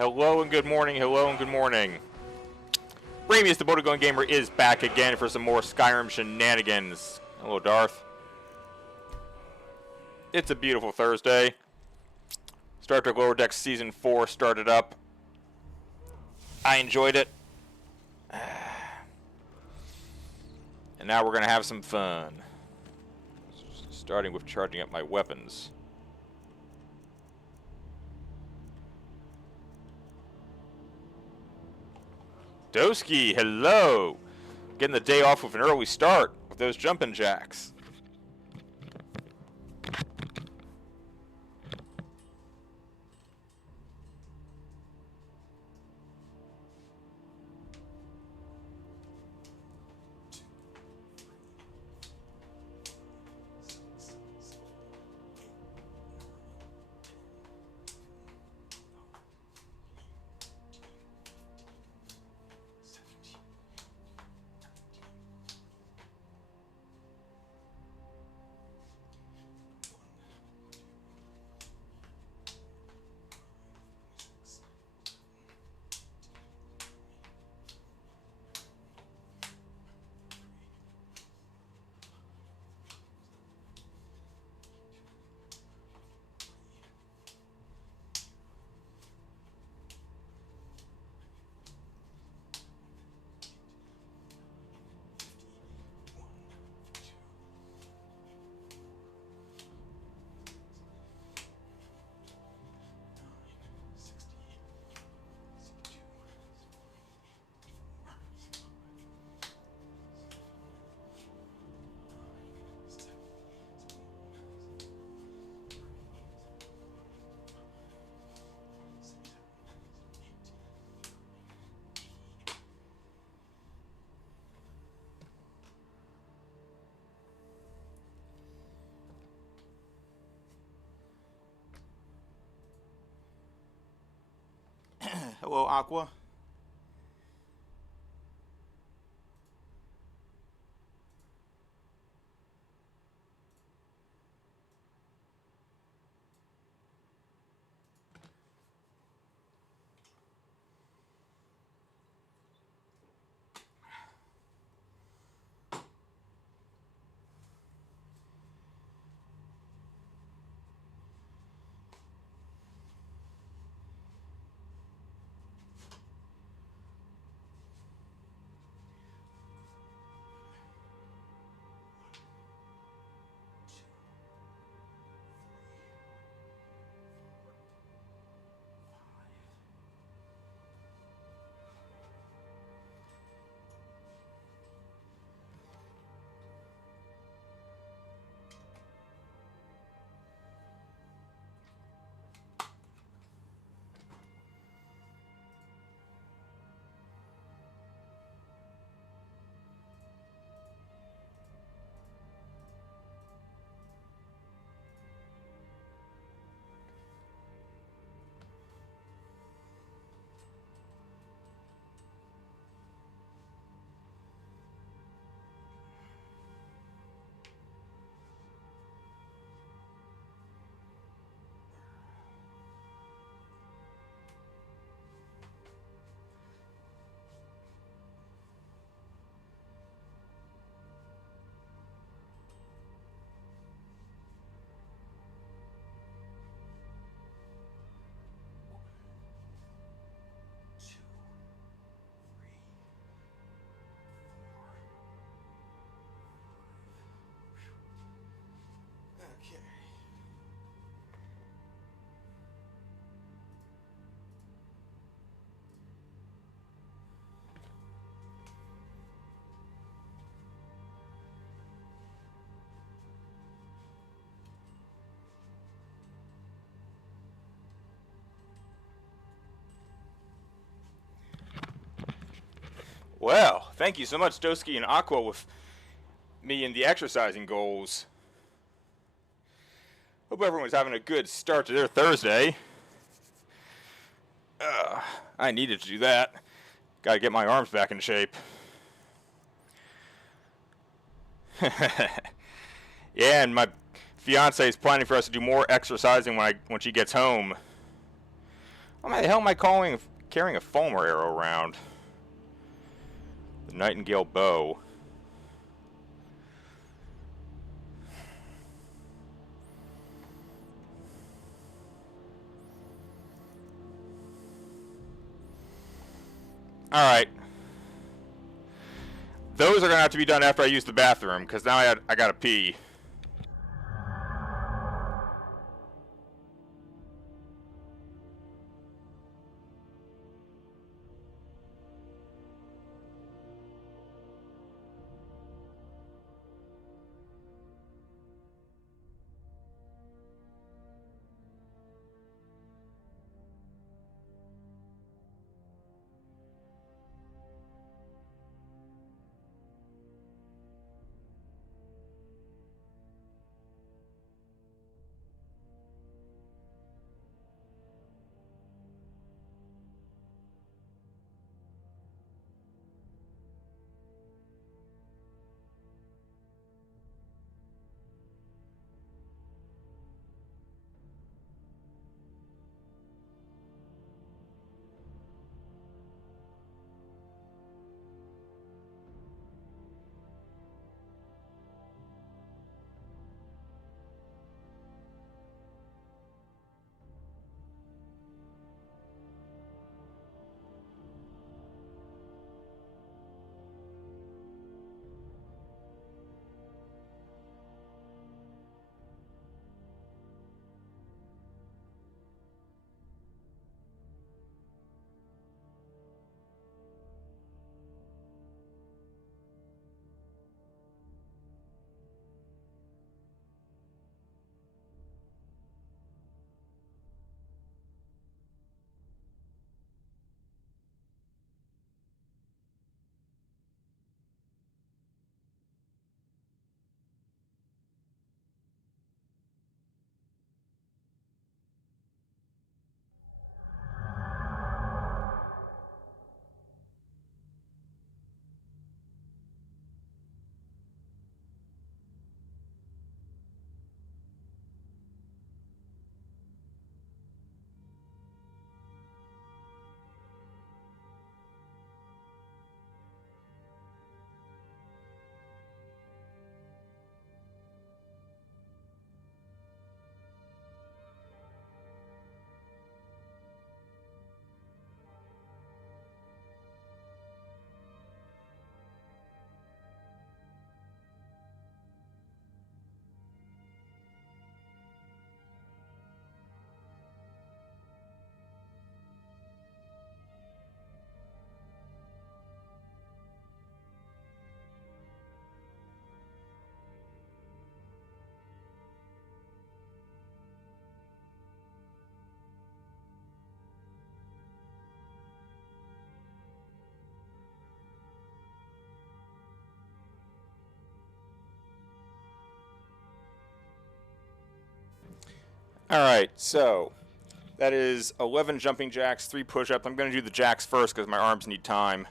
Hello and good morning, hello and good morning. Ramius, the Boda Going Gamer, is back again for some more Skyrim shenanigans. Hello, Darth. It's a beautiful Thursday. Star Trek Lower Decks Season 4 started up. I enjoyed it. And now we're going to have some fun. Starting with charging up my weapons. Doski, hello! Getting the day off with an early start with those jumping jacks. Hello, Aqua. Well, thank you so much, Doski and Aqua, with me and the exercising goals. Hope everyone's having a good start to their Thursday. I needed to do that. Gotta get my arms back in shape. Yeah, and my fiance is planning for us to do more exercising when she gets home. Why the hell am I carrying a Fulmer arrow around? The Nightingale bow. Alright. Those are going to have to be done after I use the bathroom, because now I gotta pee. Alright, so that is 11 jumping jacks, 3 push-ups. I'm going to do the jacks first because my arms need time.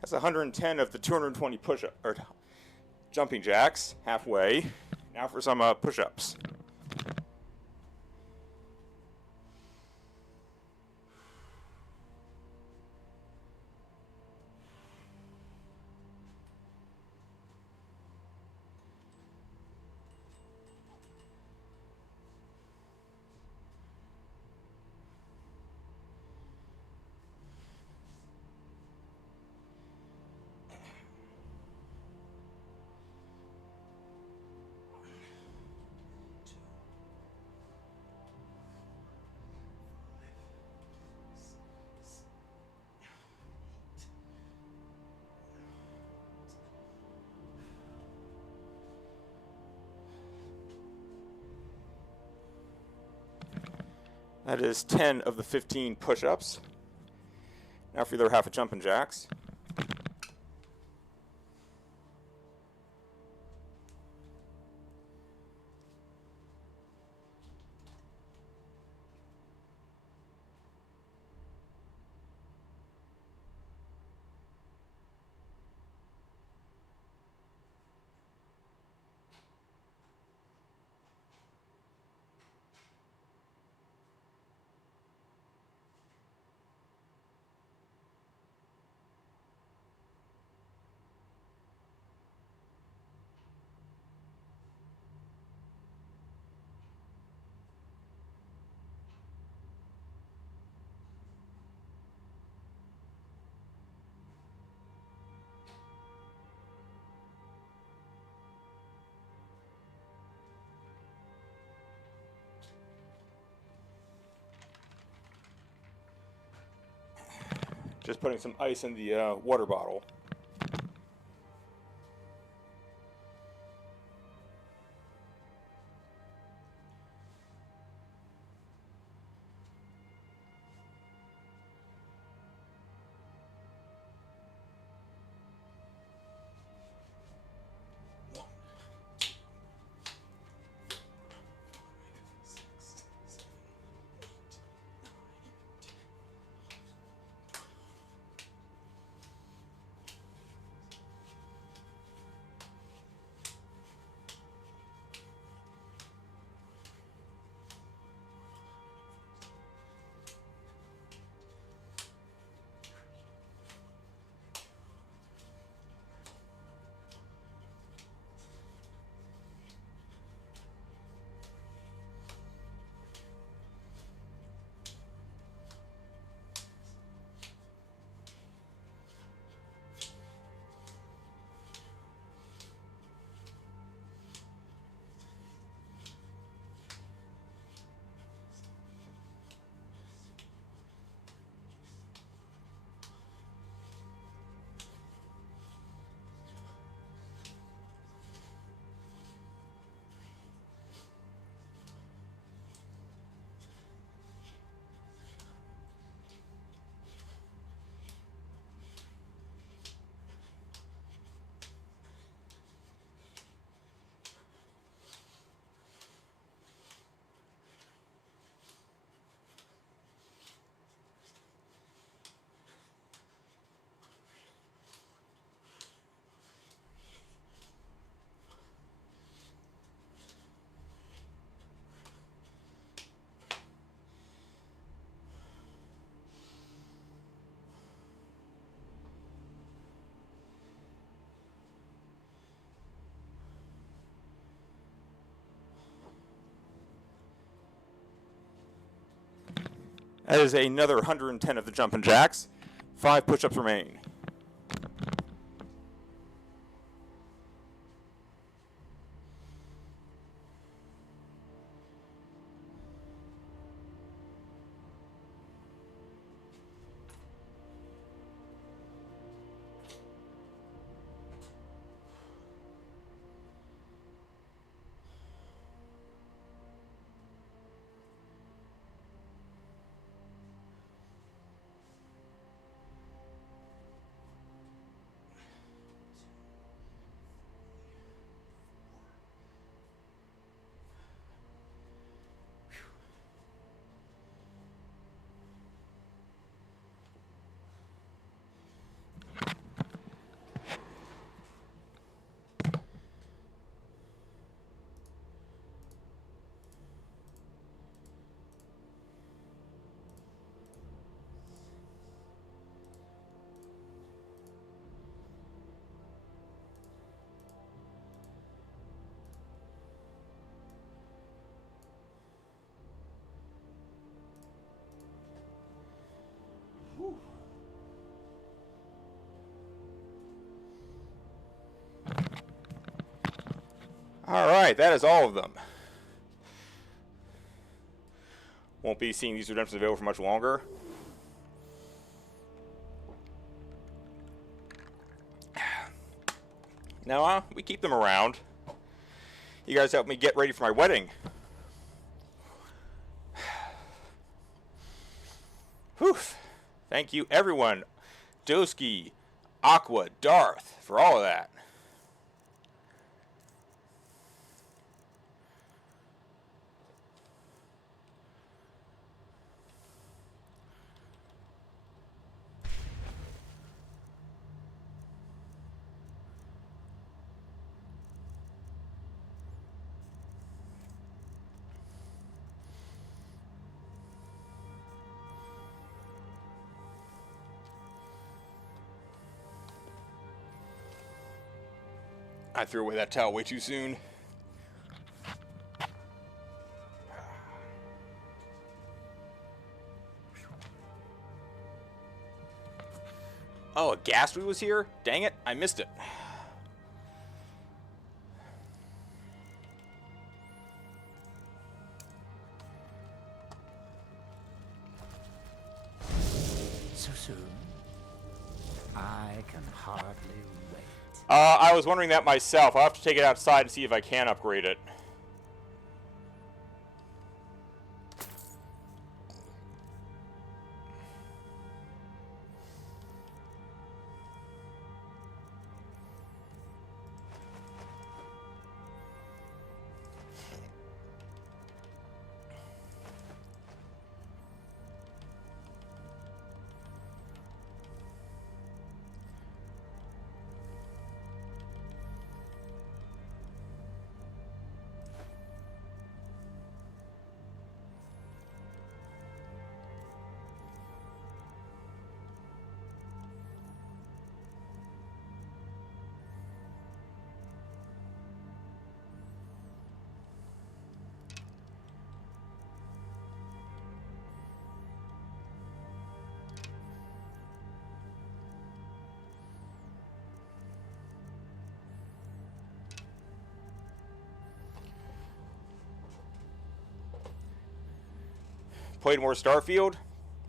That's 110 of the 220 push-up or jumping jacks, halfway. Now for some push-ups. That is 10 of the 15 push-ups. Now for the other half of jumping jacks. Just putting some ice in the water bottle. That is another 110 of the jumping jacks. 5 push-ups remain. Alright, that is all of them. Won't be seeing these redemptions available for much longer. Now, we keep them around. You guys help me get ready for my wedding. Whew. Thank you, everyone. Doski, Aqua, Darth, for all of that. I threw away that towel way too soon. Oh, a Ghastly was here? Dang it, I missed it. So soon? I can hardly wait. I was wondering that myself. I'll have to take it outside and see if I can upgrade it. Played more Starfield?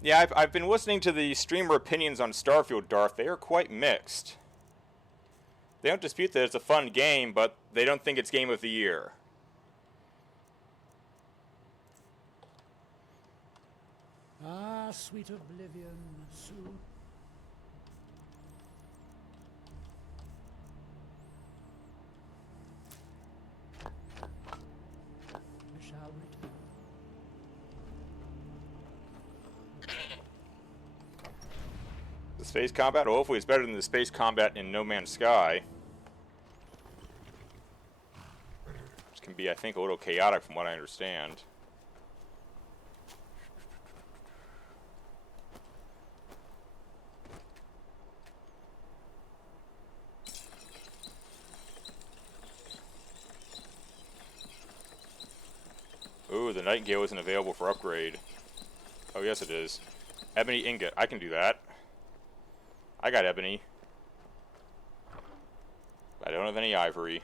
Yeah, I've been listening to the streamer opinions on Starfield, Darth. They are quite mixed. They don't dispute that it's a fun game, but they don't think it's Game of the Year. Ah, sweet oblivion, soon. I shall return. The space combat? Well, hopefully it's better than the space combat in No Man's Sky. Which can be, I think, a little chaotic from what I understand. Ooh, the Nightingale isn't available for upgrade. Oh, yes it is. Ebony ingot. I can do that. I got ebony. I don't have any ivory.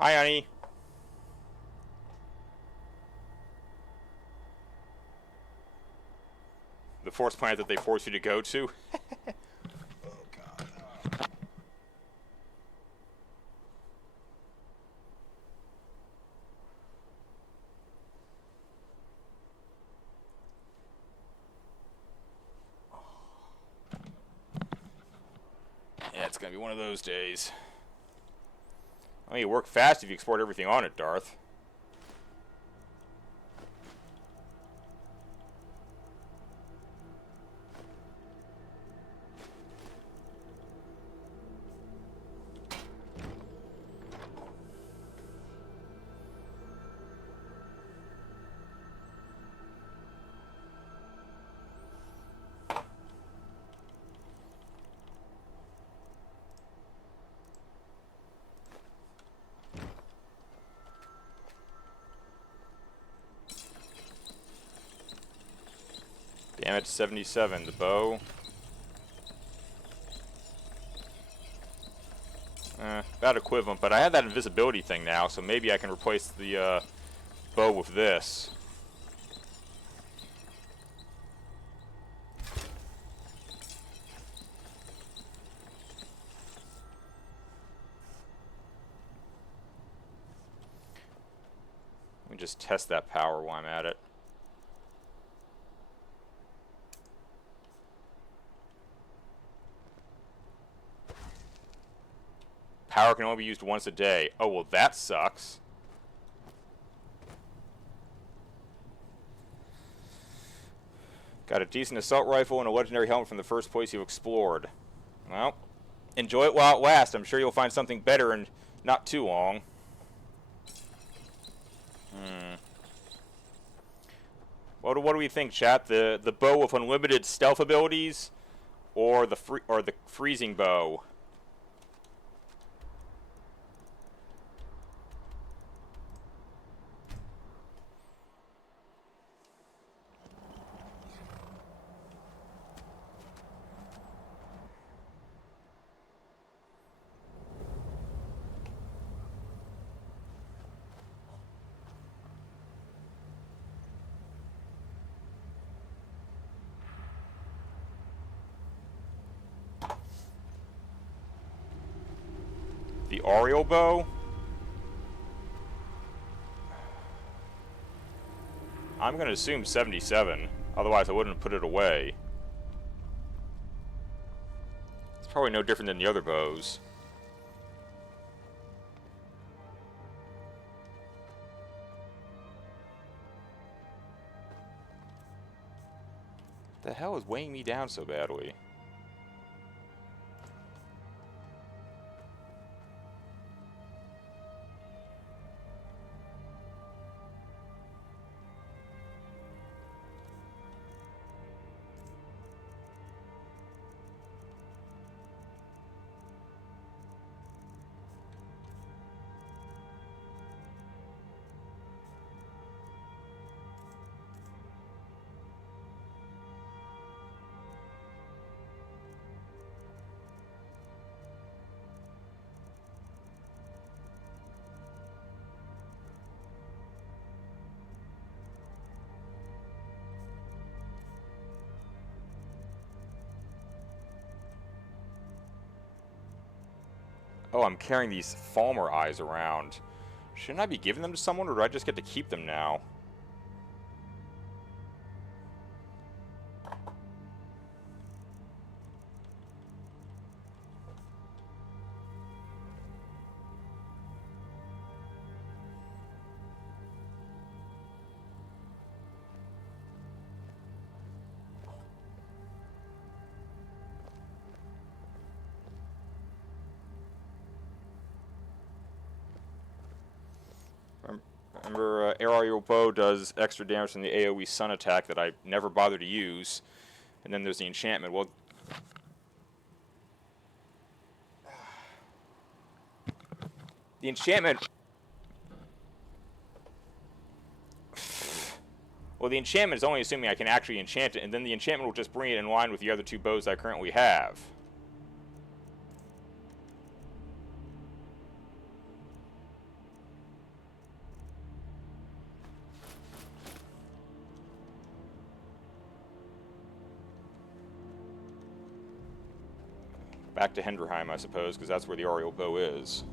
Hi, honey. The force planet that they force you to go to. Yeah, it's gonna be one of those days. I mean, you work fast if you export everything on it, Darth. Damage 77. The bow. About equivalent, but I have that invisibility thing now, so maybe I can replace the bow with this. Let me just test that power while I'm at it. Power can only be used once a day. Oh, well, that sucks. Got a decent assault rifle and a legendary helmet from the first place you explored. Well, enjoy it while it lasts. I'm sure you'll find something better in not too long. What do we think, chat? The bow with unlimited stealth abilities, or the freezing bow? The Oriole bow? I'm going to assume 77. Otherwise, I wouldn't have put it away. It's probably no different than the other bows. The hell is weighing me down so badly? Oh, I'm carrying these Falmer eyes around. Shouldn't I be giving them to someone, or do I just get to keep them now? Remember, Aerial Bow does extra damage from the AoE Sun attack that I never bother to use. And then there's the enchantment. Well, the enchantment... Well, the enchantment is only assuming I can actually enchant it, and then the enchantment will just bring it in line with the other two bows I currently have. Back to Hendrheim, I suppose, because that's where the Oriole Bow is.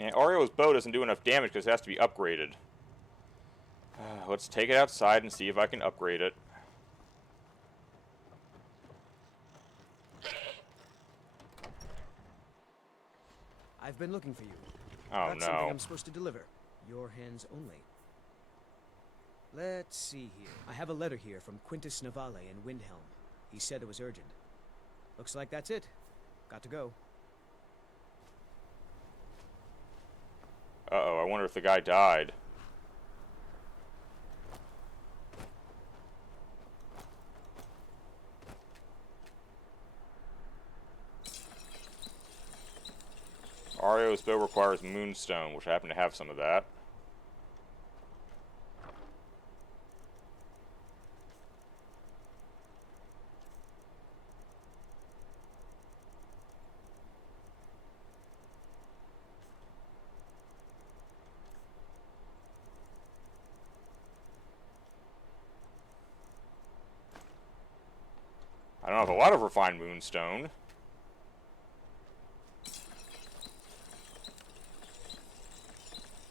And Orio's bow doesn't do enough damage because it has to be upgraded. Let's take it outside and see if I can upgrade it. I've been looking for you. Oh, Got something no. I'm supposed to deliver. Your hands only. Let's see here. I have a letter here from Quintus Navale in Windhelm. He said it was urgent. Looks like that's it. Got to go. Uh-oh, I wonder if the guy died. Ario's bow requires moonstone, which I happen to have some of that. I don't have a lot of refined moonstone.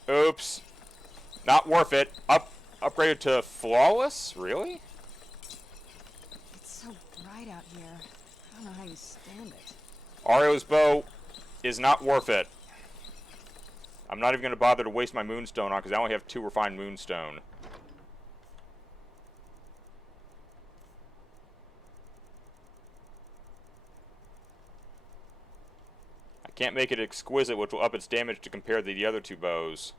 Oops. Not worth it. Upgraded to flawless? Really? It's so bright out here. I don't know how you stand it. Ario's bow is not worth it. I'm not even going to bother to waste my moonstone on because I only have 2 refined moonstone. I can't make it exquisite, which will up its damage to compare to the other 2 bows.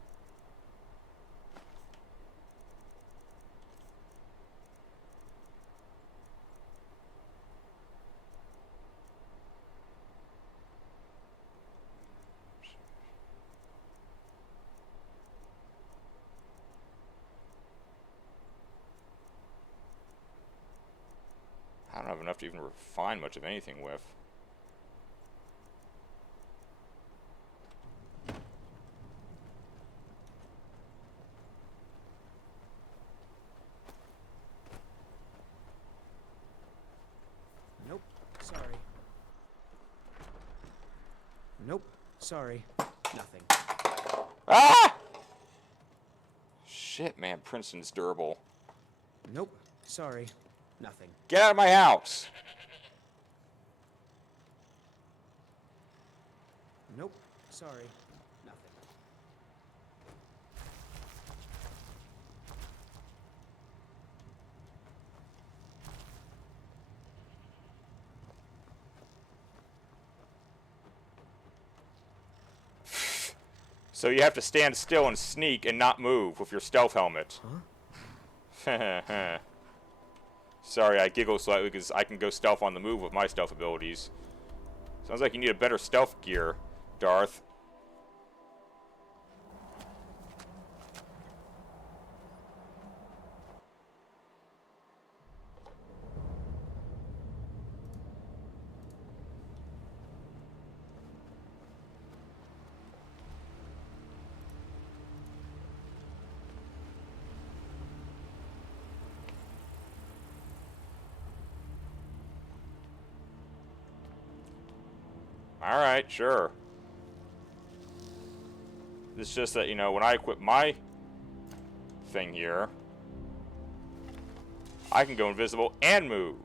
I don't have enough to even refine much of anything with. Nope. Sorry. Nope. Sorry. Nothing. Ah! Shit, man, Princeton's durable. Nope. Sorry. Nothing. Get out of my house! Nope. Sorry. Nothing. So you have to stand still and sneak and not move with your stealth helmet. Huh? Sorry, I giggle slightly because I can go stealth on the move with my stealth abilities. Sounds like you need a better stealth gear, Darth. Alright, sure. It's just that, you know, when I equip my thing here, I can go invisible and move.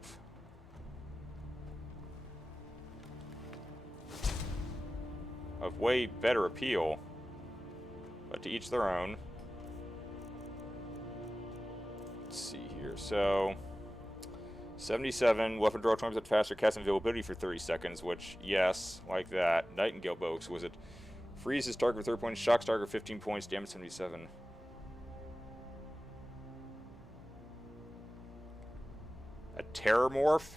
Of way better appeal. But to each their own. Let's see here. So 77, weapon draw 20% faster, cast invisibility for 30 seconds, which, yes, like that. Nightingale bow, exquisite. Freezes target for 30 points, shocks target 15 points, damage 77. A Terrormorph?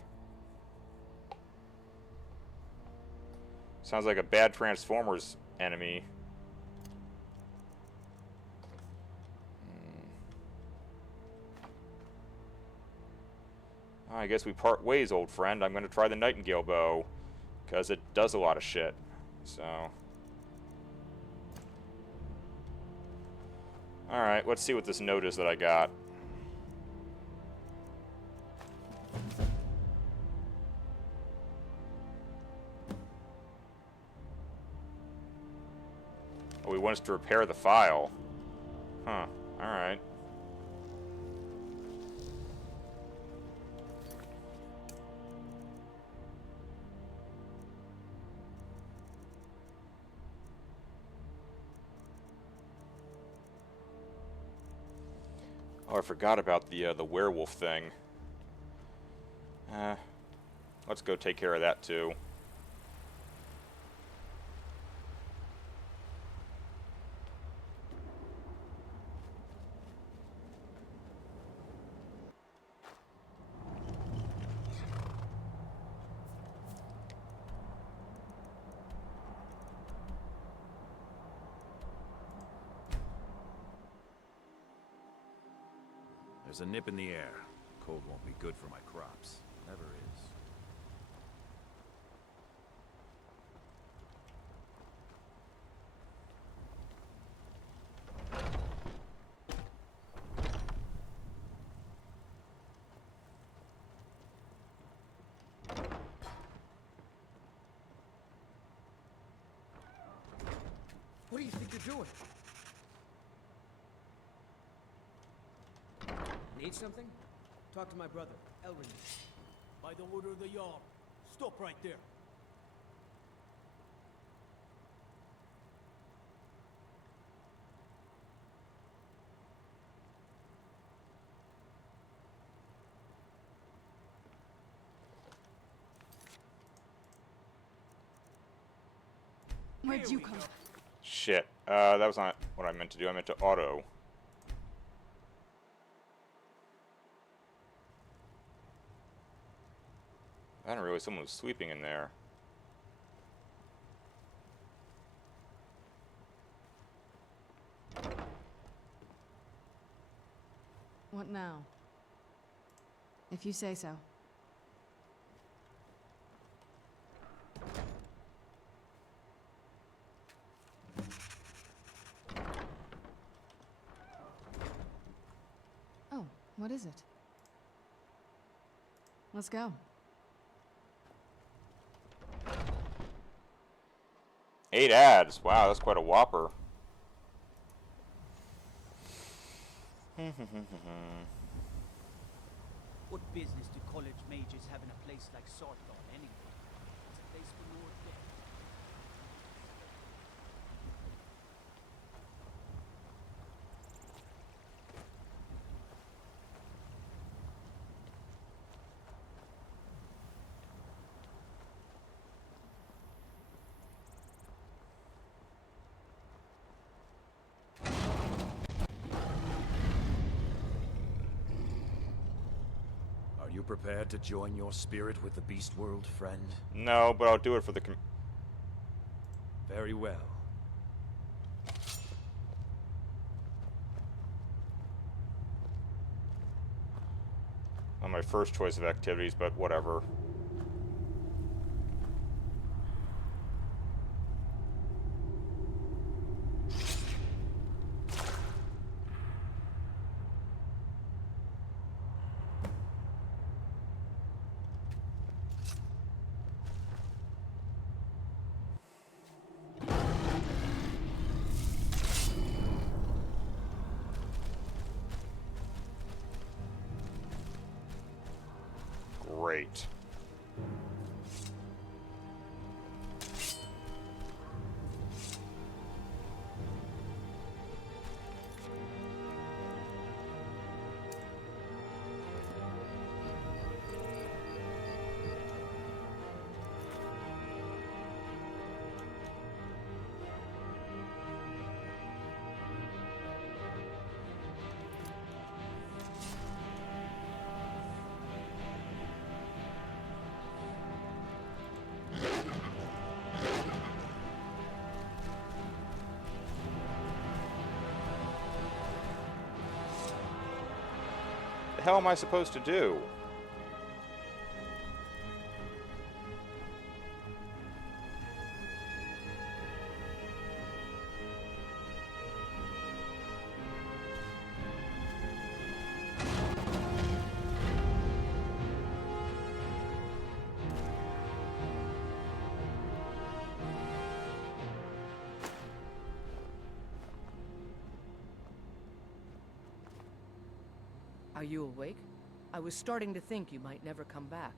Sounds like a bad Transformers enemy. I guess we part ways, old friend. I'm going to try the Nightingale bow, because it does a lot of shit. So, alright, let's see what this note is that I got. wants to repair the file. Huh. Alright. Oh, I forgot about the werewolf thing. Let's go take care of that too. There's a nip in the air. Cold won't be good for my crops. Never is. What do you think you're doing? Need something? Talk to my brother, Elrin. By the order of the Jarl. Stop right there. Where'd you come? Shit. That was not what I meant to do. I meant to auto. I didn't realize someone was sleeping in there. What now? If you say so. Oh, what is it? Let's go. 8 ads. Wow, that's quite a whopper. What business do college mages have in a place like Sarthdal anyway? It's a place for Lord Death. Are you prepared to join your spirit with the beast world, friend? No, but I'll do it for the Very well. not my first choice of activities, but whatever. Great. The hell am I supposed to do? Are you awake? I was starting to think you might never come back.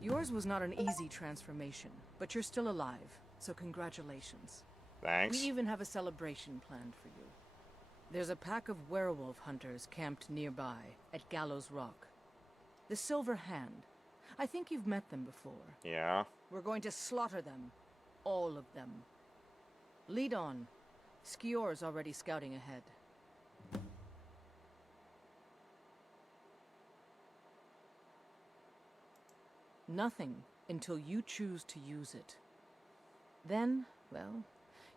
Yours was not an easy transformation, but you're still alive, so congratulations. Thanks. We even have a celebration planned for you. There's a pack of werewolf hunters camped nearby, at Gallows Rock. The Silver Hand. I think you've met them before. Yeah. We're going to slaughter them. All of them. Lead on. Skior's already scouting ahead. Nothing until you choose to use it. Then, well,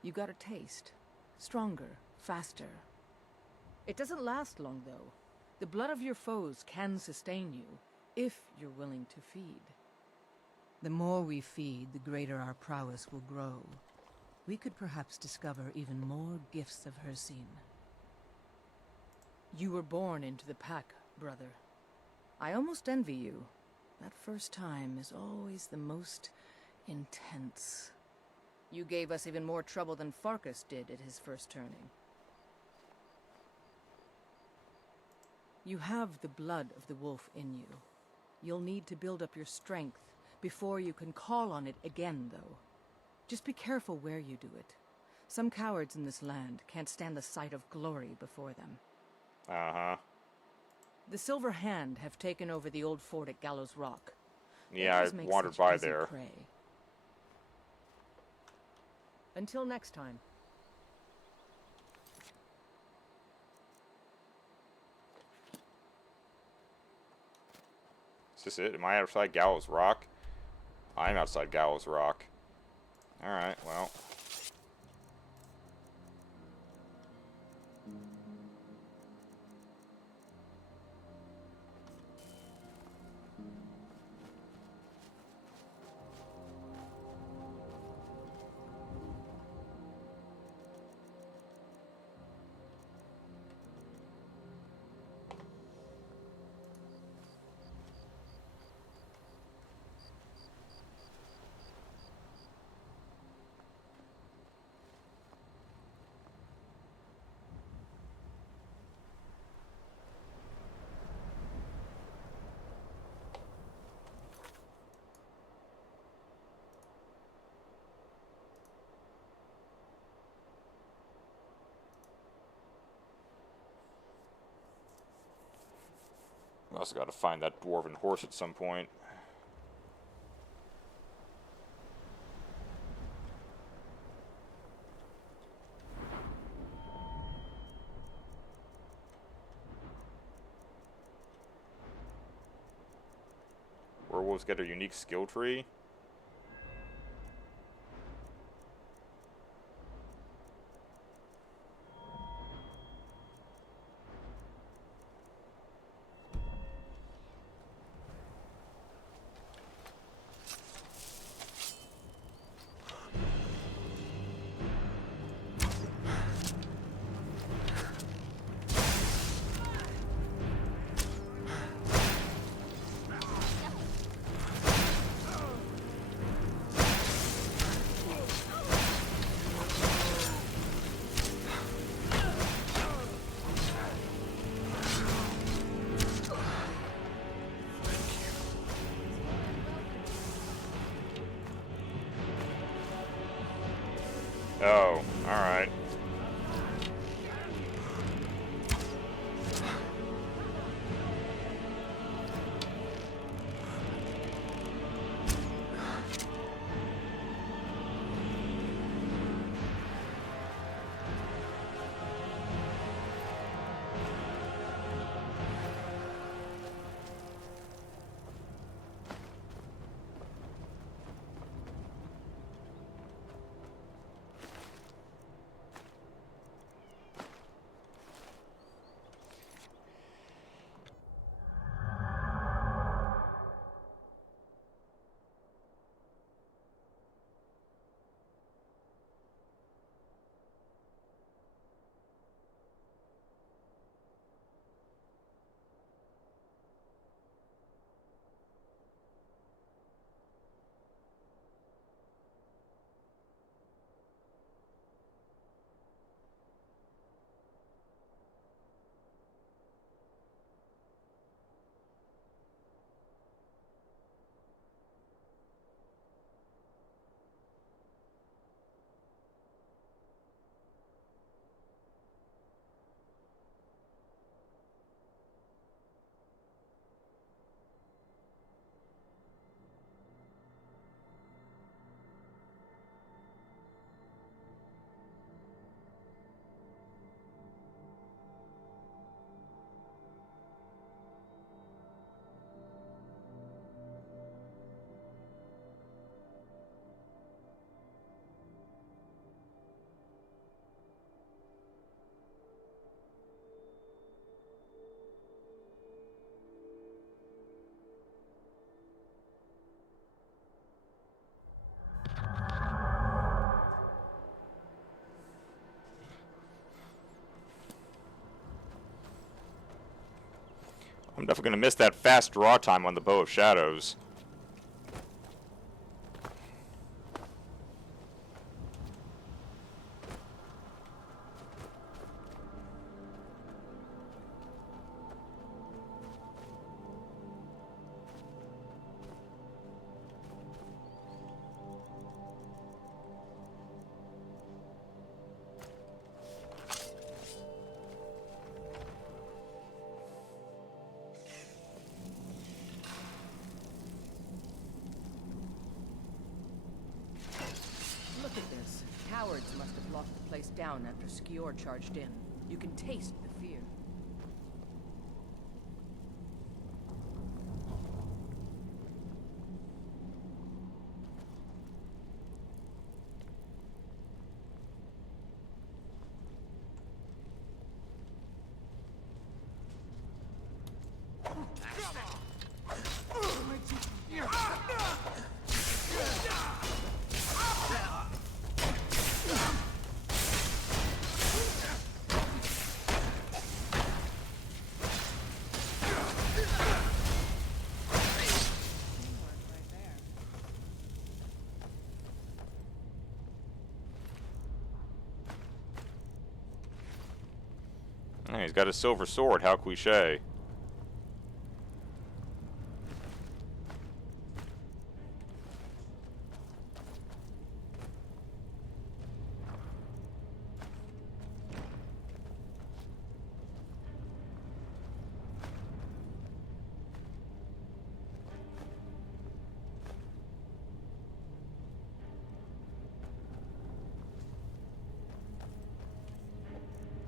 you got a taste. Stronger, faster. It doesn't last long, though. The blood of your foes can sustain you, if you're willing to feed. The more we feed, the greater our prowess will grow. We could perhaps discover even more gifts of Hercine. You were born into the pack, brother. I almost envy you. That first time is always the most intense. You gave us even more trouble than Farkas did at his first turning. You have the blood of the wolf in you. You'll need to build up your strength before you can call on it again, though. Just be careful where you do it. Some cowards in this land can't stand the sight of glory before them. Uh-huh. The Silver Hand have taken over the old fort at Gallows Rock. Yeah, I wandered by there. Prey. Until next time. Is this it? Am I outside Gallows Rock? I'm outside Gallows Rock. Alright, well. I also gotta find that dwarven horse at some point. Werewolves get a unique skill tree. Oh, alright. I'm definitely going to miss that fast draw time on the Bow of Shadows. Look at this. Cowards must have locked the place down after Skior charged in. You can taste the fear. Hey, he's got a silver sword, how cliche.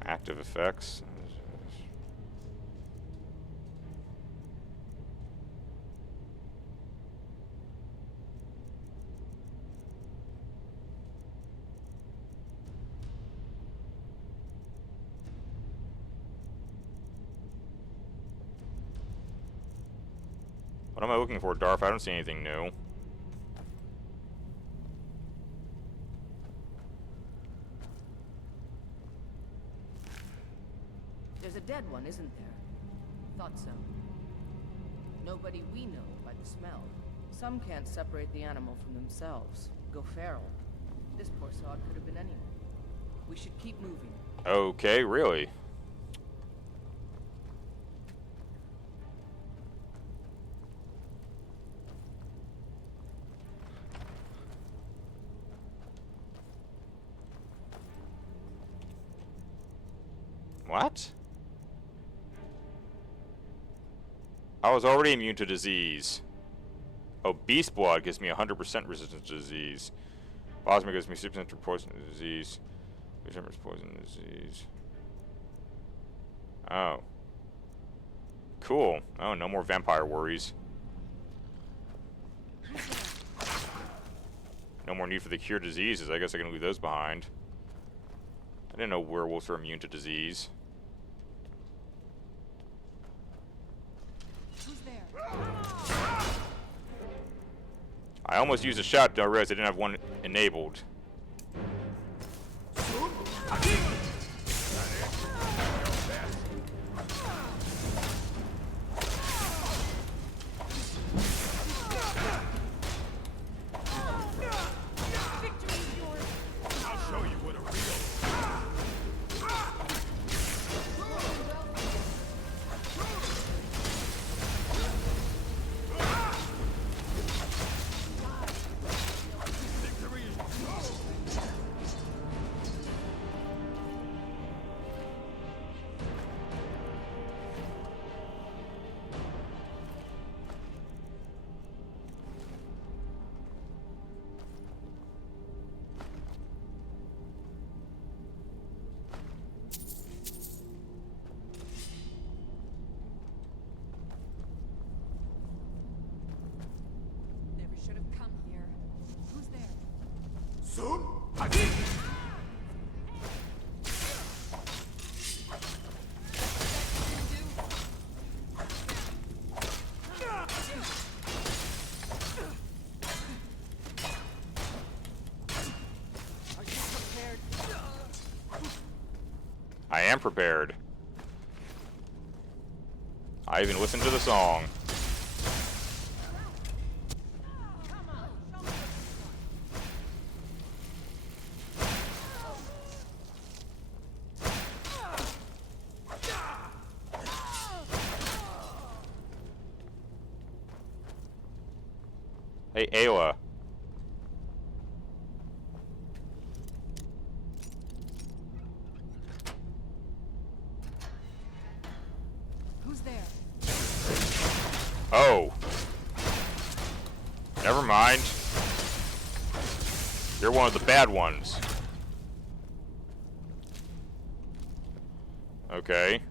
Active effects. What am I looking for, Darth? I don't see anything new. There's a dead one, isn't there? Thought so. Nobody we know by the smell. Some can't separate the animal from themselves. Go feral. This poor sod could have been anyone. We should keep moving. Okay, really? What? I was already immune to disease. Oh, beast blood gives me 100% resistance to disease. Plasma gives me 6% to poison disease. Vision poison disease. Oh. Cool. Oh, no more vampire worries. No more need for the cure diseases. I guess I can leave those behind. I didn't know werewolves were immune to disease. I almost used a shot, but I realized I didn't have one enabled. I am prepared. I even listened to the song. Hey, Ayla. Who's there? Oh. Never mind. You're one of the bad ones. Okay.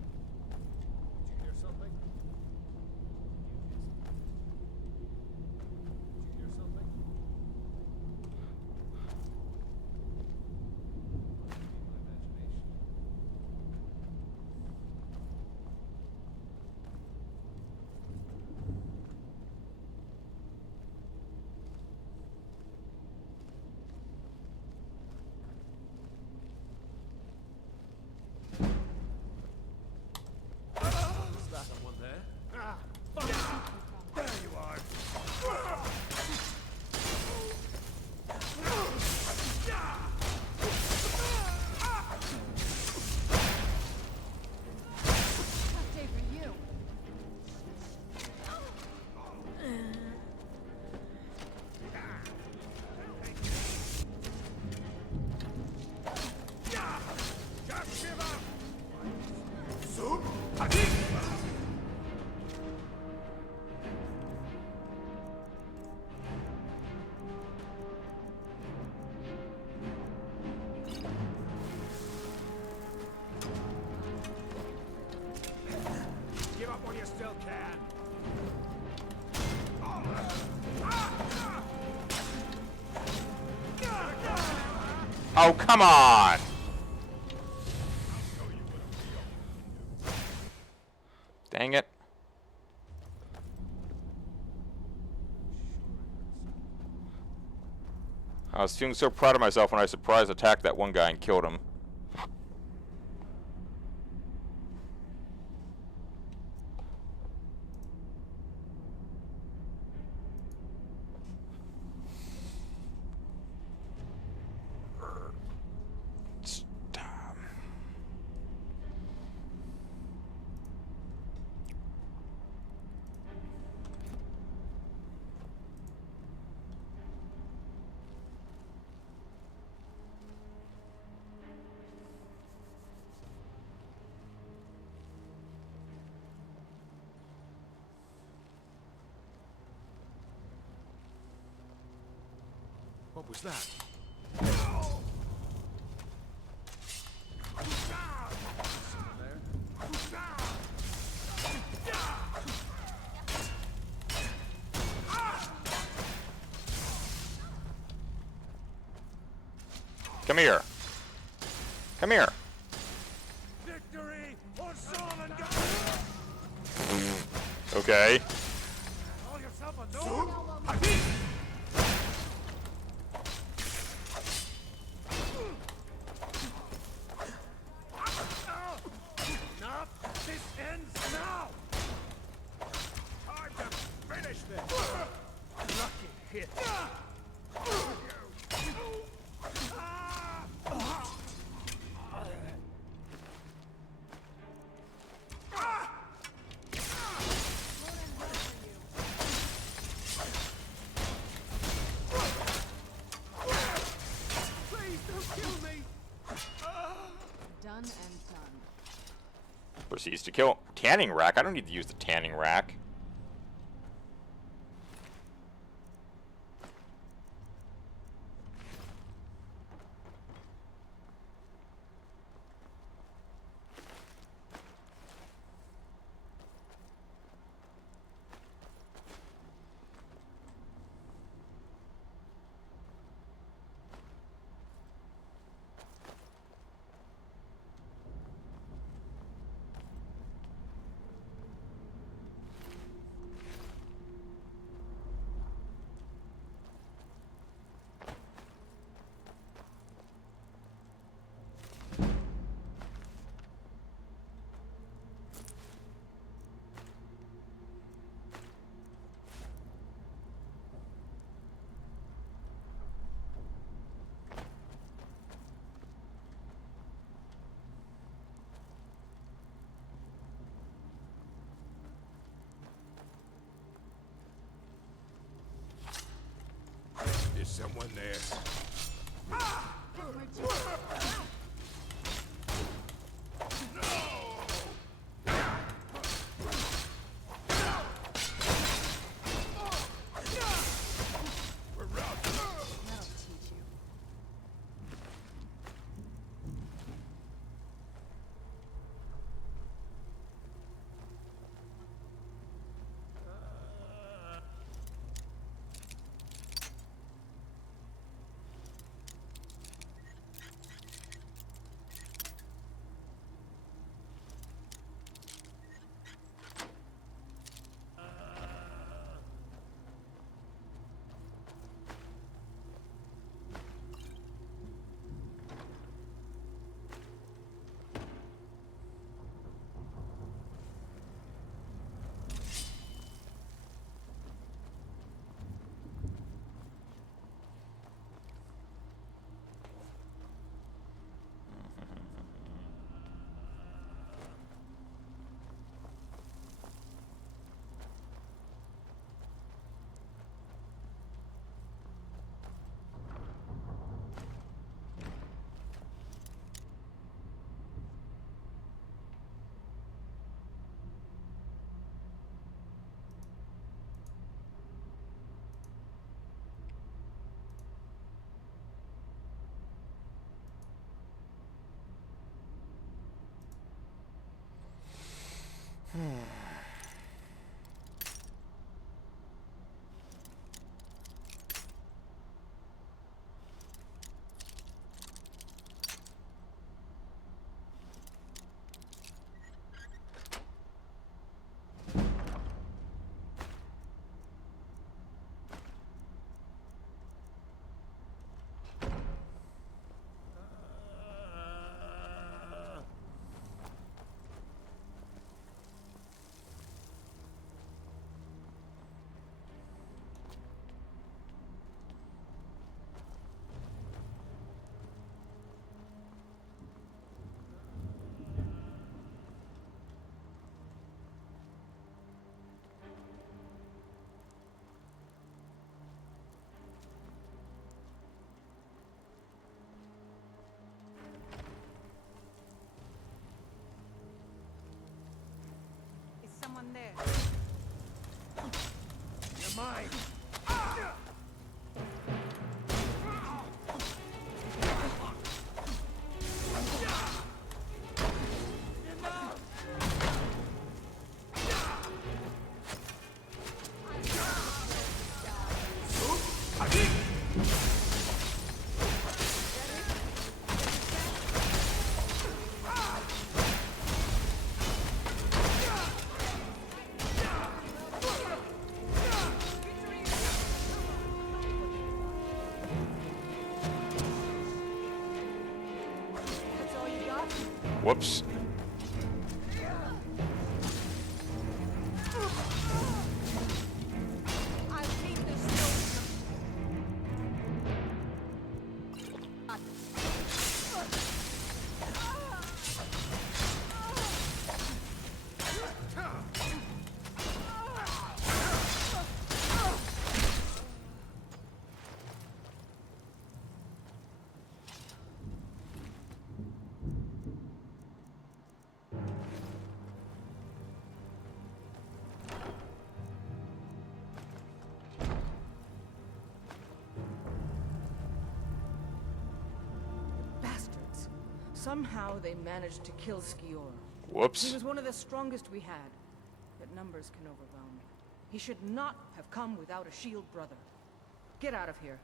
Someone there? There you are. Tough day for you. Give up while you still can. Oh, come on! Dang it. I was feeling so proud of myself when I surprise attacked that one guy and killed him. What was that? Come here. Come here. Victory or Solomon! Okay. Call yourself a gnome? Enough! This ends now! Time to finish this! Lucky hit! Please don't kill me! Done and done. Proceeds to kill. Tanning rack? I don't need to use the tanning rack. someone there? That'll teach you. Is someone there? You're mine! That's all you got? Whoops. I'll keep this story. Bastards. Somehow they managed to kill Skior. He Whoops. was one of the strongest we had, but numbers can overwhelm. He should not have come without a shield brother. Get out of here.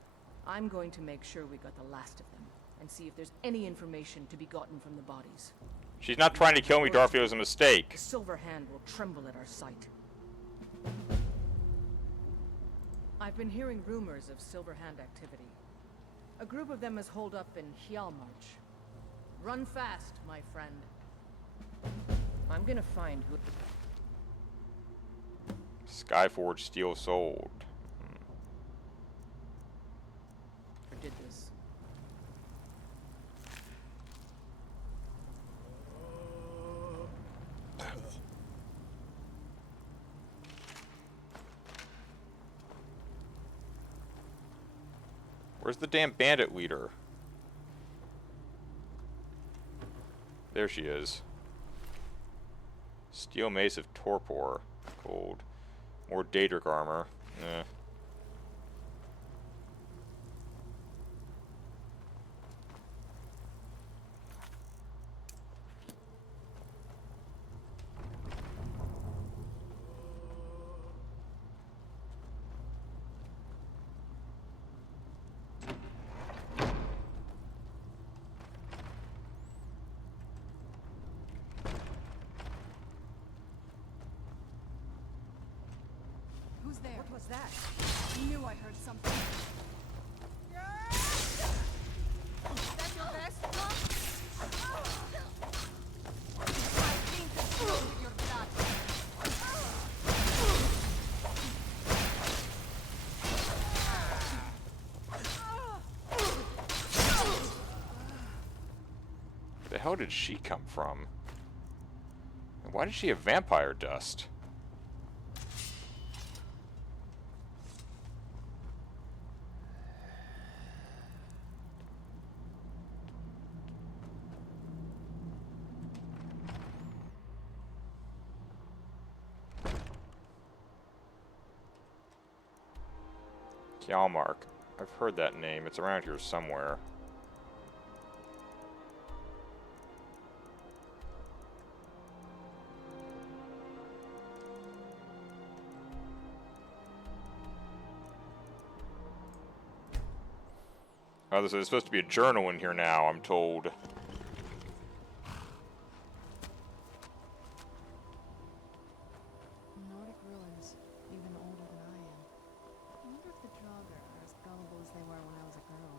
I'm going to make sure we got the last of them, and see if there's any information to be gotten from the bodies. She's not trying to kill me, Dorothy. It was a mistake. The Silver Hand will tremble at our sight. I've been hearing rumors of Silver Hand activity. A group of them is holed up in Hjalmarch. Run fast, my friend. I'm gonna find who... Skyforge Steel Sold. did this. Where's the damn bandit leader? There she is. Steel Mace of Torpor. Gold. More Daedric armor. Eh. Who's there? What was that? I knew I heard something. Is that your best, Mom? I think it's filled with your blood. Where the hell did she come from? And why did she have vampire dust? Kjalmark. I've heard that name. It's around here somewhere. Oh, there's supposed to be a journal in here now, I'm told. Nordic ruins, even older than I am. I wonder if the Draugr are as gullible as they were when I was a girl.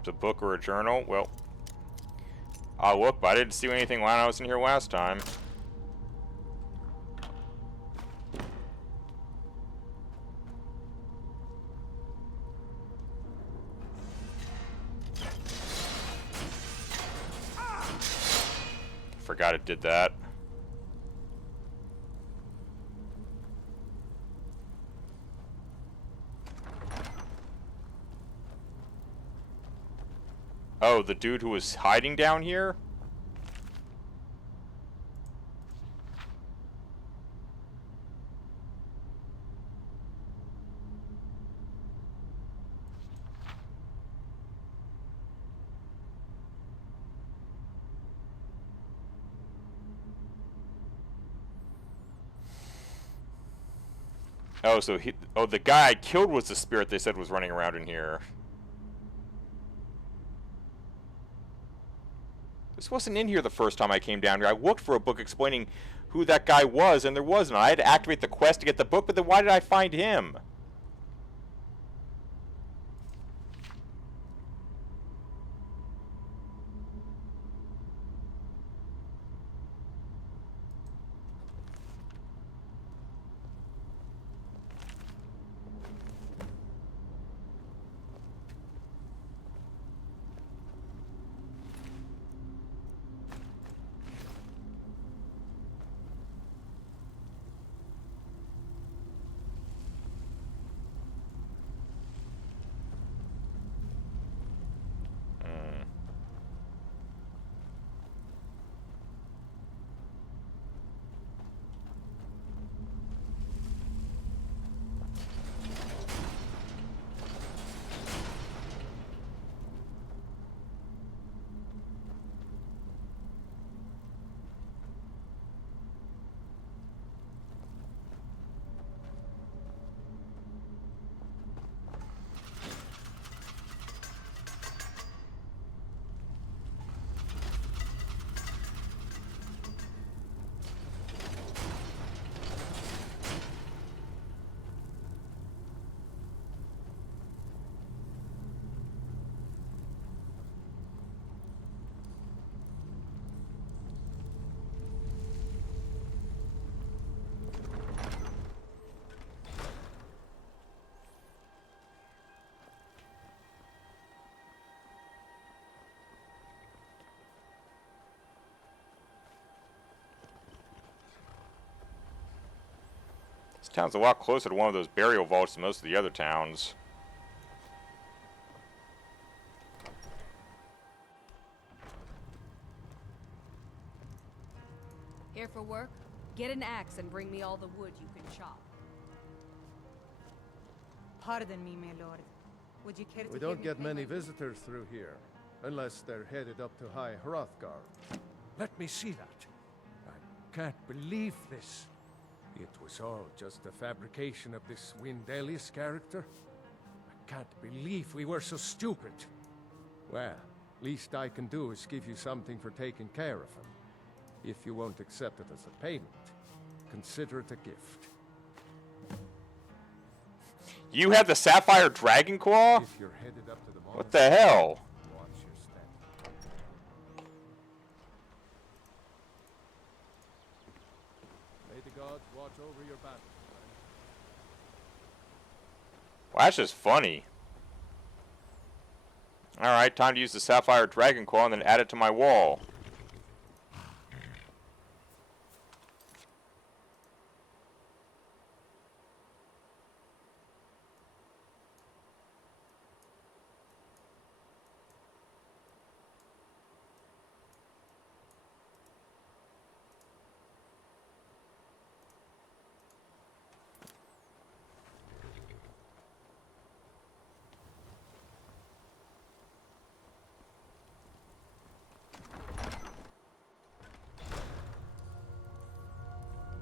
It's a book or a journal? Well, I'll look, but I didn't see anything when I was in here last time. Forgot it did that. Oh, the dude who was hiding down here? Oh, so the guy I killed was the spirit they said was running around in here. This wasn't in here the first time I came down here. I looked for a book explaining who that guy was, and there wasn't. I had to activate the quest to get the book, but then why did I find him? Town's a lot closer to one of those burial vaults than most of the other towns. Here for work? Get an axe and bring me all the wood you can chop. Pardon me, my lord. Would you care to We give don't me get many payment? visitors through here, unless they're headed up to High Hrothgar. Let me see that. I can't believe this. It was all just a fabrication of this Windelius character. I can't believe we were so stupid. Well, least I can do is give you something for taking care of him. If you won't accept it as a payment, consider it a gift. You have the Sapphire Dragon Claw? If you're headed up to the What the hell? watch your step. May the gods watch over your battle. Well, that's just funny. Alright, time to use the Sapphire Dragon Claw and then add it to my wall.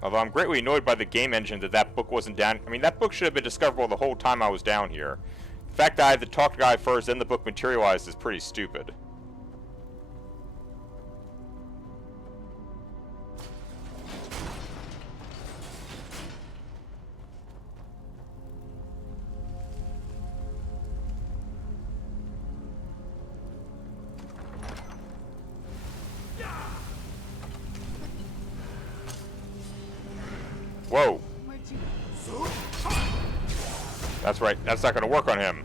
Although I'm greatly annoyed by the game engine that that book wasn't down. I mean, that book should have been discoverable the whole time I was down here. The fact that I had to talk to the guy first, then the book materialized is pretty stupid. Whoa. That's right. That's not going to work on him.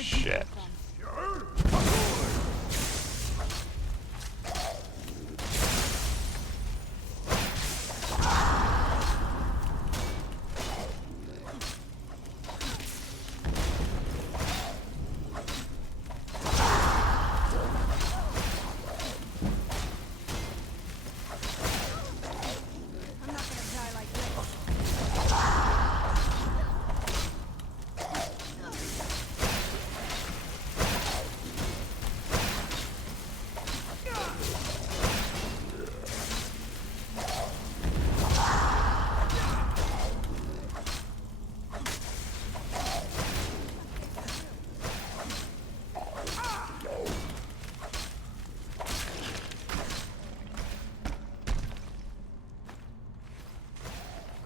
Shit.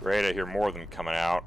Great, I hear more of them coming out.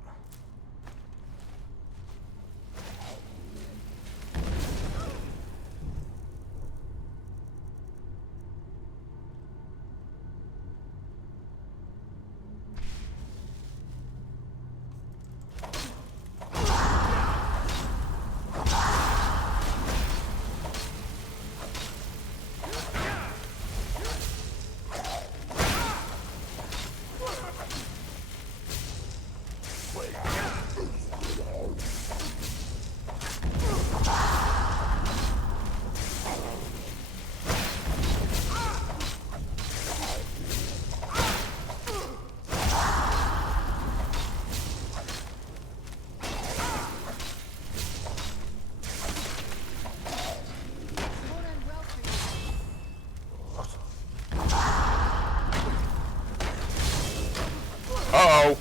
Uh-oh!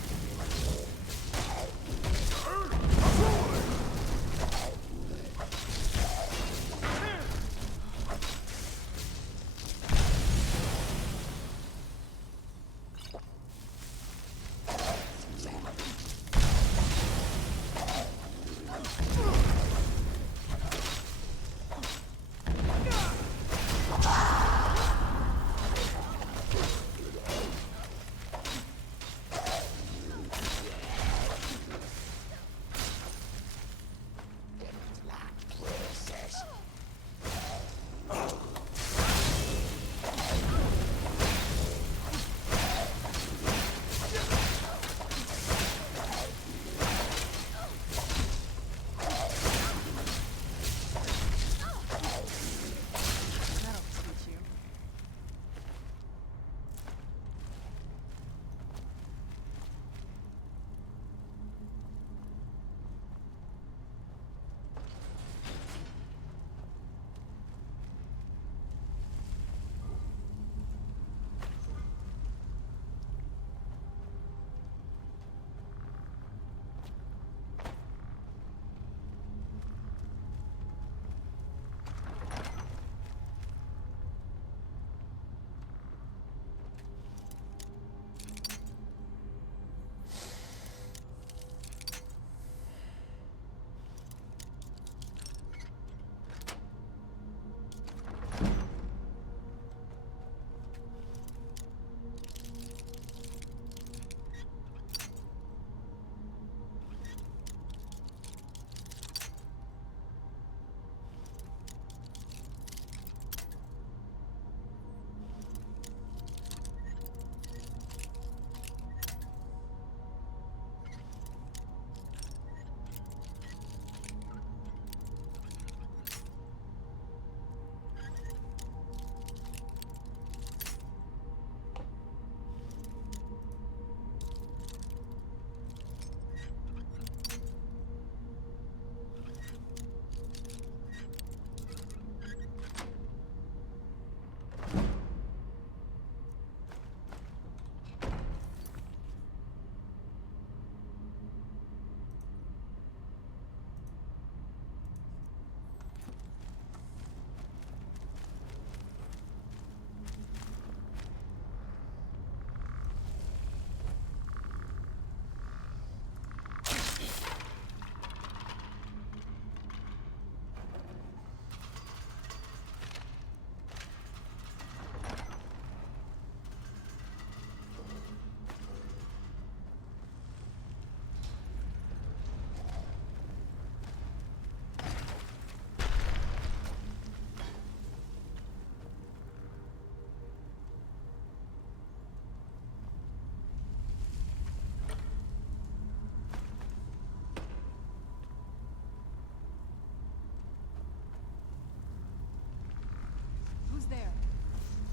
Who's there?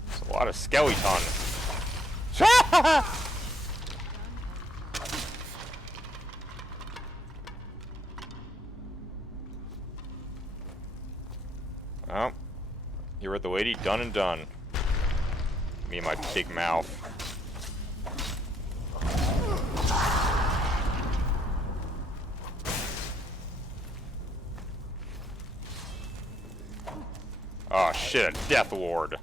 There's a lot of skeletons. Oh, you heard the lady. Done and done. Me and my big mouth. Oh shit, a Death Lord.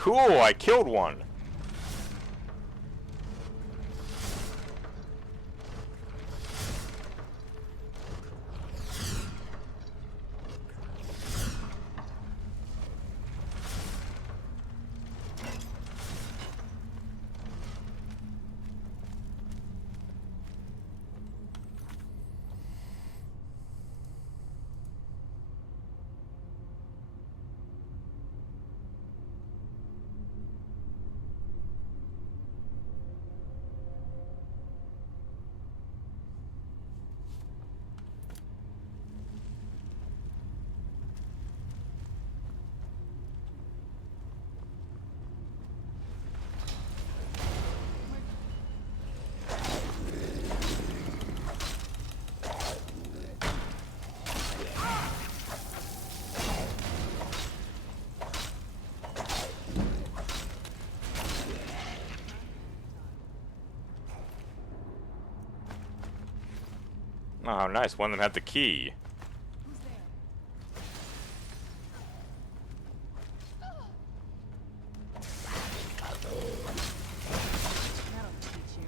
Cool, I killed one. Oh, how nice. One of them had the key. That'll teach you.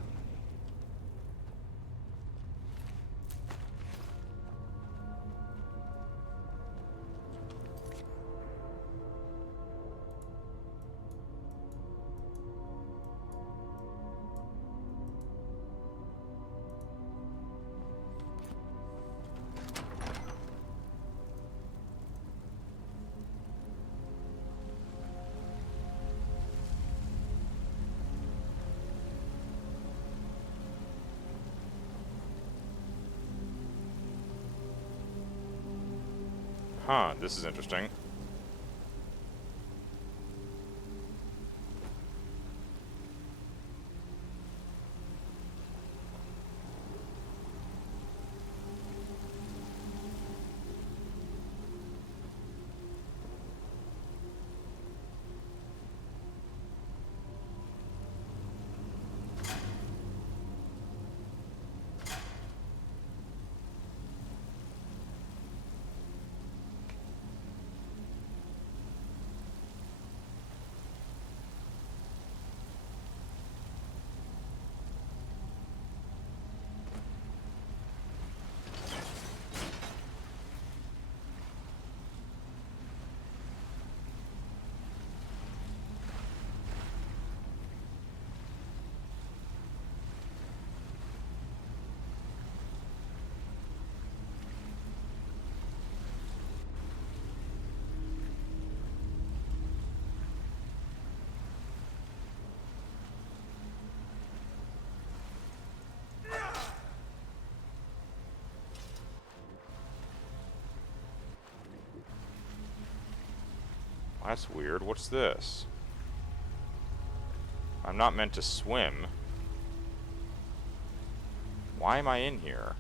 Huh, this is interesting. That's weird. What's this? I'm not meant to swim. Why am I in here?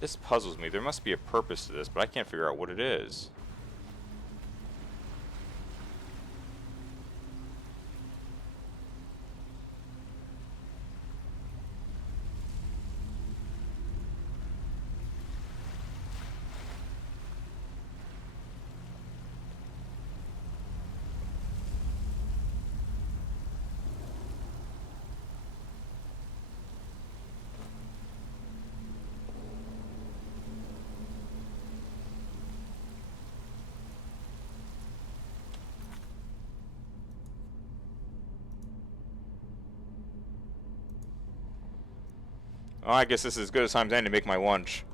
This puzzles me. There must be a purpose to this, but I can't figure out what it is. Oh, I guess this is as good as time as any to make my lunch.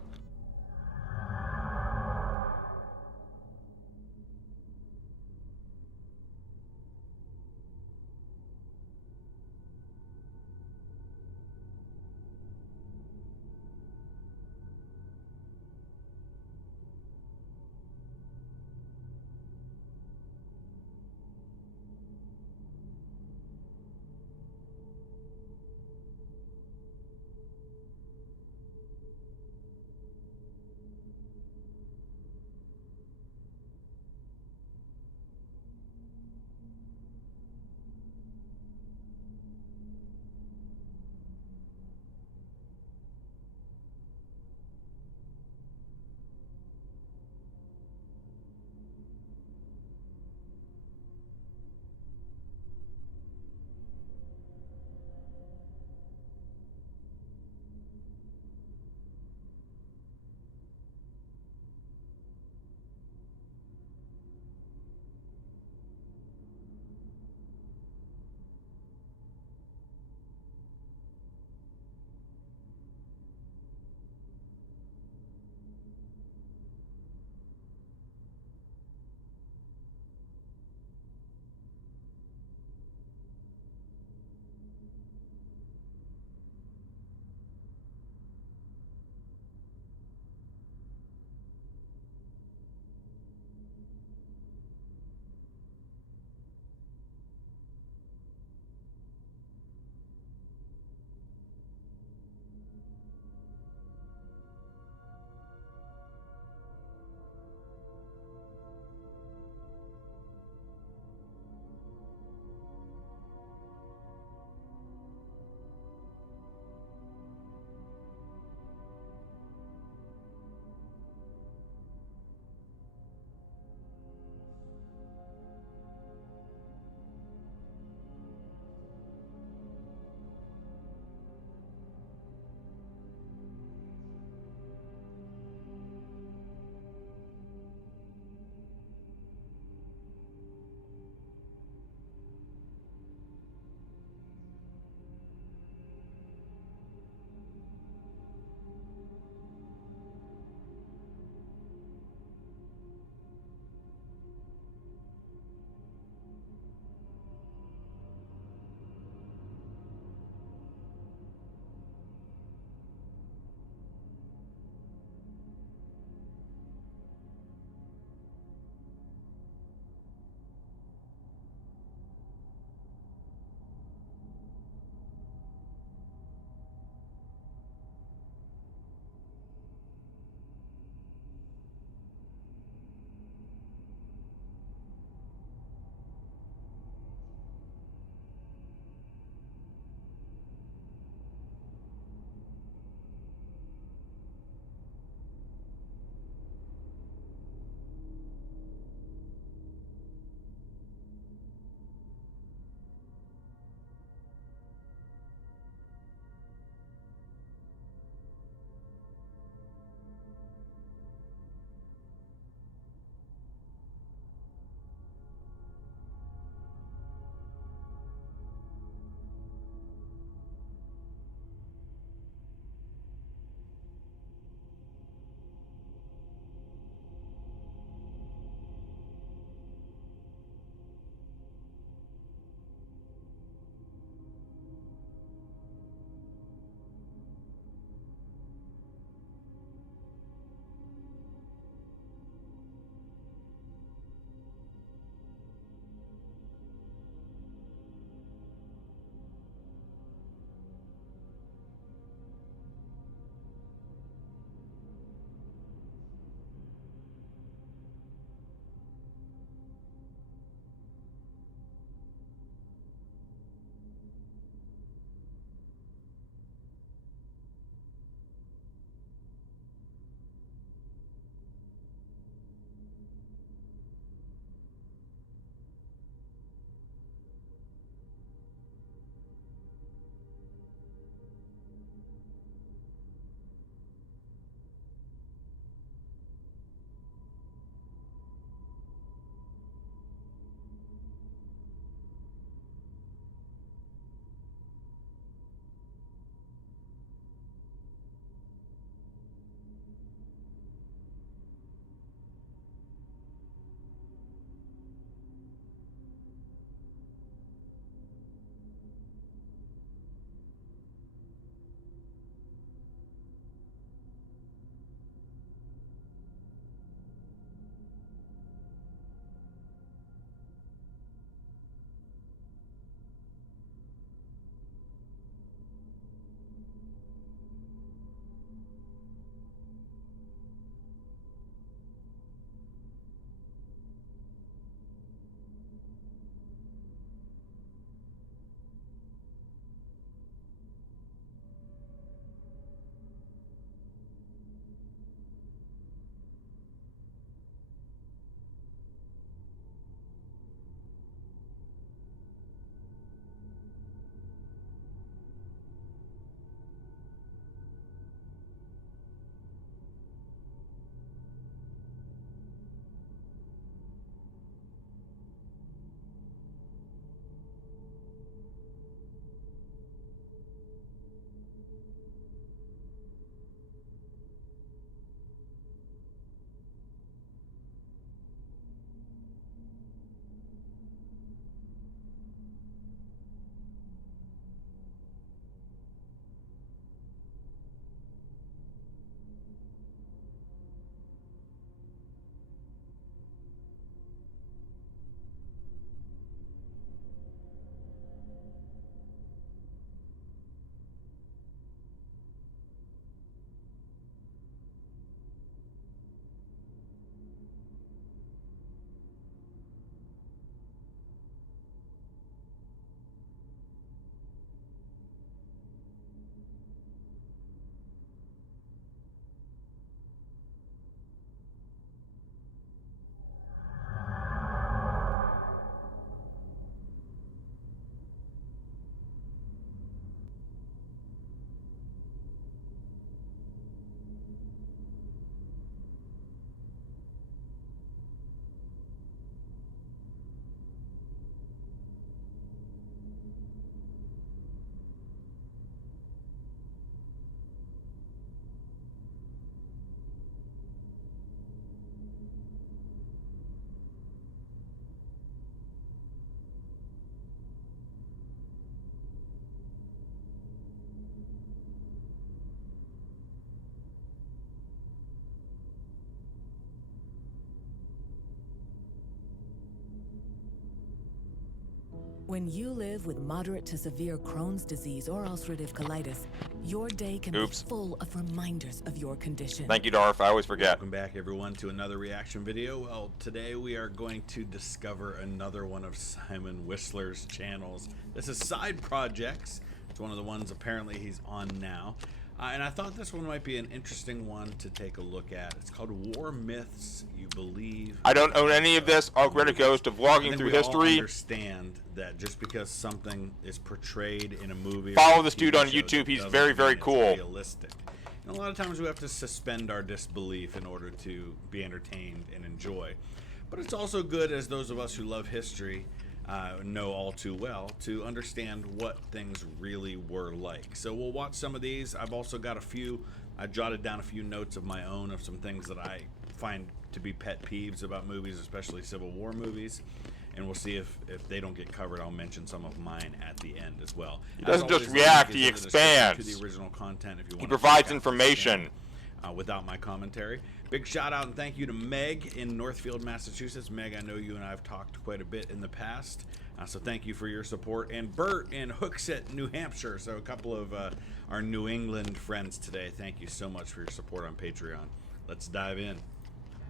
When you live with moderate to severe Crohn's disease or ulcerative colitis, your day can be full of reminders of your condition. Thank you, Darth. I always forget. Welcome back, everyone, to another reaction video. Well, today we are going to discover another one of Simon Whistler's channels. This is Side Projects. It's one of the ones apparently he's on now. And I thought this one might be an interesting one to take a look at. It's called War Myths You Believe. I don't own any of this. All credit goes to vlogging through history. I understand that just because something is portrayed in a movie, follow this dude on YouTube. He's very, very cool. Realistic. And a lot of times we have to suspend our disbelief in order to be entertained and enjoy. But it's also good, as those of us who love history know all too well, to understand what things really were like. So we'll watch some of these. I've also got I jotted down a few notes of my own of some things that I find to be pet peeves about movies, especially Civil War movies. And we'll see if they don't get covered. I'll mention some of mine at the end as well. He doesn't just react, he expands. To the original content if you want. He provides information. Without my commentary. Big shout out and thank you to Meg in Northfield, Massachusetts. Meg, I know you and I have talked quite a bit in the past, so thank you for your support. And Bert in Hooksett, New Hampshire. So a couple of our New England friends today. Thank you so much for your support on Patreon. Let's dive in.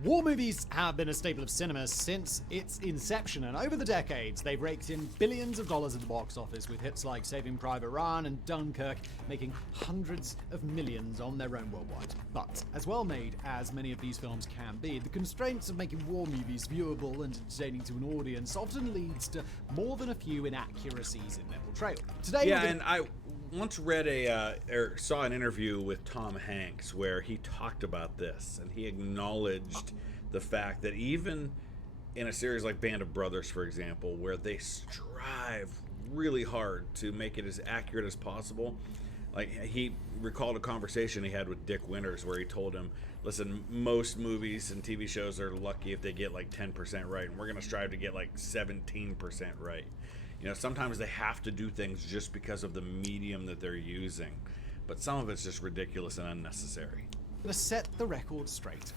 War movies have been a staple of cinema since its inception, and over the decades they've raked in billions of dollars at the box office, with hits like Saving Private Ryan and Dunkirk making hundreds of millions on their own worldwide. But as well made as many of these films can be, the constraints of making war movies viewable and entertaining to an audience often leads to more than a few inaccuracies in their portrayal. Today, and I once read or saw an interview with Tom Hanks where he talked about this, and he acknowledged the fact that even in a series like Band of Brothers, for example, where they strive really hard to make it as accurate as possible, like he recalled a conversation he had with Dick Winters where he told him, listen, most movies and TV shows are lucky if they get like 10% right, and we're going to strive to get like 17% right. You know, sometimes they have to do things just because of the medium that they're using, but some of it's just ridiculous and unnecessary. Let's set the record straight.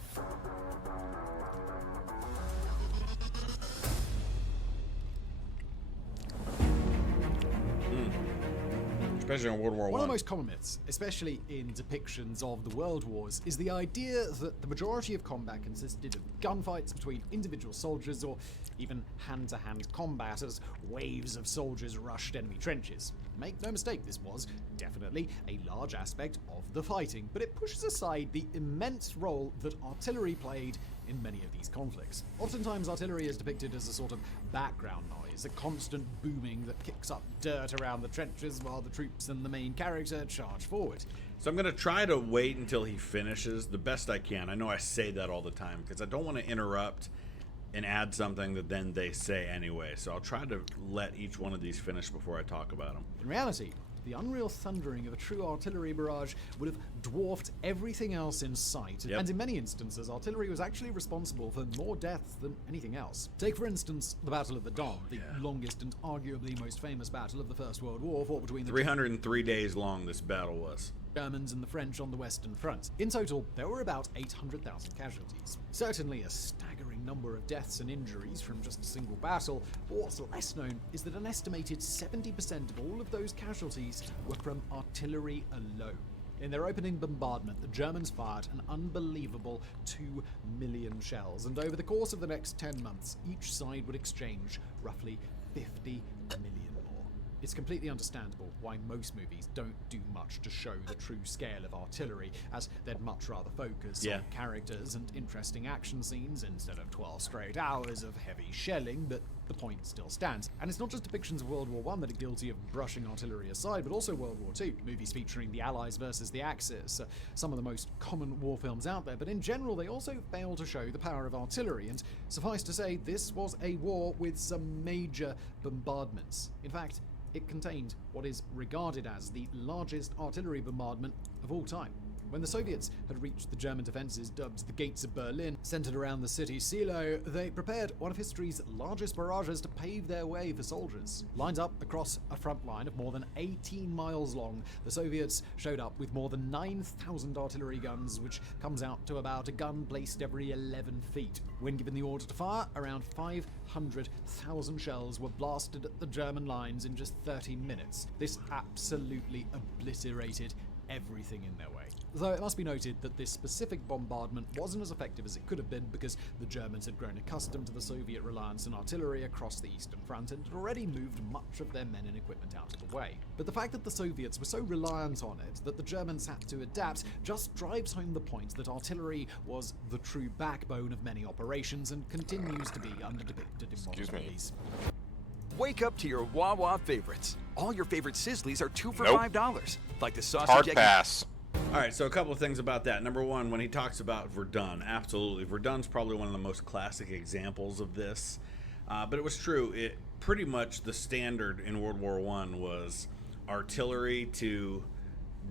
Especially in World War I. One of the most common myths, especially in depictions of the World Wars, is the idea that the majority of combat consisted of gunfights between individual soldiers or even hand-to-hand combat as waves of soldiers rushed enemy trenches. Make no mistake, this was definitely a large aspect of the fighting, but it pushes aside the immense role that artillery played in many of these conflicts. Oftentimes, artillery is depicted as a sort of background noise, a constant booming that kicks up dirt around the trenches while the troops and the main character charge forward. So I'm going to try to wait until he finishes the best I can. I know I say that all the time because I don't want to interrupt and add something that then they say anyway. So I'll try to let each one of these finish before I talk about them. In reality, the unreal thundering of a true artillery barrage would have dwarfed everything else in sight, and in many instances, artillery was actually responsible for more deaths than anything else. Take, for instance, the Battle of the Don, the longest and arguably most famous battle of the First World War, fought between the 303 days long this battle was. Germans and the French on the Western Front. In total, there were about 800,000 casualties. Certainly a staggering number of deaths and injuries from just a single battle, but what's less known is that an estimated 70% of all of those casualties were from artillery alone. In their opening bombardment, the Germans fired an unbelievable 2 million shells, and over the course of the next 10 months, each side would exchange roughly 50 million. It's completely understandable why most movies don't do much to show the true scale of artillery, as they'd much rather focus on characters and interesting action scenes instead of 12 straight hours of heavy shelling, but the point still stands. And it's not just depictions of World War I that are guilty of brushing artillery aside, but also World War II, movies featuring the Allies versus the Axis, some of the most common war films out there, but in general they also fail to show the power of artillery, and suffice to say, this was a war with some major bombardments. In fact, it contained what is regarded as the largest artillery bombardment of all time. When the Soviets had reached the German defenses dubbed the Gates of Berlin, centered around the city Silo, they prepared one of history's largest barrages to pave their way for soldiers. Lined up across a front line of more than 18 miles long, the Soviets showed up with more than 9,000 artillery guns, which comes out to about a gun placed every 11 feet. When given the order to fire, around 500,000 shells were blasted at the German lines in just 30 minutes. This absolutely obliterated everything in their way. Though it must be noted that this specific bombardment wasn't as effective as it could have been because the Germans had grown accustomed to the Soviet reliance on artillery across the Eastern Front and had already moved much of their men and equipment out of the way. But the fact that the Soviets were so reliant on it that the Germans had to adapt just drives home the point that artillery was the true backbone of many operations and continues to be underdepicted in modern movies. Wake up to your Wawa favorites. All your favorite Sizzlies are 2 for Nope. $5. Like the sausage Hard egg. pass. All right, so a couple of things about that. Number one, when he talks about Verdun, absolutely. Verdun's probably one of the most classic examples of this. But it was true. It pretty much the standard in World War I was artillery to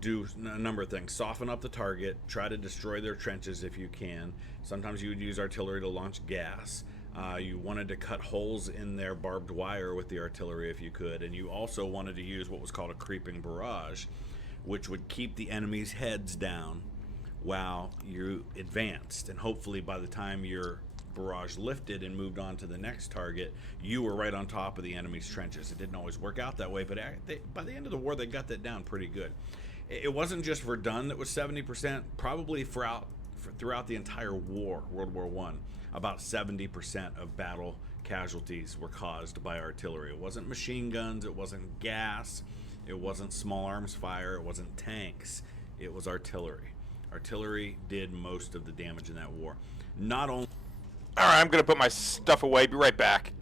do a number of things. Soften up the target, try to destroy their trenches if you can. Sometimes you would use artillery to launch gas. You wanted to cut holes in their barbed wire with the artillery if you could. And you also wanted to use what was called a creeping barrage, which would keep the enemy's heads down while you advanced. And hopefully by the time your barrage lifted and moved on to the next target, you were right on top of the enemy's trenches. It didn't always work out that way, but by the end of the war, they got that down pretty good. It wasn't just Verdun that was 70%, probably throughout the entire war, World War I, about 70% of battle casualties were caused by artillery. It wasn't machine guns, it wasn't gas, it wasn't small arms fire, it wasn't tanks, it was artillery. Artillery did most of the damage in that war. Not only... Alright, I'm gonna put my stuff away. Be right back.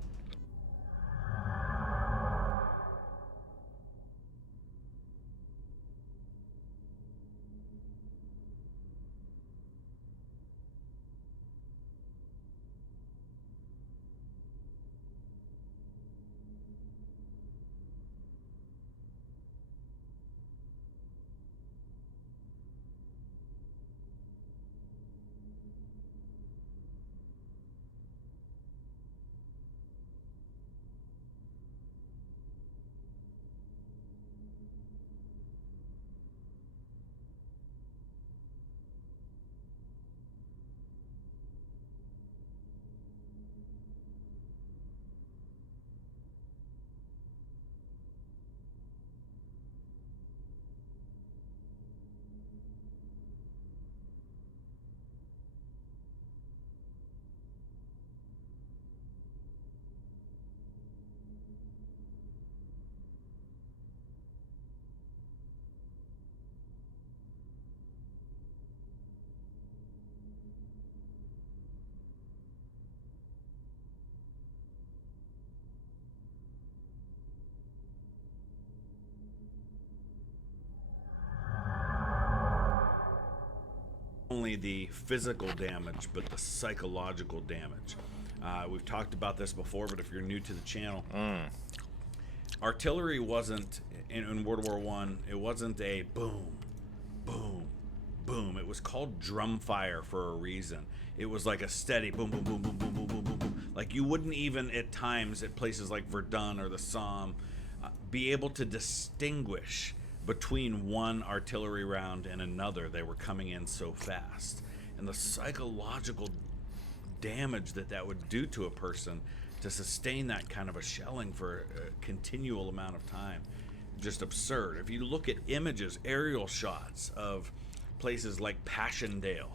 Only the physical damage, but the psychological damage. We've talked about this before, but if you're new to the channel, artillery wasn't, in World War I, it wasn't a boom, boom, boom. It was called drum fire for a reason. It was like a steady boom, boom, boom, boom, boom, boom, boom, boom, boom. Like you wouldn't even at times at places like Verdun or the Somme be able to distinguish between one artillery round and another. They were coming in so fast, and the psychological damage that would do to a person to sustain that kind of a shelling for a continual amount of time, just absurd. If you look at images, aerial shots of places like Passchendaele,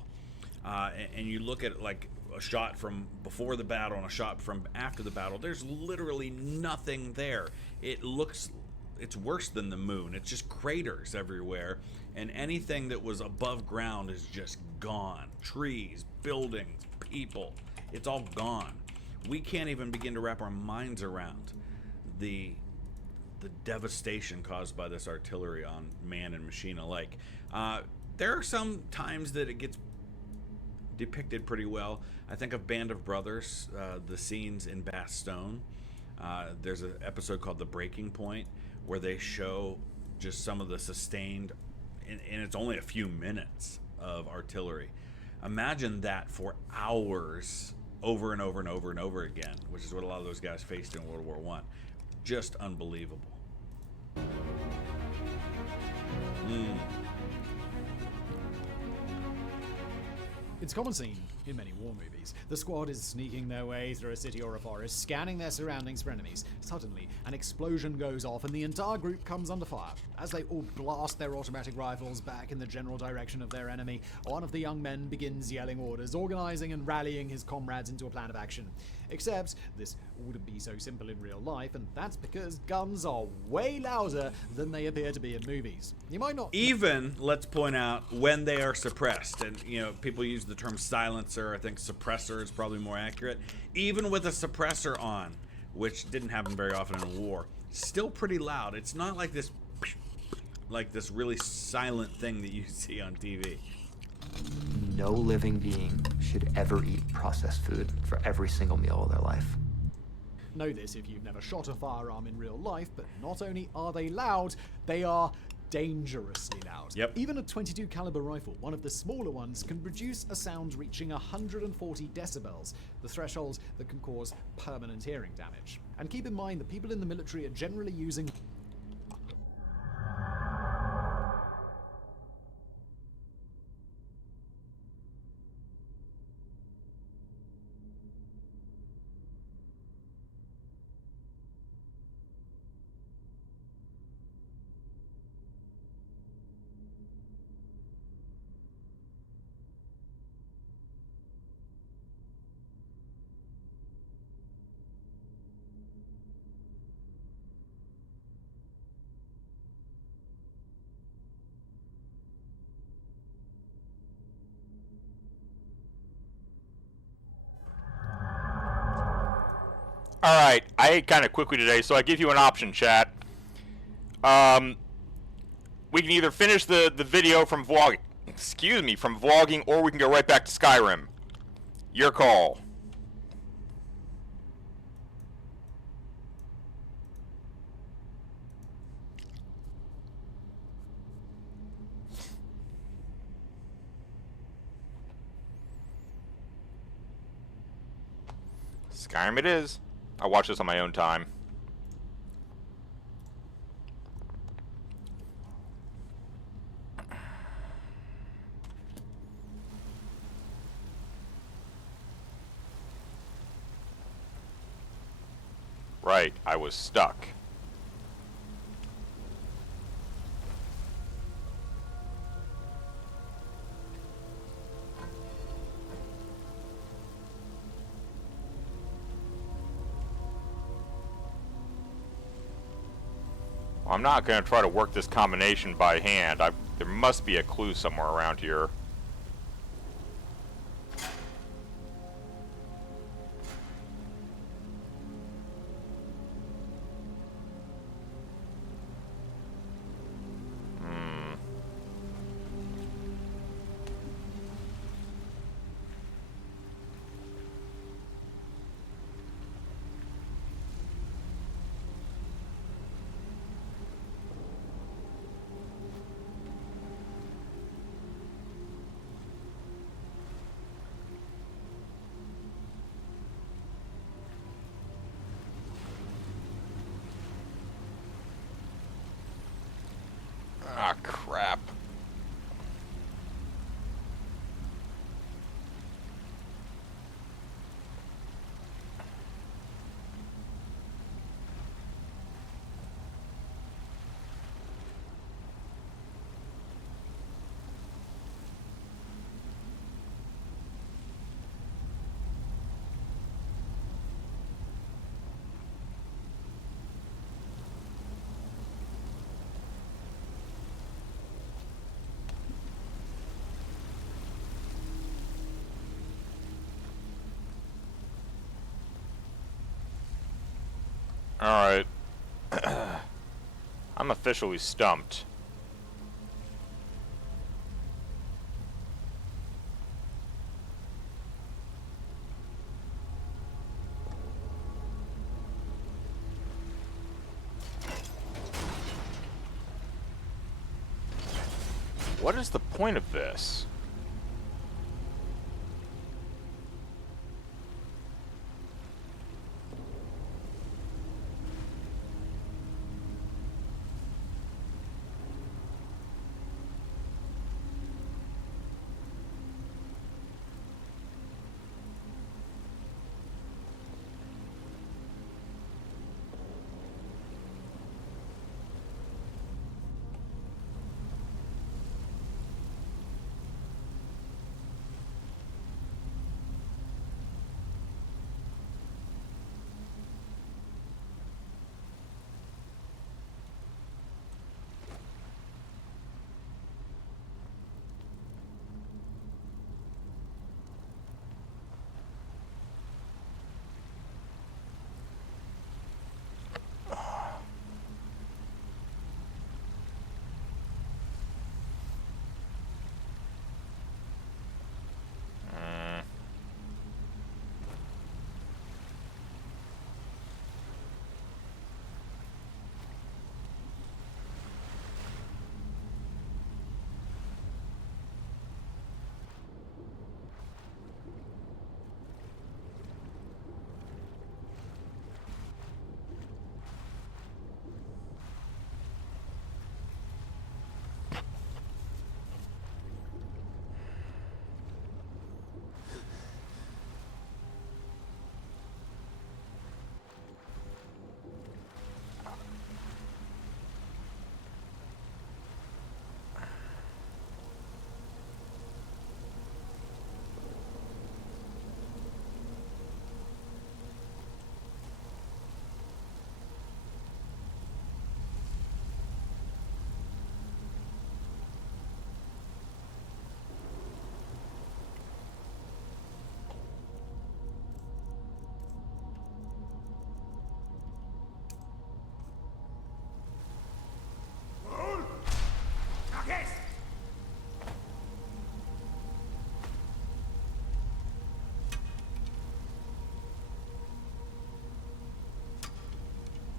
and you look at like a shot from before the battle and a shot from after the battle, there's literally nothing there. It's worse than the moon. It's just craters everywhere, and anything that was above ground is just gone. Trees, buildings, people, it's all gone. We can't even begin to wrap our minds around the devastation caused by this artillery on man and machine alike. There are some times that it gets depicted pretty well. I think of Band of Brothers, the scenes in Bastogne. There's an episode called The Breaking Point, where they show just some of the sustained and it's only a few minutes of artillery. Imagine that for hours, over and over and over and over again, which is what a lot of those guys faced in World War I. Just unbelievable. It's a common scene in many war movies. The squad is sneaking their way through a city or a forest, scanning their surroundings for enemies. Suddenly, an explosion goes off and the entire group comes under fire. As they all blast their automatic rifles back in the general direction of their enemy, one of the young men begins yelling orders, organizing and rallying his comrades into a plan of action. Except, this wouldn't be so simple in real life, and that's because guns are way louder than they appear to be in movies. You might not... Even, let's point out, when they are suppressed, and, you know, people use the term silencer, I think suppressor is probably more accurate. Even with a suppressor on, which didn't happen very often in war, still pretty loud. It's not like this really silent thing that you see on TV. No living being should ever eat processed food for every single meal of their life. Know this if you've never shot a firearm in real life, but not only are they loud, they are dangerously loud. Yep. Even a .22 caliber rifle, one of the smaller ones, can produce a sound reaching 140 decibels, the threshold that can cause permanent hearing damage. And keep in mind that people in the military are generally using... Alright, I ate kind of quickly today, so I give you an option, chat. We can either finish the video from vlogging, from vlogging, or we can go right back to Skyrim. Your call. Skyrim it is. I watch this on my own time. Right, I was stuck. I'm not going to try to work this combination by hand. There must be a clue somewhere around here. Ah, crap. Alright. I'm officially stumped. What is the point of this?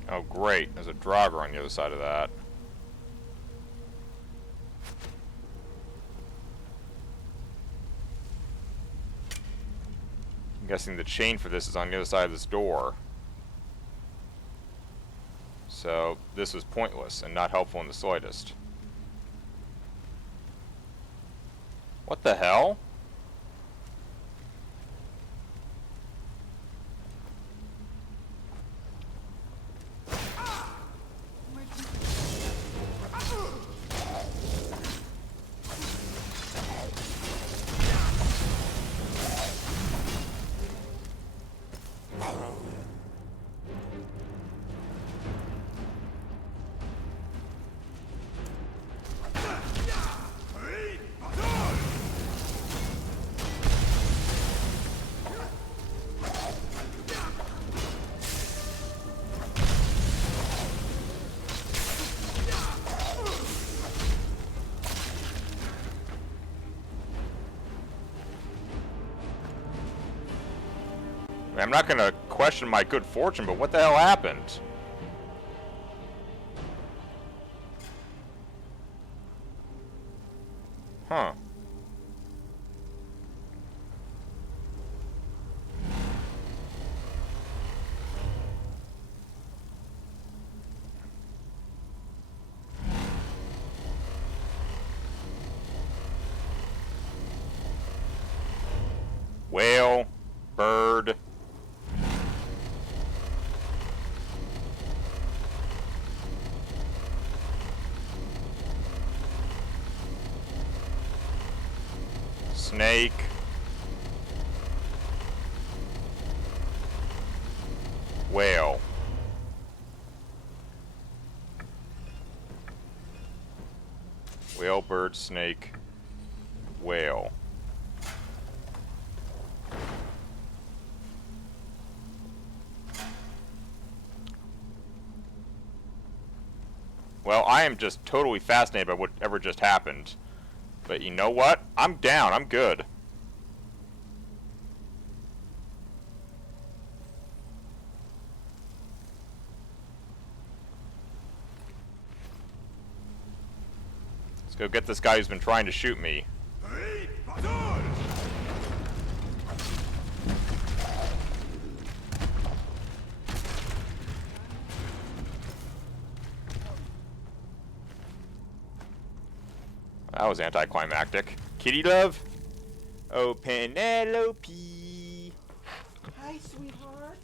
Oh, great. There's a Draugr on the other side of that. I'm guessing the chain for this is on the other side of this door. So, this was pointless and not helpful in the slightest. What the hell? I'm not gonna question my good fortune, but what the hell happened? Huh. Whale, bird. Snake. Whale. Whale, bird, snake, whale. Well, I am just totally fascinated by whatever just happened. But you know what? I'm down. I'm good. Let's go get this guy who's been trying to shoot me. That was anticlimactic. Kitty love? Oh, Penelope. Hi, sweetheart.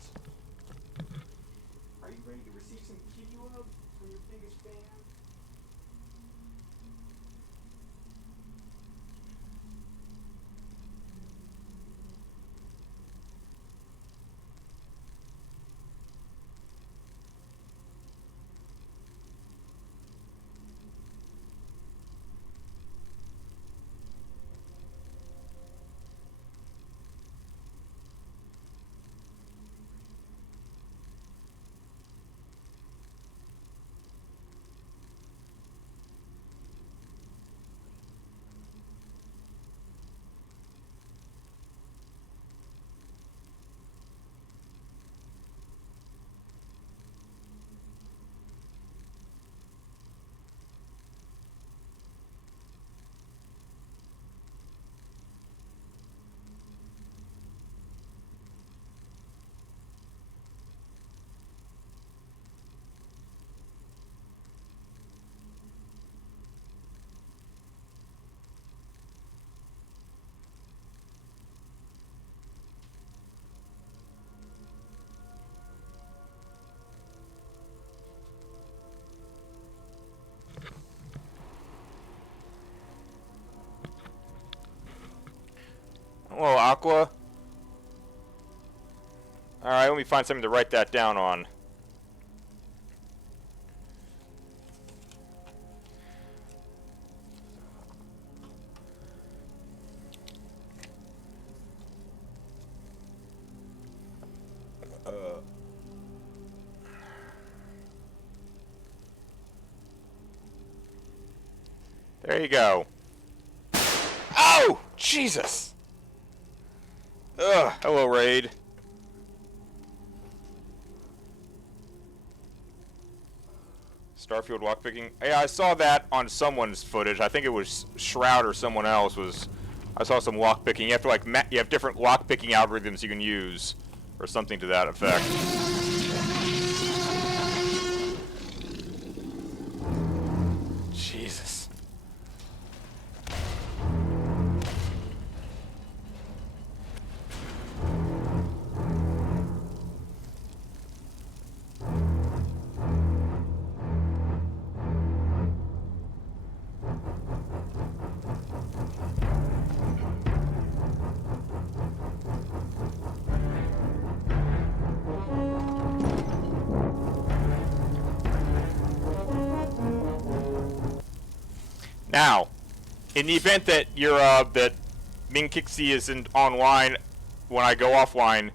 Are you ready to receive some kitty love from your biggest fan? Hello, Aqua. Alright, let me find something to write that down on. There you go. Oh! Jesus! Ugh, hello, Raid. Starfield lockpicking. Yeah, I saw that on someone's footage. I think it was Shroud or someone else was. I saw some lockpicking. You have to like you have different lockpicking algorithms you can use, or something to that effect. Jesus. Now, in the event that you're that Minkixie isn't online when I go offline,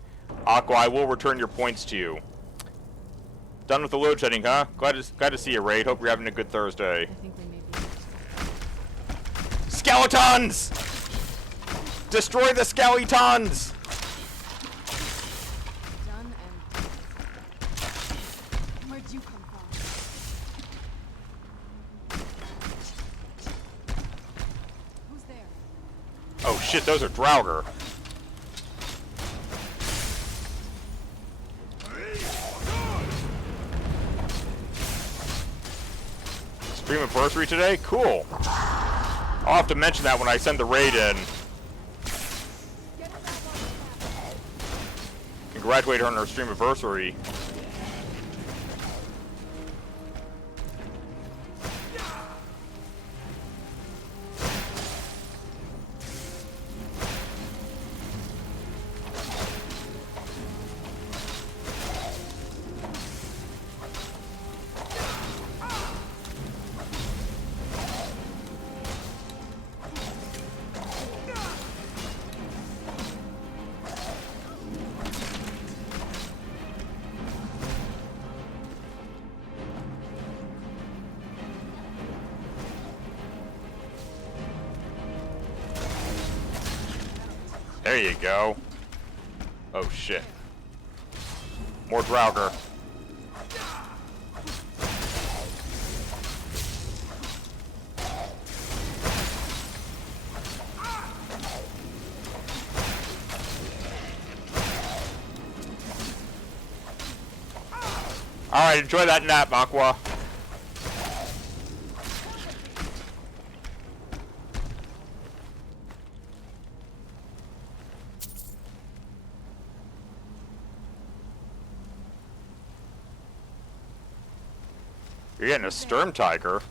Aqua, I will return your points to you. Done with the load shedding, huh? Glad to see you, Raid. Hope you're having a good Thursday. I think we may be Skeletons! Destroy the skeletons! done and where'd you come from? Who's there? Oh shit, those are Draugr. Stream anniversary today? Cool. I'll have to mention that when I send the raid in. Congratulate her on her stream anniversary. There you go. Oh shit. More Draugr. Alright, enjoy that nap, Aqua. You're getting a Sturm Tiger.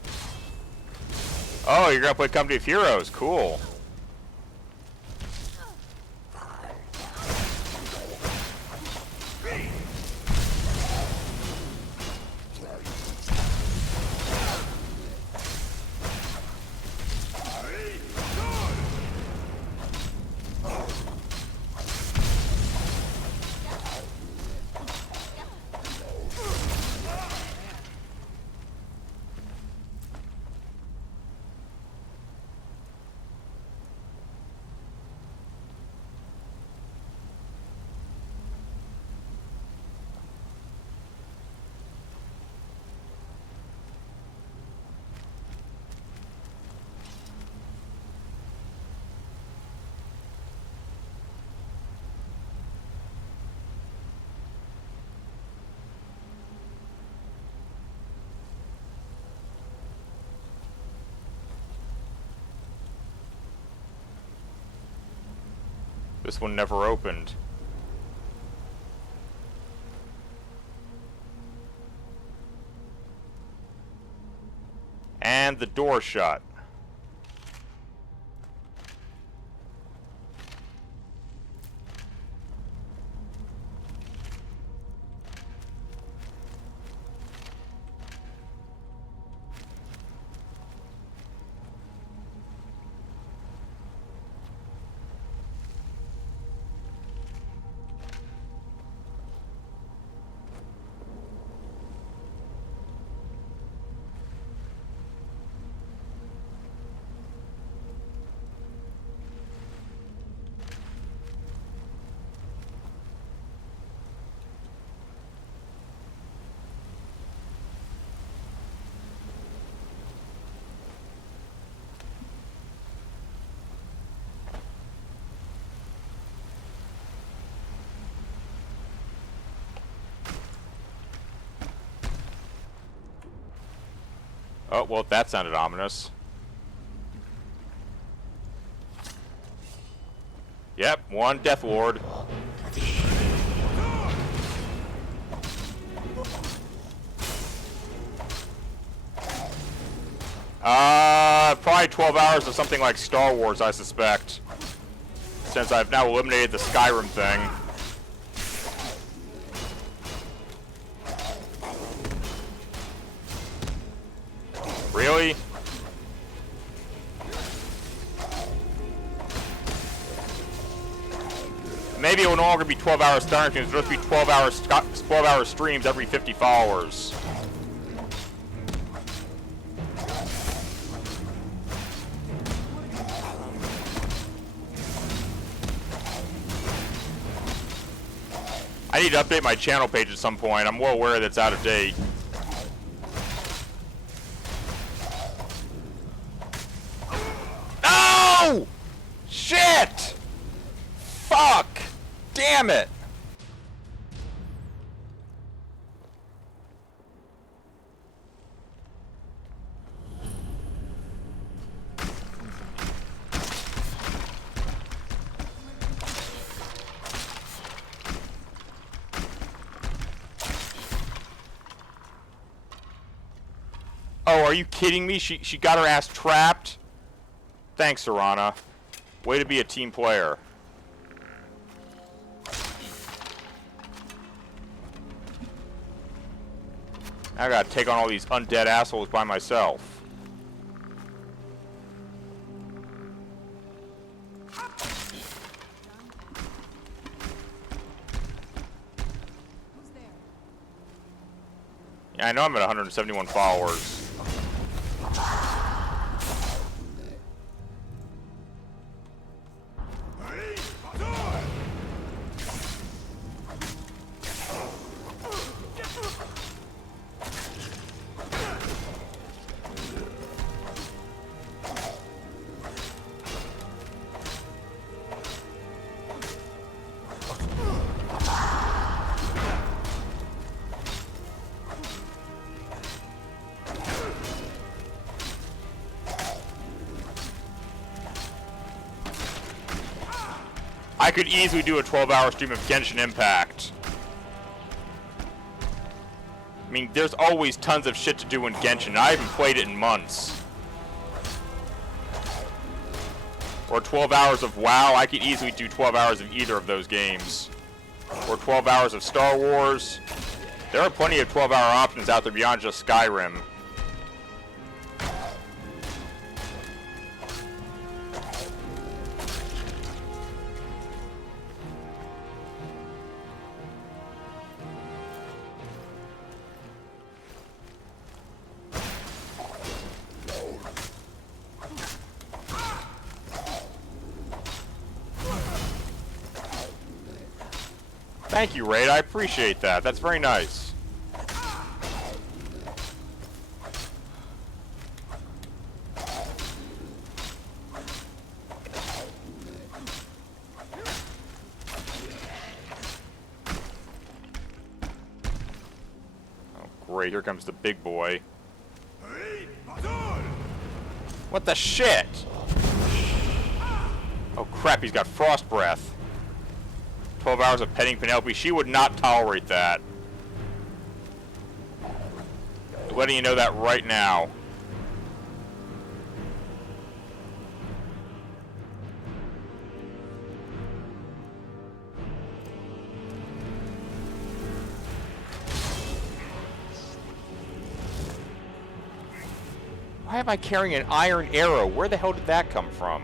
Oh, you're gonna play Company of Heroes. Cool. This one never opened. And the door shut. Oh, well, that sounded ominous. Yep, one Death Lord. Probably 12 hours of something like Star Wars, I suspect. Since I've now eliminated the Skyrim thing. Really? Maybe it will no longer be 12-hour Skyrim streams, it'll just be 12-hour streams every 50 followers. I need to update my channel page at some point. I'm well aware that it's out of date. No! Shit! Fuck! Damn it! Oh, are you kidding me? She got her ass trapped? Thanks, Serana. Way to be a team player. I gotta take on all these undead assholes by myself. Yeah, I know I'm at 171 followers. I could easily do a 12-hour stream of Genshin Impact. I mean, there's always tons of shit to do in Genshin. I haven't played it in months. Or 12 hours of WoW. I could easily do 12 hours of either of those games. Or 12 hours of Star Wars. There are plenty of 12-hour options out there beyond just Skyrim. Thank you, Raid. I appreciate that. That's very nice. Oh, great. Here comes the big boy. What the shit? Oh, crap. He's got frost breath. 12 hours of petting Penelope. She would not tolerate that. Letting you know that right now. Why am I carrying an iron arrow? Where the hell did that come from?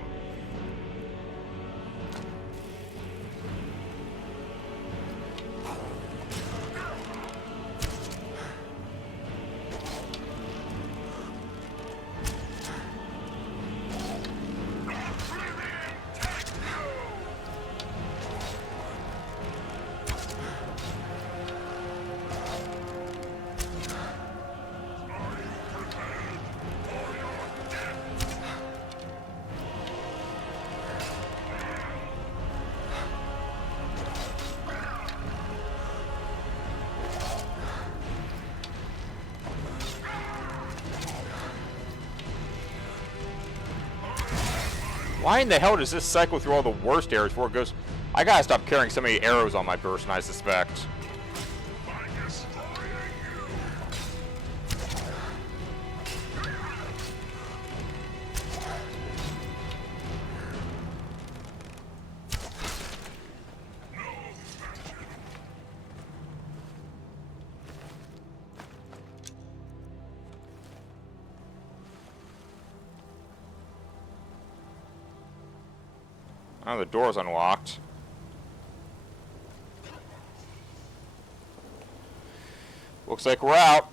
Why in the hell does this cycle through all the worst arrows before it goes? I gotta stop carrying so many arrows on my person, I suspect. Oh, the door's unlocked. Looks like we're out.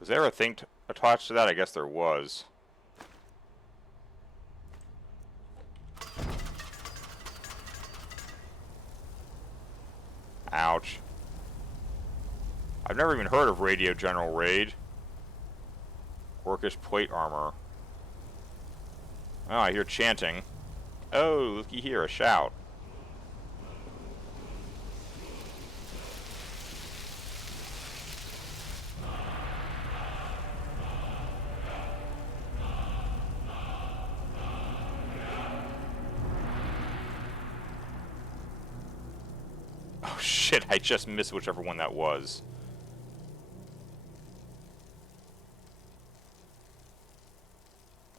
Was there a thing attached to that? I guess there was. Ouch. I've never even heard of Radio General Raid. Orcish plate armor. Oh, I hear chanting. Oh, looky here, a shout. Oh shit, I just missed whichever one that was.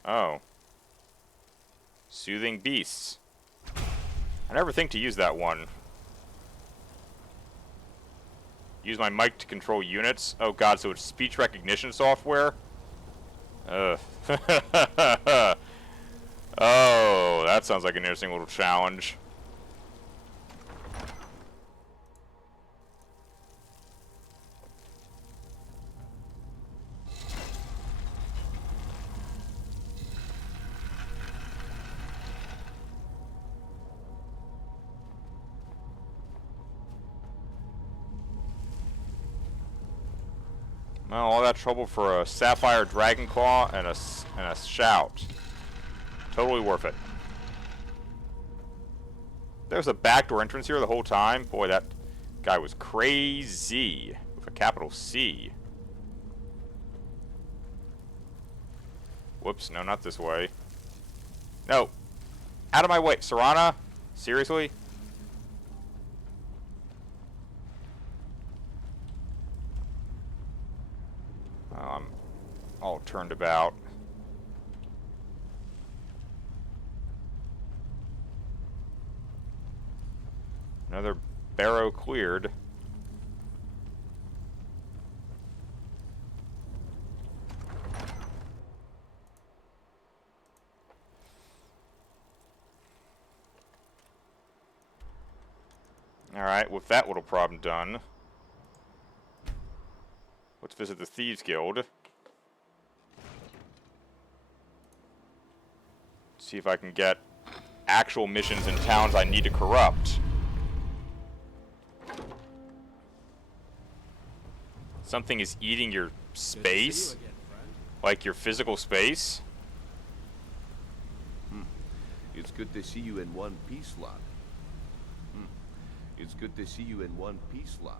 Oh. Soothing beasts. I never think to use that one. Use my mic to control units? Oh god, so it's speech recognition software? Ugh. Oh, that sounds like an interesting little challenge. Well, all that trouble for a sapphire dragon claw and a shout. Totally worth it. There's a backdoor entrance here the whole time. Boy, that guy was crazy with a capital C. Whoops, no, not this way. No. Out of my way. Serana? Seriously? I'm all turned about. Another barrow cleared. Alright, with that little problem done, let's visit the Thieves Guild. See if I can get actual missions in towns I need to corrupt. Something is eating your space? Like your physical space? It's good to see you in one piece, lad. It's good to see you in one piece, lad.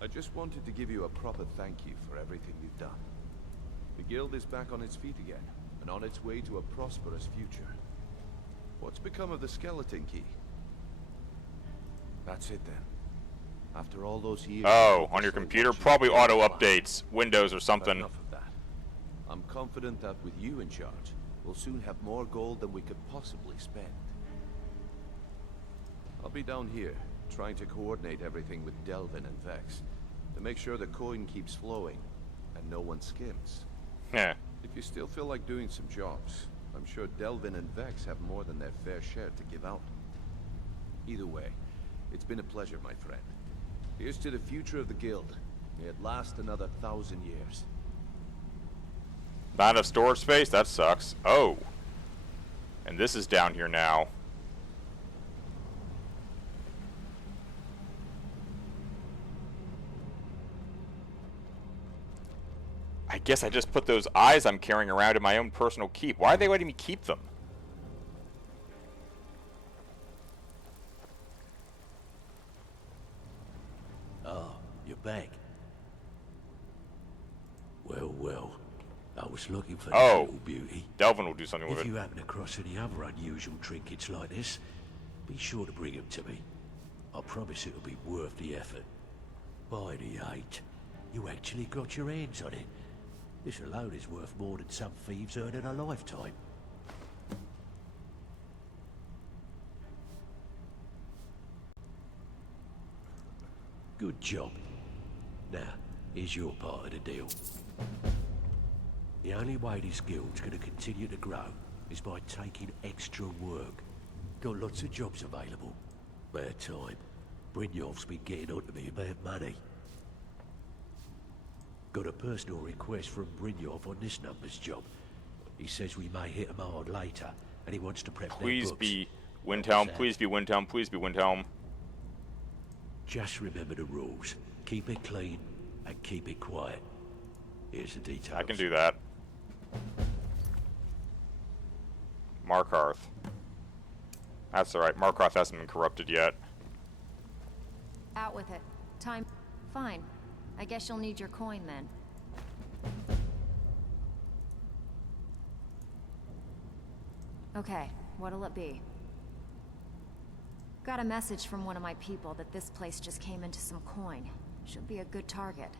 I just wanted to give you a proper thank you for everything you've done. The guild is back on its feet again, and on its way to a prosperous future. What's become of the skeleton key? That's it then. After all those years... Oh, on your computer? Probably auto-updates, Windows or something. Enough of that. I'm confident that with you in charge, we'll soon have more gold than we could possibly spend. I'll be down here, trying to coordinate everything with Delvin and Vex, to make sure the coin keeps flowing, and no one skims. Yeah. If you still feel like doing some jobs, I'm sure Delvin and Vex have more than their fair share to give out. Either way, it's been a pleasure, my friend. Here's to the future of the guild. May it last another 1,000 years. Not enough storage space? That sucks. Oh. And this is down here now. I guess I just put those eyes I'm carrying around in my own personal keep. Why are they letting me keep them? Ah, you're back. Well, well. I was looking for this little beauty. Delvin will do something with If it. you happen across any other unusual trinkets like this, be sure to bring them to me. I promise it'll be worth the effort. By the 8, you actually got your hands on it. This alone is worth more than some thieves earn in a lifetime. Good job. Now, here's your part of the deal. The only way this guild's gonna continue to grow is by taking extra work. Got lots of jobs available. Bad time. Brynjolf's been getting on to me about money. Got a personal request from Brynjolf on this numbers job. He says we may hit him hard later, and he wants to prep their Please books. be Windhelm, please be Windhelm, please be Windhelm. Just remember the rules. Keep it clean and keep it quiet. Here's the details. I can do that. Markarth. That's alright. Markarth hasn't been corrupted yet. Out with it. Time. Fine. I guess you'll need your coin then. Okay, what'll it be? Got a message from one of my people that this place just came into some coin. Should be a good target.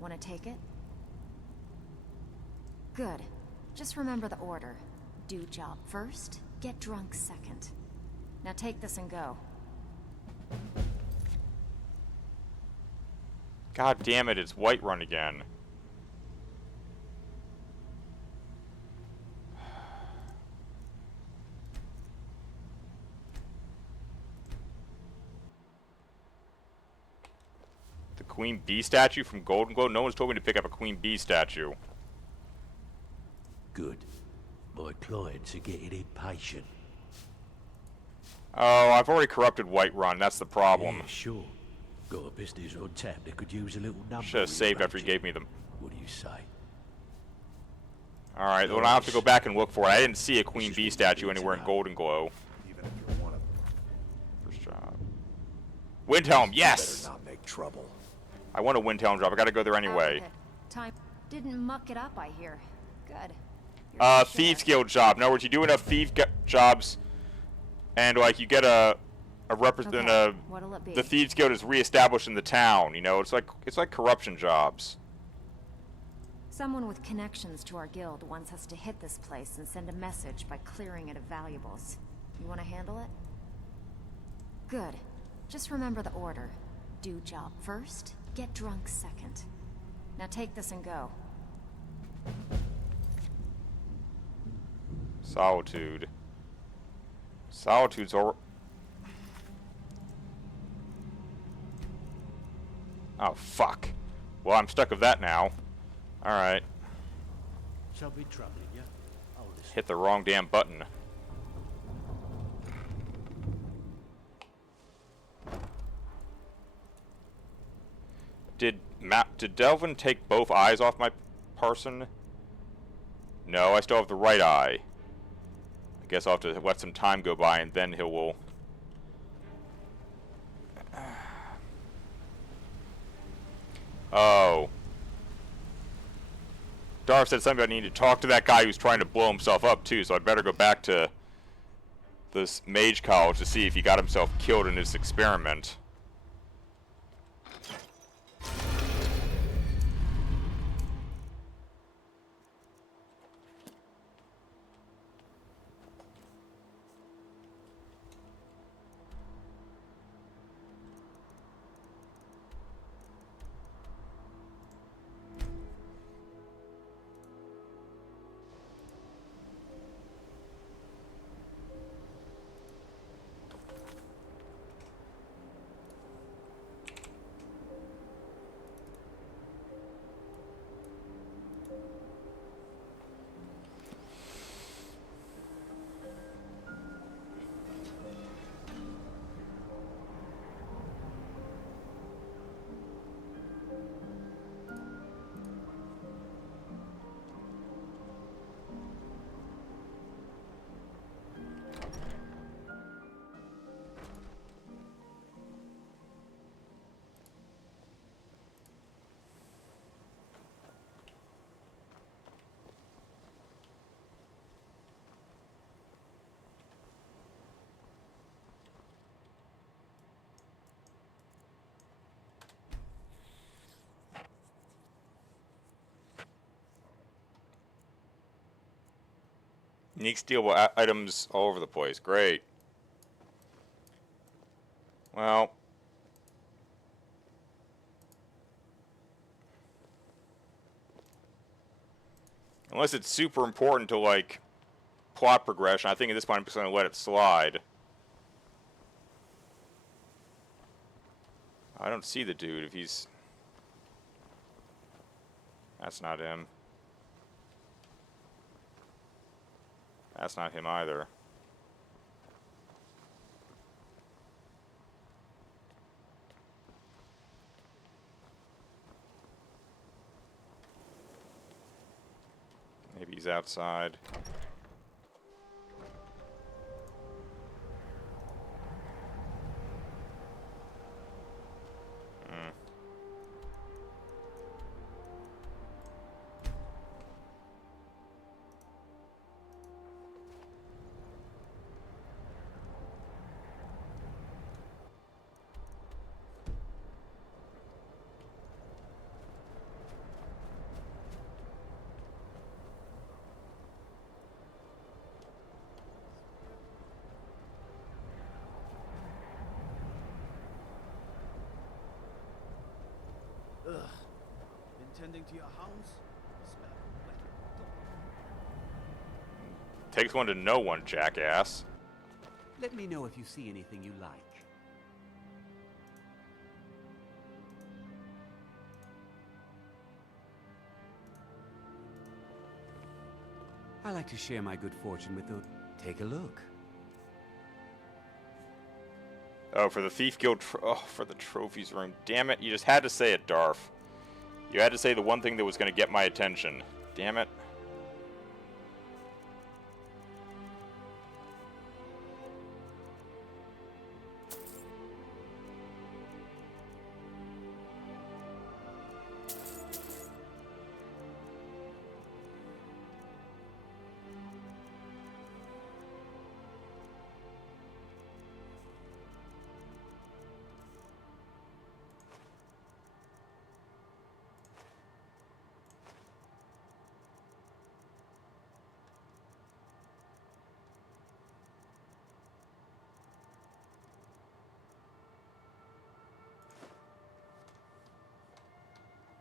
Wanna take it? Good. Just remember the order. Do job first, get drunk second. Now take this and go. God damn it, it's Whiterun again. The Queen Bee statue from Golden Glow? No one's told me to pick up a Queen Bee statue. Good. My clients are getting impatient. Oh, I've already corrupted Whiterun, that's the problem. Yeah, sure. Got a business on tap that could use a little number. Should have saved after he gave me them. What do you say? Alright, well, I have to go back and look for it. I didn't see a Queen Bee statue anywhere in Golden Glow. Even if you're one of them. First job. Windhelm, yes! Better not make trouble. I want a Windhelm job. I gotta go there anyway. Okay. Time didn't muck it up, I hear. Good. Thieves Guild job. In other words, you do enough jobs, and like you get the Thieves Guild is reestablished in the town. You know, it's like corruption jobs. Someone with connections to our guild wants us to hit this place and send a message by clearing it of valuables. You want to handle it? Good. Just remember the order. Do job first, get drunk second. Now take this and go. Solitude. Solitude's over. Oh, fuck. Well, I'm stuck with that now. Alright. Shall be troubling you. Hit the wrong damn button. Did Delvin take both eyes off my person? No, I still have the right eye. I guess I'll have to let some time go by and then he will... Oh. Darth said something about needing to talk to that guy who's trying to blow himself up too, so I'd better go back to this mage college to see if he got himself killed in this experiment. Unique stealable items all over the place. Great. Well. Unless it's super important to, like, plot progression, I think at this point I'm just going to let it slide. I don't see the dude if he's... That's not him. That's not him either. Maybe he's outside. Ugh. Been tending to your hounds? Smell wet. Takes one to know one, jackass. Let me know if you see anything you like. I like to share my good fortune with those. Take a look. Oh, for the Thief Guild. For the trophies room. Damn it! You just had to say it, Darf. You had to say the one thing that was going to get my attention. Damn it.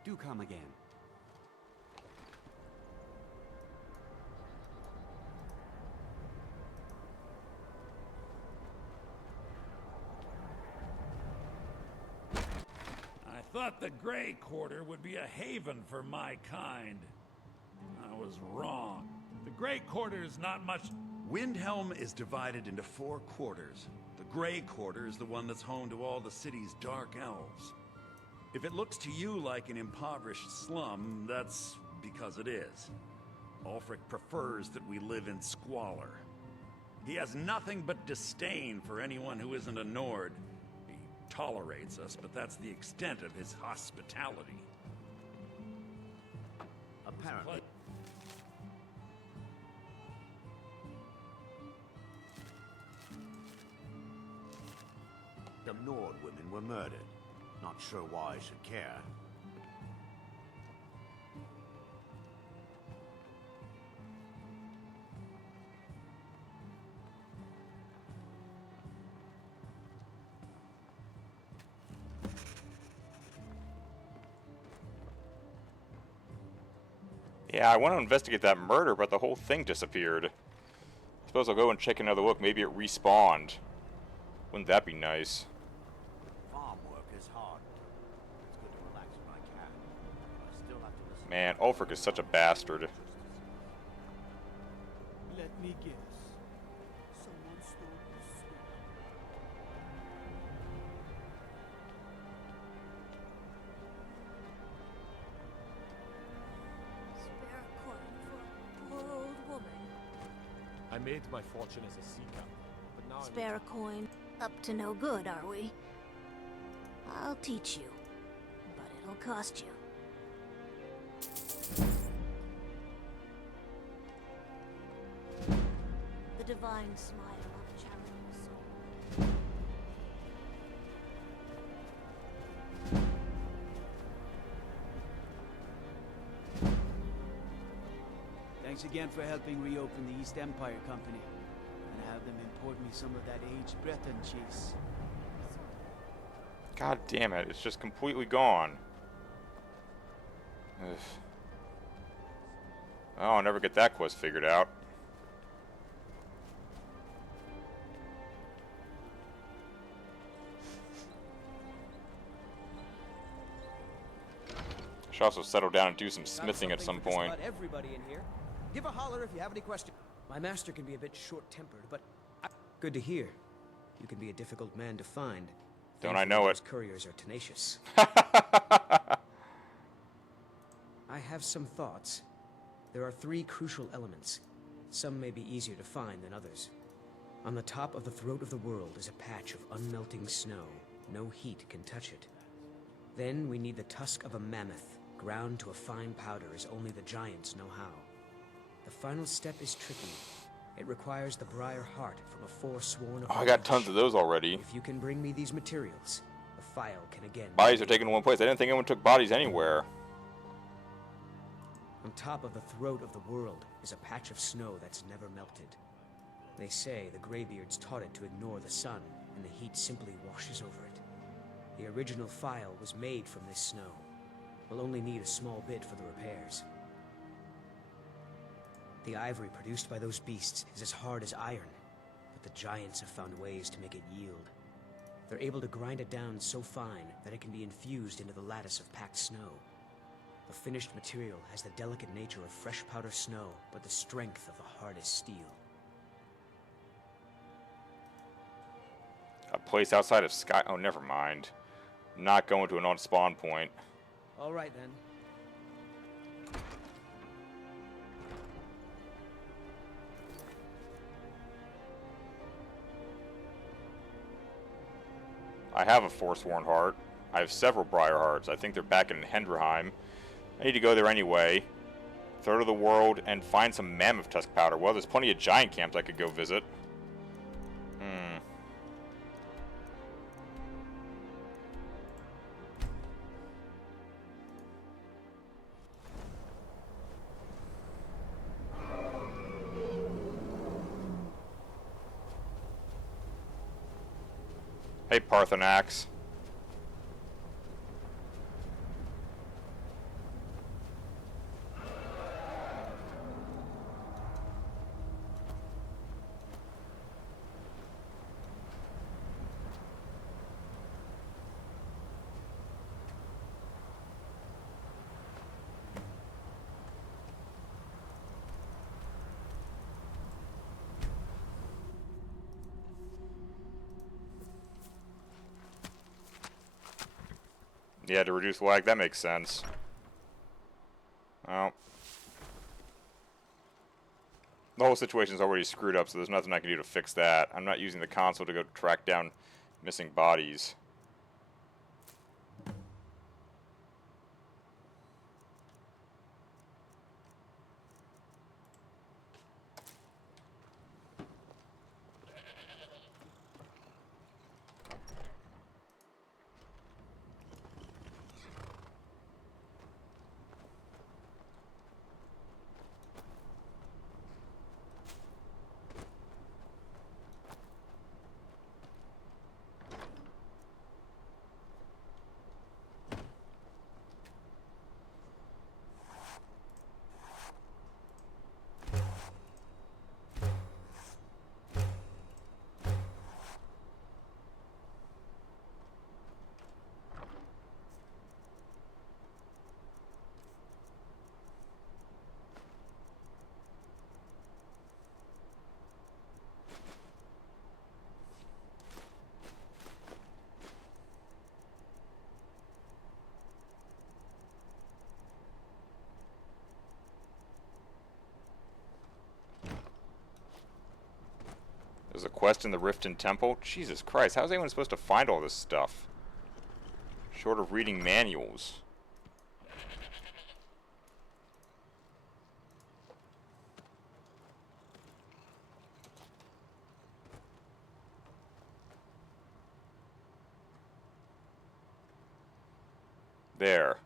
Do come again. I thought the Grey Quarter would be a haven for my kind. I was wrong. The Grey Quarter is not much... Windhelm is divided into 4 quarters. The Grey Quarter is the one that's home to all the city's dark elves. If it looks to you like an impoverished slum, that's because it is. Ulfric prefers that we live in squalor. He has nothing but disdain for anyone who isn't a Nord. He tolerates us, but that's the extent of his hospitality. Apparently. The Nord women were murdered. Not sure why I should care. Yeah, I want to investigate that murder, but the whole thing disappeared. I suppose I'll go and check another look. Maybe it respawned. Wouldn't that be nice? Farm work is hard. It's good to relax when I can. I still have to listen. Man, Ulfric is such a bastard. Let me guess. Someone stole the sword. Spare a coin for a poor old woman. I made my fortune as a seeker, but now Spare a coin. Up to no good, are we? I'll teach you, but it'll cost you. The divine smile on a charitable soul. Thanks again for helping reopen the East Empire Company. And have them import me some of that aged Breton cheese. God damn it, it's just completely gone. Ugh. Oh, I'll never get that quest figured out. Should also settle down and do some smithing at some point. Got everybody in here. Give a holler if you have any questions. My master can be a bit short-tempered, but good to hear. You can be a difficult man to find. Don't I know it? Those couriers are tenacious. I have some thoughts. There are 3 crucial elements. Some may be easier to find than others. On the top of the throat of the world is a patch of unmelting snow. No heat can touch it. Then we need the tusk of a mammoth, ground to a fine powder as only the giants know how. The final step is tricky. It requires the briar heart from a forsworn of Oh, I got tons of those already. If you can bring me these materials, the file can again... Bodies are taken to one place. I didn't think anyone took bodies anywhere. On top of the throat of the world is a patch of snow that's never melted. They say the Greybeards taught it to ignore the sun, and the heat simply washes over it. The original file was made from this snow. We'll only need a small bit for the repairs. The ivory produced by those beasts is as hard as iron, but the giants have found ways to make it yield. They're able to grind it down so fine that it can be infused into the lattice of packed snow. The finished material has the delicate nature of fresh powder snow, but the strength of the hardest steel. A place outside of Sky. Oh, never mind. I'm not going to an on-spawn point. All right, then. I have a Forsworn heart. I have several Briar hearts. I think they're back in Hendrheim. I need to go there anyway. Third of the world and find some mammoth tusk powder. Well, there's plenty of giant camps I could go visit. Hey, Parthenax. Yeah, to reduce lag, that makes sense. Well, the whole situation's already screwed up, so there's nothing I can do to fix that. I'm not using the console to go track down missing bodies. There's a quest in the Riften Temple? Jesus Christ, how's anyone supposed to find all this stuff? Short of reading manuals. There.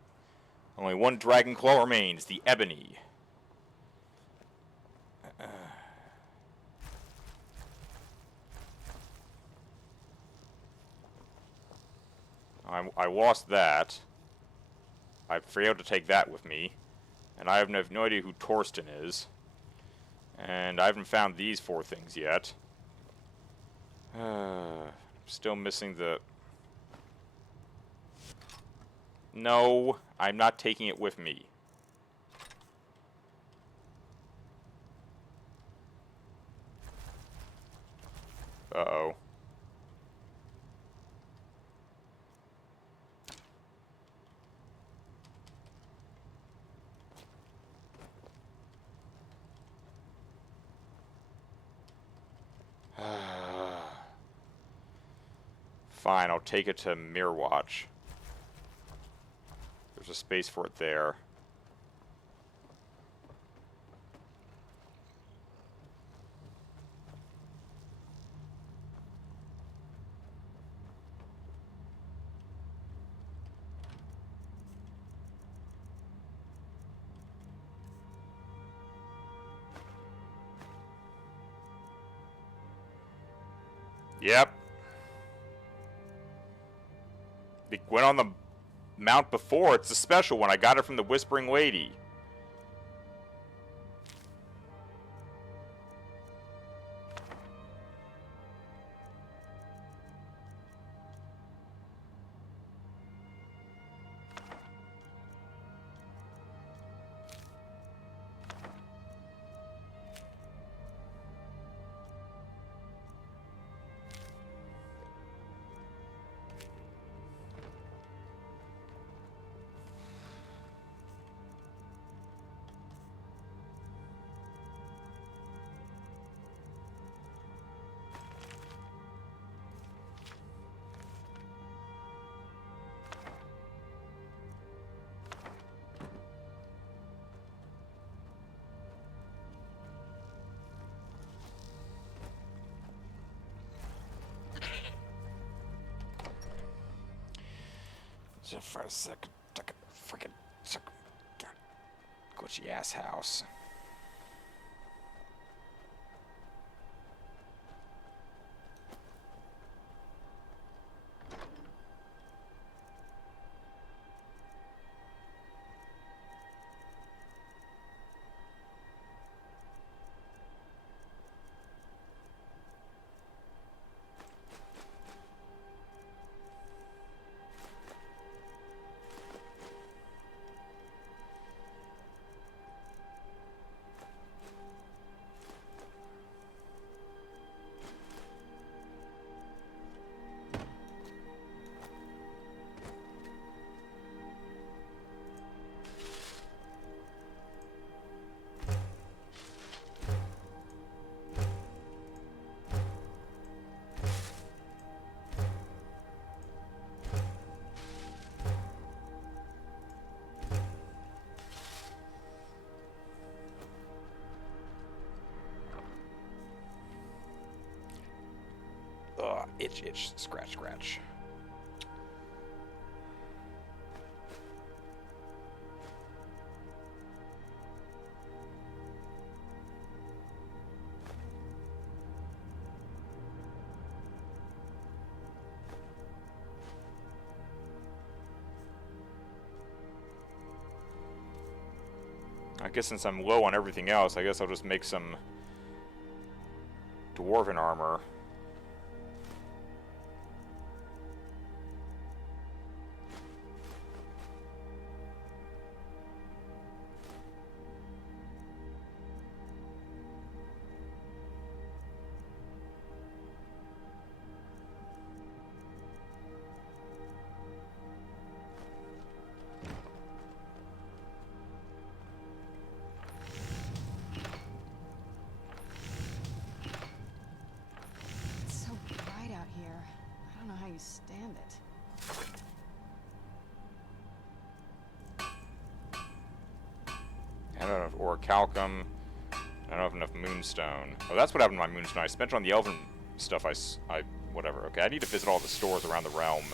Only one dragon claw remains, the Ebony. I lost that. I failed to take that with me. And I have no idea who Torsten is. And I haven't found these 4 things yet. Still missing the... No, I'm not taking it with me. Uh-oh. Fine, I'll take it to Mirrorwatch. There's a space for it there. Yep. It went on the mount before. It's a special one. I got it from the Whispering Lady. For a second, freaking glitchy ass house. Itch, scratch, scratch. I guess since I'm low on everything else, I guess I'll just make some dwarven armor. Stand it. I don't have enough orichalcum. I don't have enough moonstone. Oh, that's what happened to my moonstone. I spent it on the elven stuff. Whatever. Okay, I need to visit all the stores around the realm.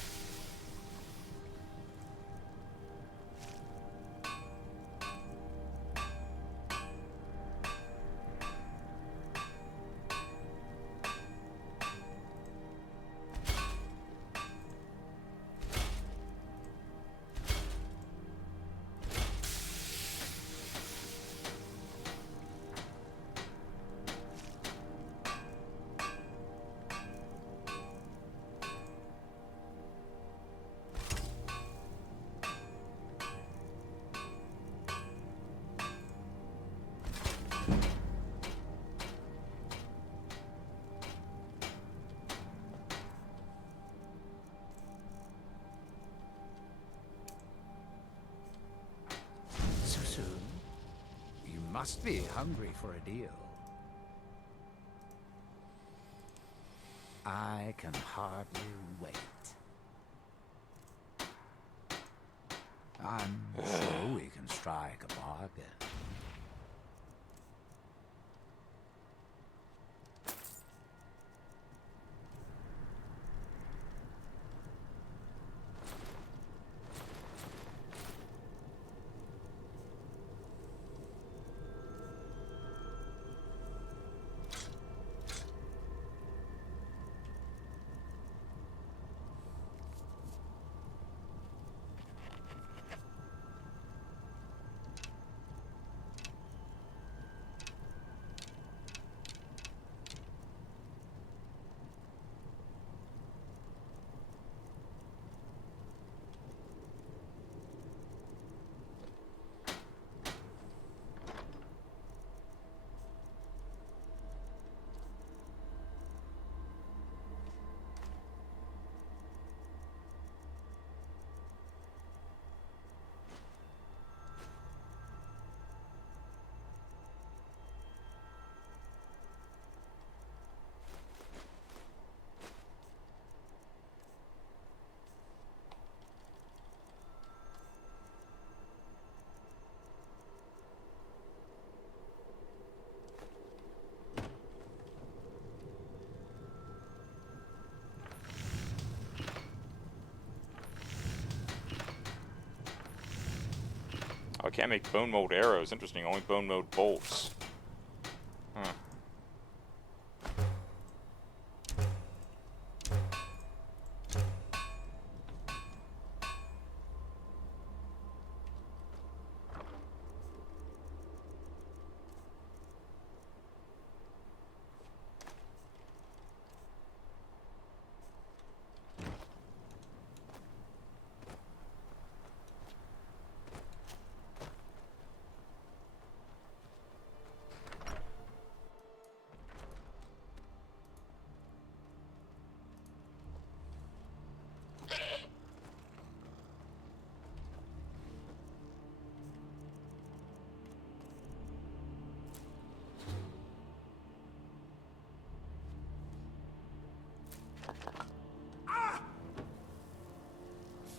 Must be hungry for a deal. I can hardly wait. I'm sure we can strike a bargain. Can't make bone mold arrows. Interesting. Only bone mold bolts. Huh.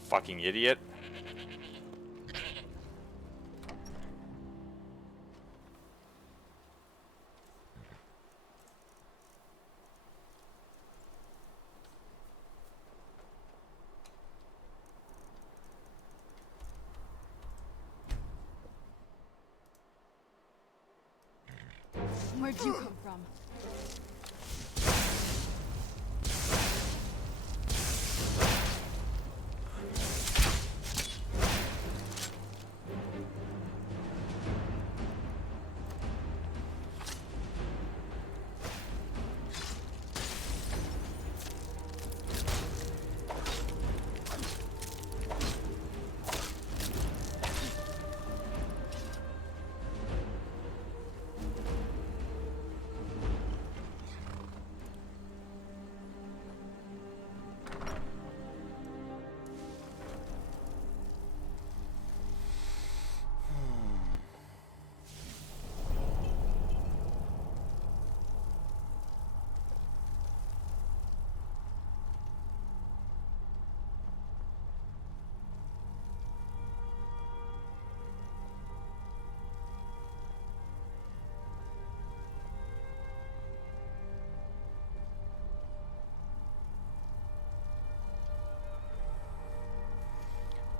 Fucking idiot. Where'd you come from?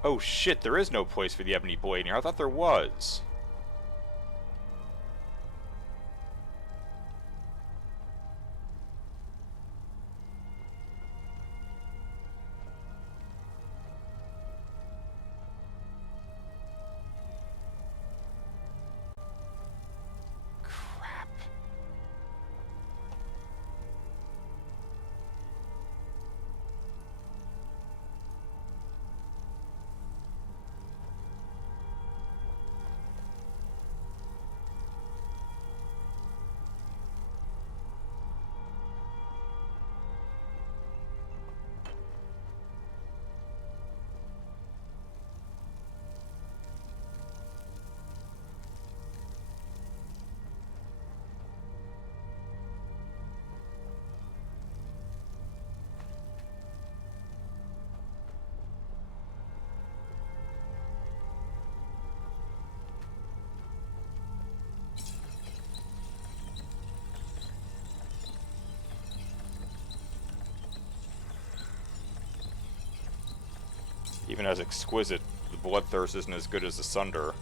Oh shit, there is no place for the ebony blade here. I thought there was. Even as exquisite, the bloodthirst isn't as good as the Sunder.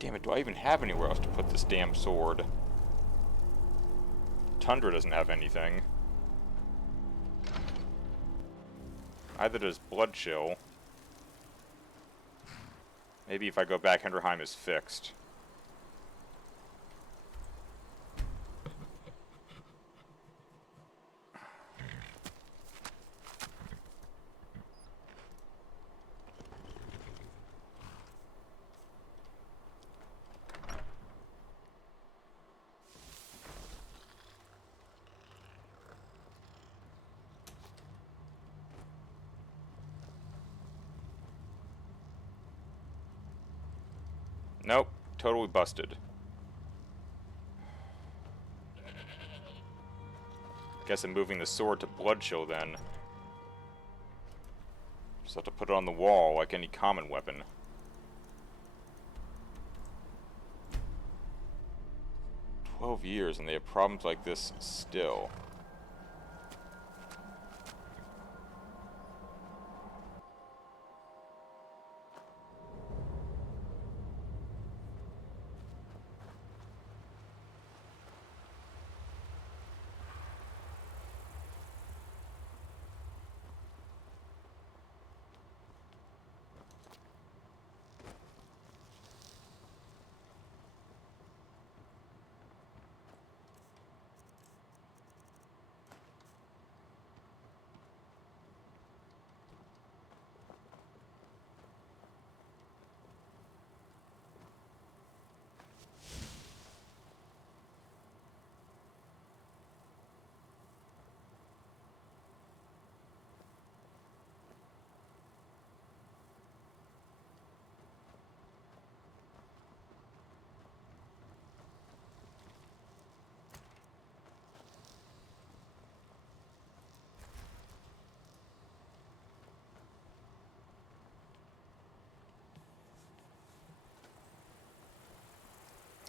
Damn it, do I even have anywhere else to put this damn sword? Tundra doesn't have anything. Either does Blood Chill. Maybe if I go back, Henderheim is fixed. Nope. Totally busted. Guess I'm moving the sword to blood chill then. Just have to put it on the wall like any common weapon. $12 and they have problems like this still.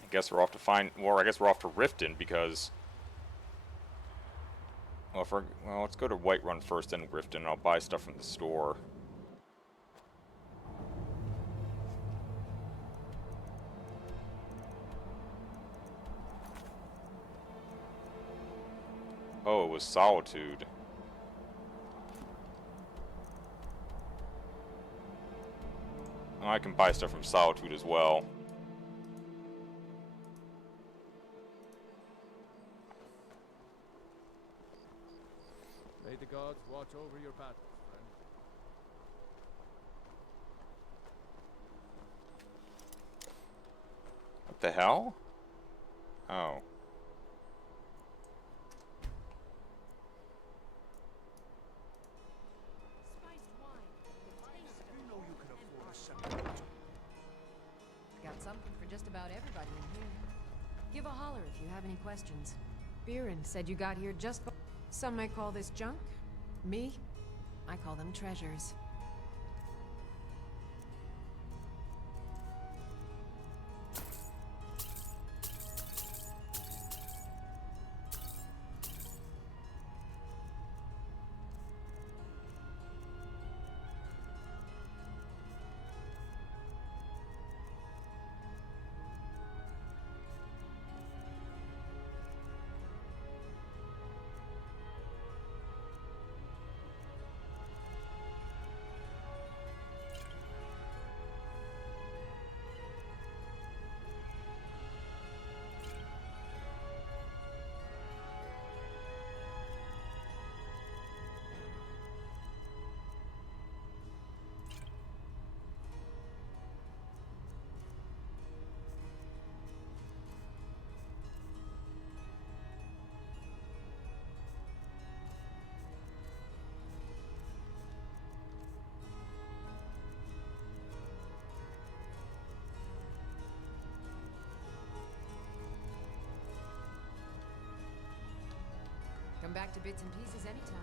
I guess we're off to I guess we're off to Riften because, well, let's go to Whiterun first, then Riften. I'll buy stuff from the store. Oh, it was Solitude. Oh, I can buy stuff from Solitude as well. May the gods watch over your battles, friend. What the hell? Oh. Got something for just about everybody in here. Give a holler if you have any questions. Biren said you got here just. Some may call this junk. Me, I call them treasures. Come back to bits and pieces anytime.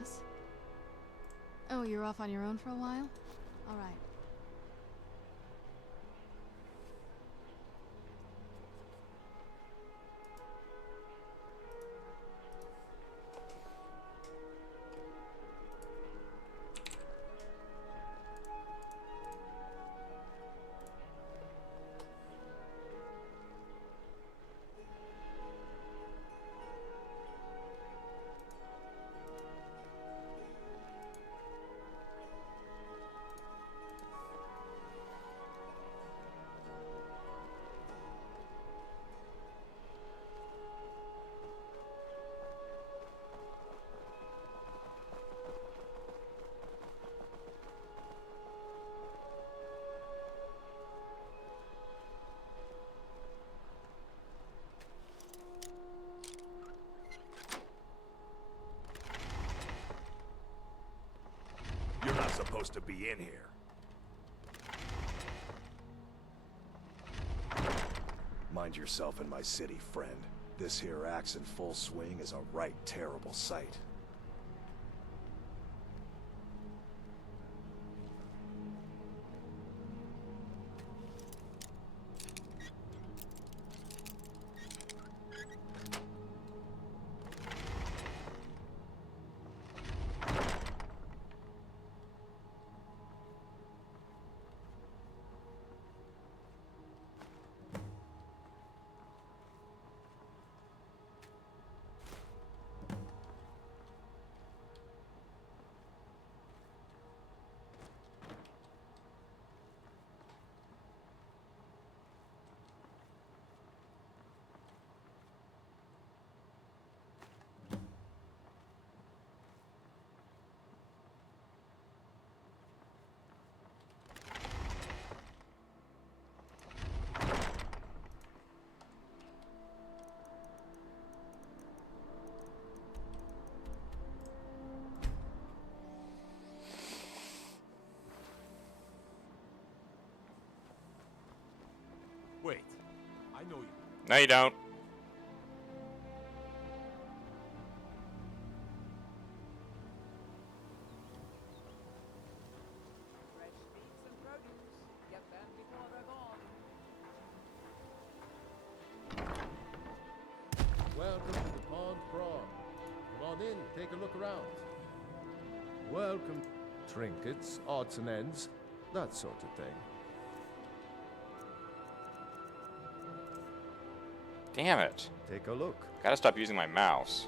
Yes? Oh, you're off on your own for a while? All right. to be in here. Mind yourself in my city, friend. This here axe in full swing is a right terrible sight. Wait, I know you. No, you don't. Welcome to the Pond Prawn. Come on in, take a look around. Welcome. Trinkets, odds and ends, that sort of thing. Damn it. Take a look. Gotta stop using my mouse.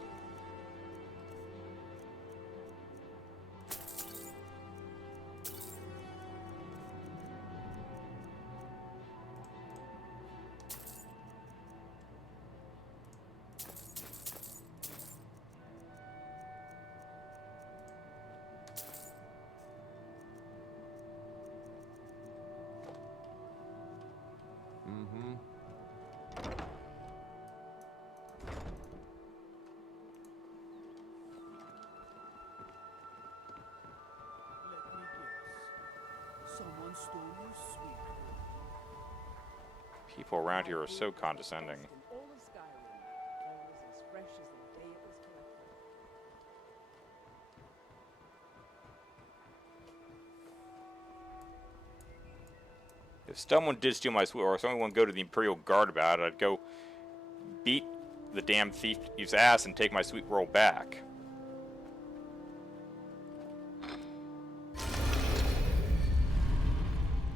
Mm-hmm. Let me guess. Someone stole your sweet. People around here are so condescending. All of Skyrim, always as fresh as the day it was collected. If someone did steal my sweet, or if someone would go to the Imperial Guard about it, I'd go beat the damn thief's ass and take my sweet roll back.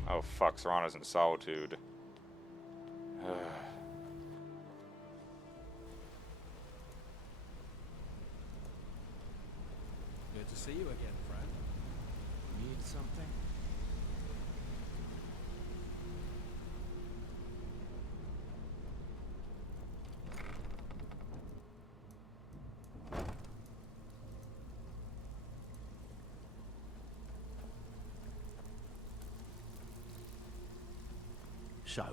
Oh fuck, Serrano's in solitude. Good to see you again, friend. Need something? So,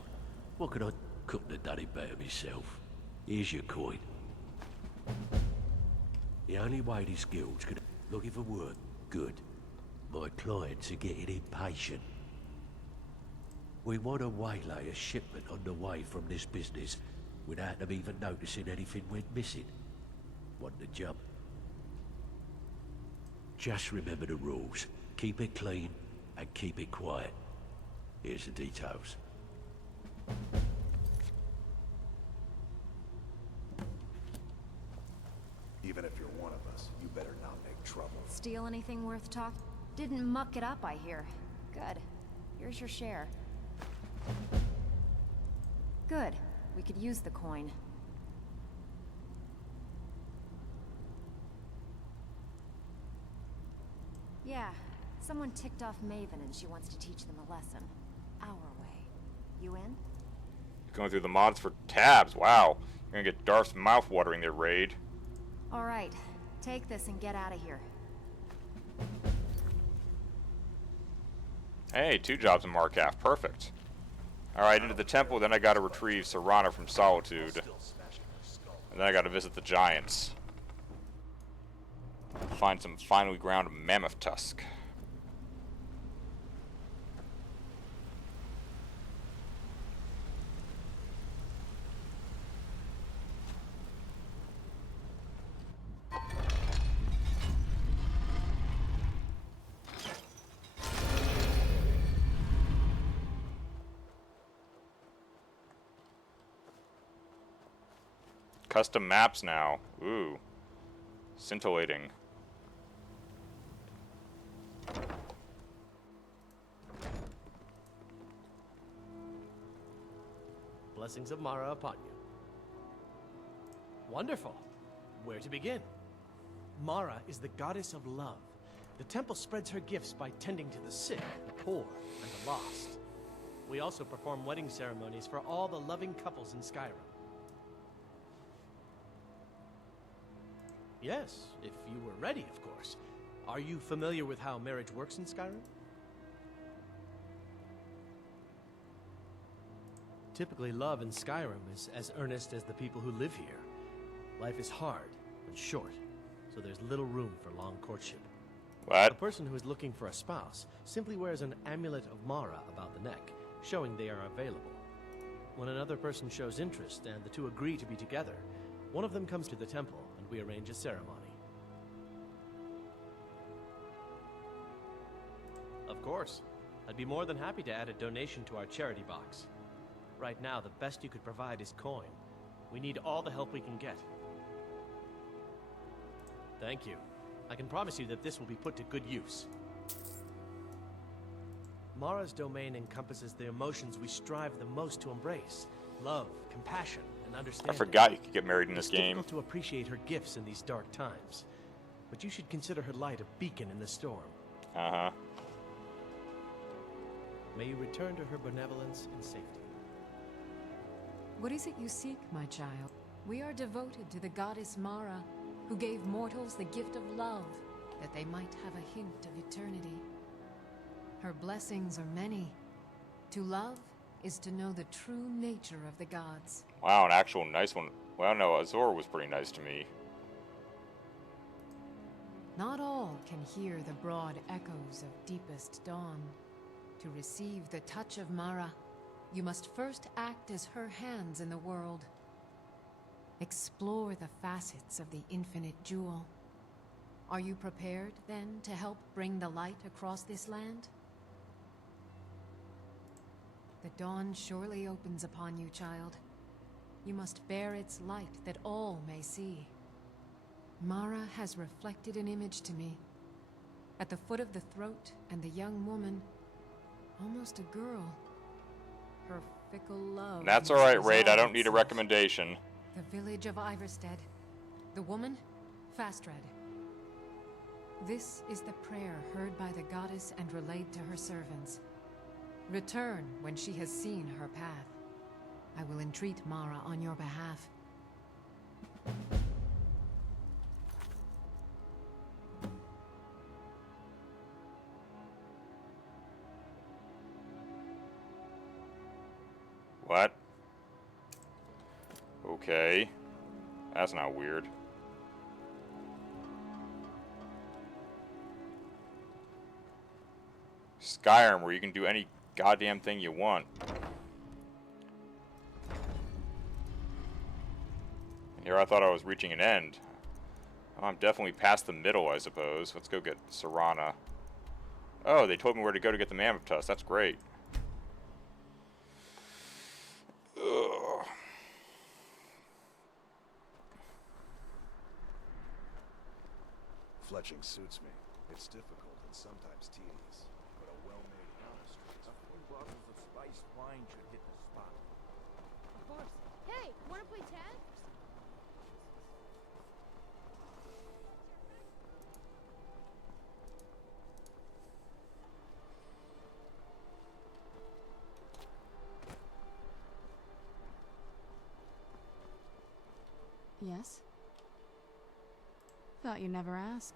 what could I... Couldn't have done it better myself. Here's your coin. The only way this guild's gonna... Looking for work? Good. My clients are getting impatient. We want to waylay a shipment on the way from this business without them even noticing anything went missing. Want to jump? Just remember the rules. Keep it clean and keep it quiet. Here's the details. Even if you're one of us, you better not make trouble. Steal anything worth talk? Didn't muck it up, I hear. Good. Here's your share. Good. We could use the coin. Yeah. Someone ticked off Maven and she wants to teach them a lesson. Our way. You in? Going through the mods for tabs. Wow. You're gonna get Darth's mouth watering their raid. Alright. Take this and get out of here. Hey, 2 jobs in Markaf. Perfect. Alright, into the temple, then I gotta retrieve Serrano from Solitude. And then I gotta visit the Giants. Find some finely ground mammoth tusk. Custom maps now. Ooh. Scintillating. Blessings of Mara upon you. Wonderful. Where to begin? Mara is the goddess of love. The temple spreads her gifts by tending to the sick, the poor, and the lost. We also perform wedding ceremonies for all the loving couples in Skyrim. Yes, if you were ready, of course. Are you familiar with how marriage works in Skyrim? Typically, love in Skyrim is as earnest as the people who live here. Life is hard and short, so there's little room for long courtship. What? A person who is looking for a spouse simply wears an amulet of Mara about the neck, showing they are available. When another person shows interest and the two agree to be together, one of them comes to the temple and we arrange a ceremony. Of course. I'd be more than happy to add a donation to our charity box. Right now, the best you could provide is coin. We need all the help we can get. Thank you. I can promise you that this will be put to good use. Mara's domain encompasses the emotions we strive the most to embrace. Love, compassion, and understanding. I forgot you could get married in this game. It's difficult to appreciate her gifts in these dark times. But you should consider her light a beacon in the storm. Uh-huh. May you return to her benevolence in safety. What is it you seek, my child? We are devoted to the goddess Mara, who gave mortals the gift of love, that they might have a hint of eternity. Her blessings are many. To love is to know the true nature of the gods. Wow, an actual nice one. Well, no, Azor was pretty nice to me. Not all can hear the broad echoes of deepest dawn. To receive the touch of Mara, you must first act as her hands in the world. Explore the facets of the infinite jewel. Are you prepared, then, to help bring the light across this land? The dawn surely opens upon you, child. You must bear its light that all may see. Mara has reflected an image to me. At the foot of the throat and the young woman, almost a girl. Her fickle love. That's alright, Raid. I don't need a recommendation. The village of Iverstead. The woman, Fastred. This is the prayer heard by the goddess and relayed to her servants. Return when she has seen her path. I will entreat Mara on your behalf. What? Okay. That's not weird. Skyrim, where you can do any goddamn thing you want. Here I thought I was reaching an end. Oh, I'm definitely past the middle, I suppose. Let's go get Serana. Oh, they told me where to go to get the mammoth tusk. That's great. Ugh. Fletching suits me. It's difficult and sometimes tedious, but a well-made counter-strike. A few bottles of spiced wine should hit the spot. Of course. Hey, wanna play tag? Yes? Thought you'd never ask.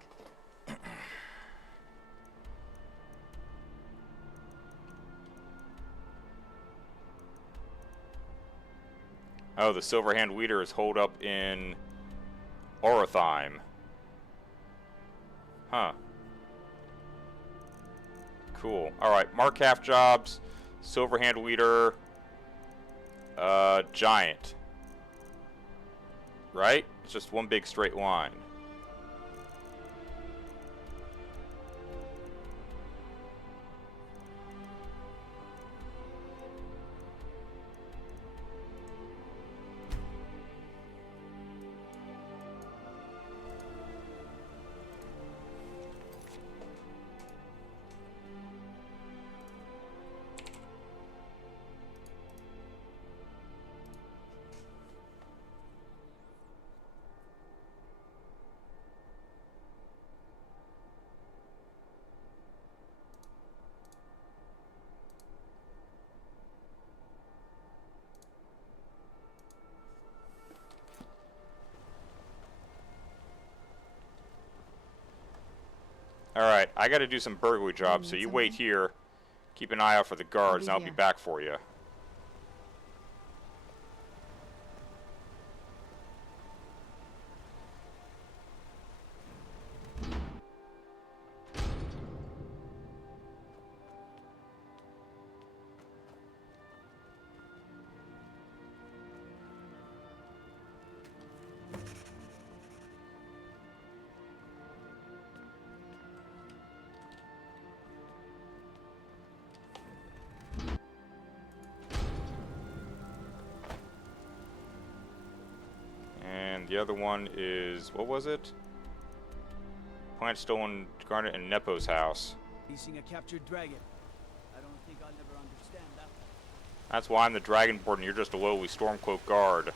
Oh, the Silverhand Weeder is holed up in Oratheim. Huh. Cool. Alright, mark half jobs, Silverhand Weeder, Giant. Right? It's just one big straight line. Alright, I gotta do some burglary jobs, so you wait here. Keep an eye out for the guards, and I'll be back for you. And the other one is, what was it? Plant stolen garnet in Nepo's house. Leasing a captured dragon. I don't think I'll never understand that. That's why I'm the Dragonborn and you're just a lowly Stormcloak guard.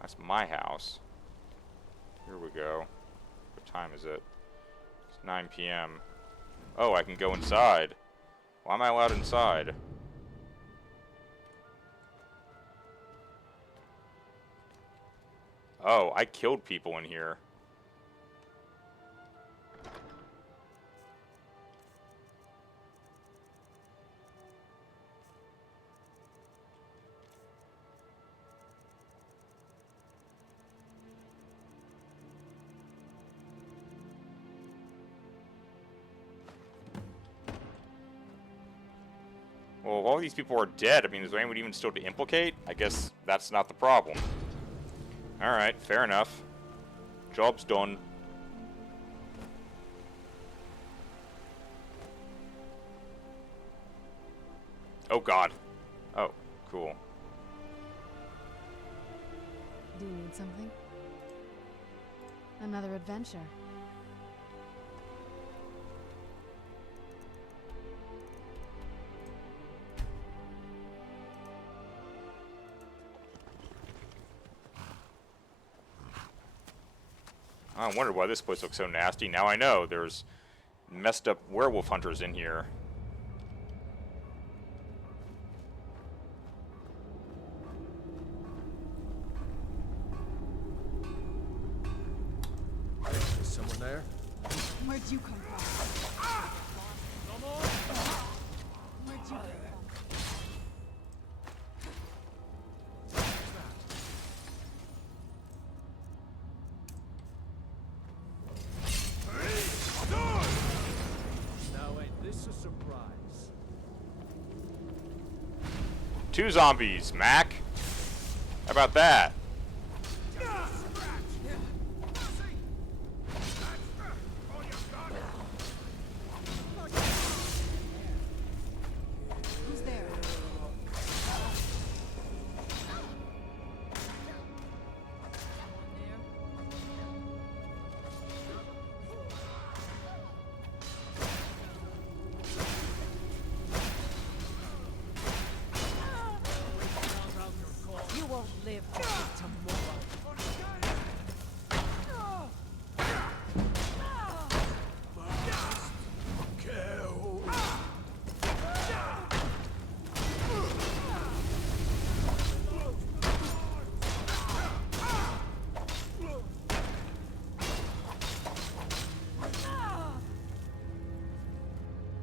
That's my house. Here we go. What time is it? It's 9 p.m. Oh, I can go inside. Why am I allowed inside? Oh, I killed people in here. Well, if all these people are dead, I mean, is there anyone even still to implicate? I guess that's not the problem. Alright, fair enough. Job's done. Oh god. Oh, cool. Do you need something? Another adventure. I wondered why this place looks so nasty. Now I know. There's messed up werewolf hunters in here. Is someone there? Where'd you come from? Where'd you come from? Now ain't this a surprise? 2 zombies, Mac. How about that? Who's there? You won't live to see tomorrow.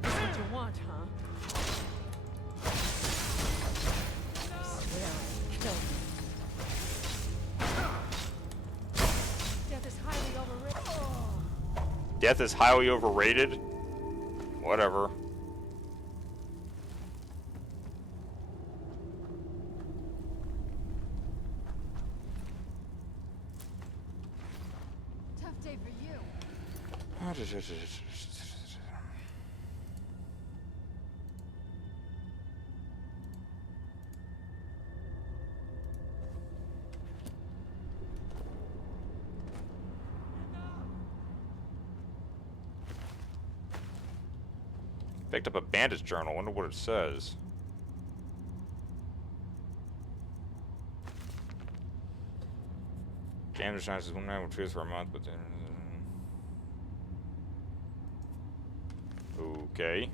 That's what you want, huh? I swear I'll kill you. Death is highly overrated. Death is highly overrated? Whatever. Tough day for you. Picked up a bandit's journal. Wonder what it says. James shines as one man with truth for a month, but then Okay.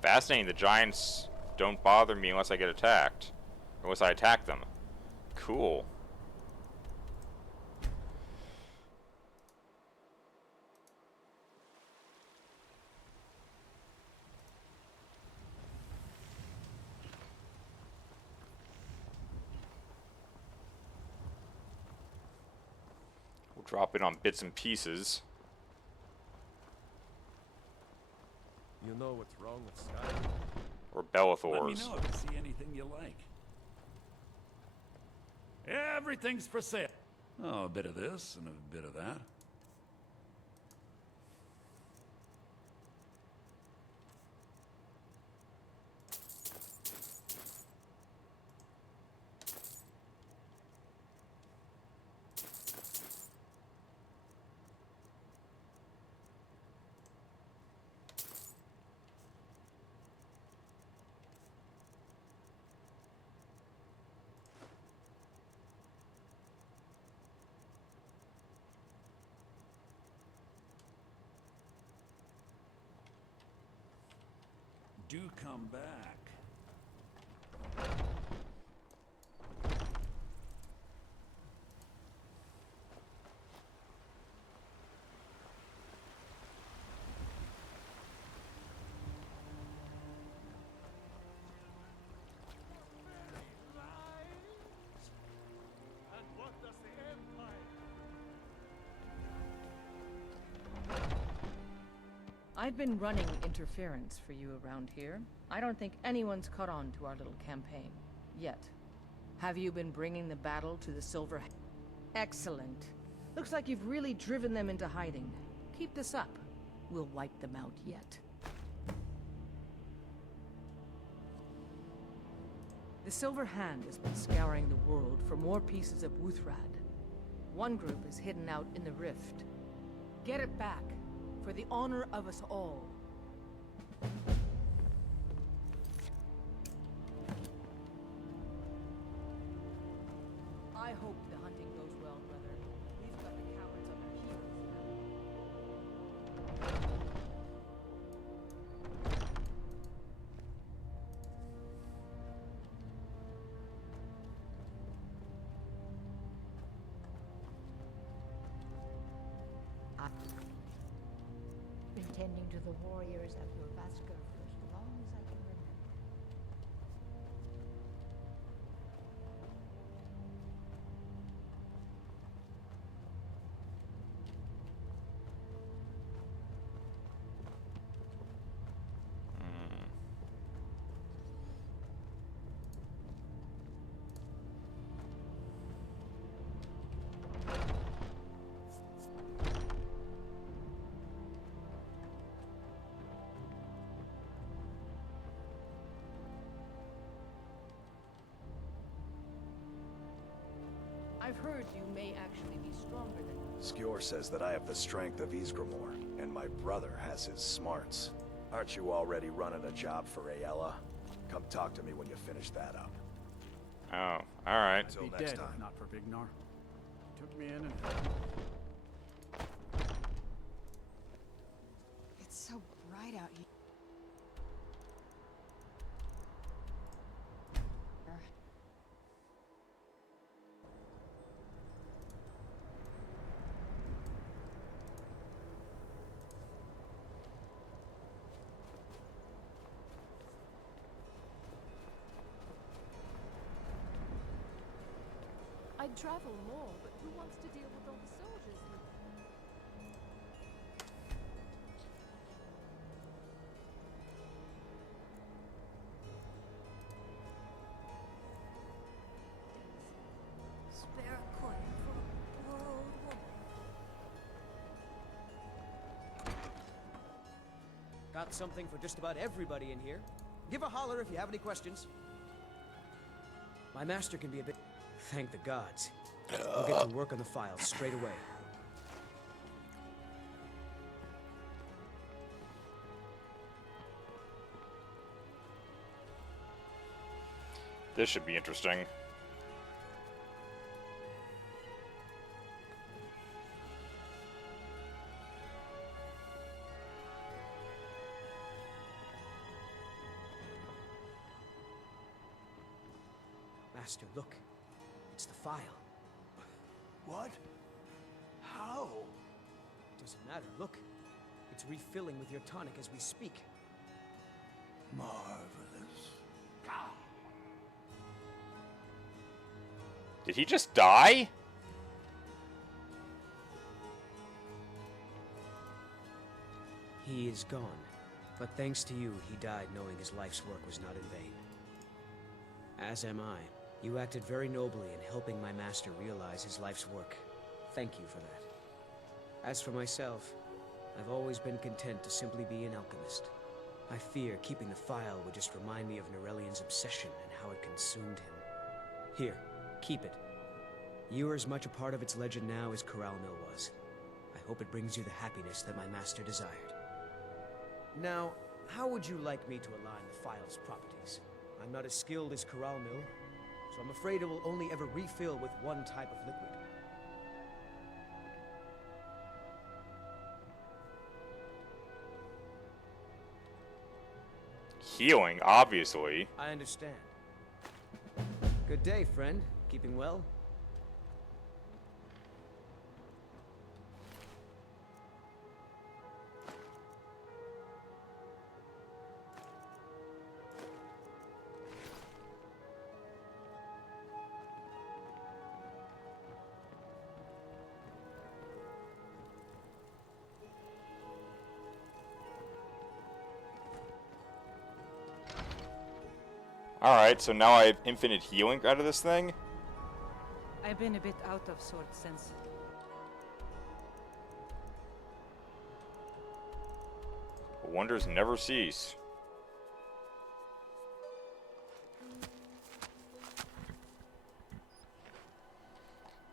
Fascinating. The giants don't bother me unless I get attacked. Unless I attack them. Cool. We'll drop in on bits and pieces. You know what's wrong with Skyrim? Or Bellathors. Let me know if you see anything you like. Everything's for sale. Oh, a bit of this and a bit of that. Do come back. I've been running interference for you around here. I don't think anyone's caught on to our little campaign. Yet. Have you been bringing the battle to the Silver... Excellent. Looks like you've really driven them into hiding. Keep this up. We'll wipe them out yet. The Silver Hand has been scouring the world for more pieces of Wuthrad. One group is hidden out in the Rift. Get it back. For the honor of us all. I hope the hunting goes well, brother. We've got the cowards on our heels. Been tending to the warriors of your Vasker for as long as I can remember. I've heard you may actually be stronger than... Skjor says that I have the strength of Ysgramor, and my brother has his smarts. Aren't you already running a job for Ayala? Come talk to me when you finish that up. Oh, alright. I'd be dead if not for Vignar. He took me in and... It's so bright out here. I'd travel more, but who wants to deal with all the soldiers? Spare a coin for a poor old woman. Got something for just about everybody in here. Give a holler if you have any questions. My master can be a bit... Thank the gods. We'll get to work on the files straight away. This should be interesting. Master, look. It's the file. What? How? Doesn't matter. Look. It's refilling with your tonic as we speak. Marvelous. Did he just die? He is gone. But thanks to you, he died knowing his life's work was not in vain. As am I. You acted very nobly in helping my master realize his life's work. Thank you for that. As for myself, I've always been content to simply be an alchemist. I fear keeping the file would just remind me of Norelian's obsession and how it consumed him. Here, keep it. You are as much a part of its legend now as Coralmill was. I hope it brings you the happiness that my master desired. Now, how would you like me to align the file's properties? I'm not as skilled as Coralmill, so I'm afraid it will only ever refill with one type of liquid. Healing, obviously. I understand. Good day, friend. Keeping well? Alright, so now I have infinite healing out of this thing? I've been a bit out of sorts since... Wonders never cease.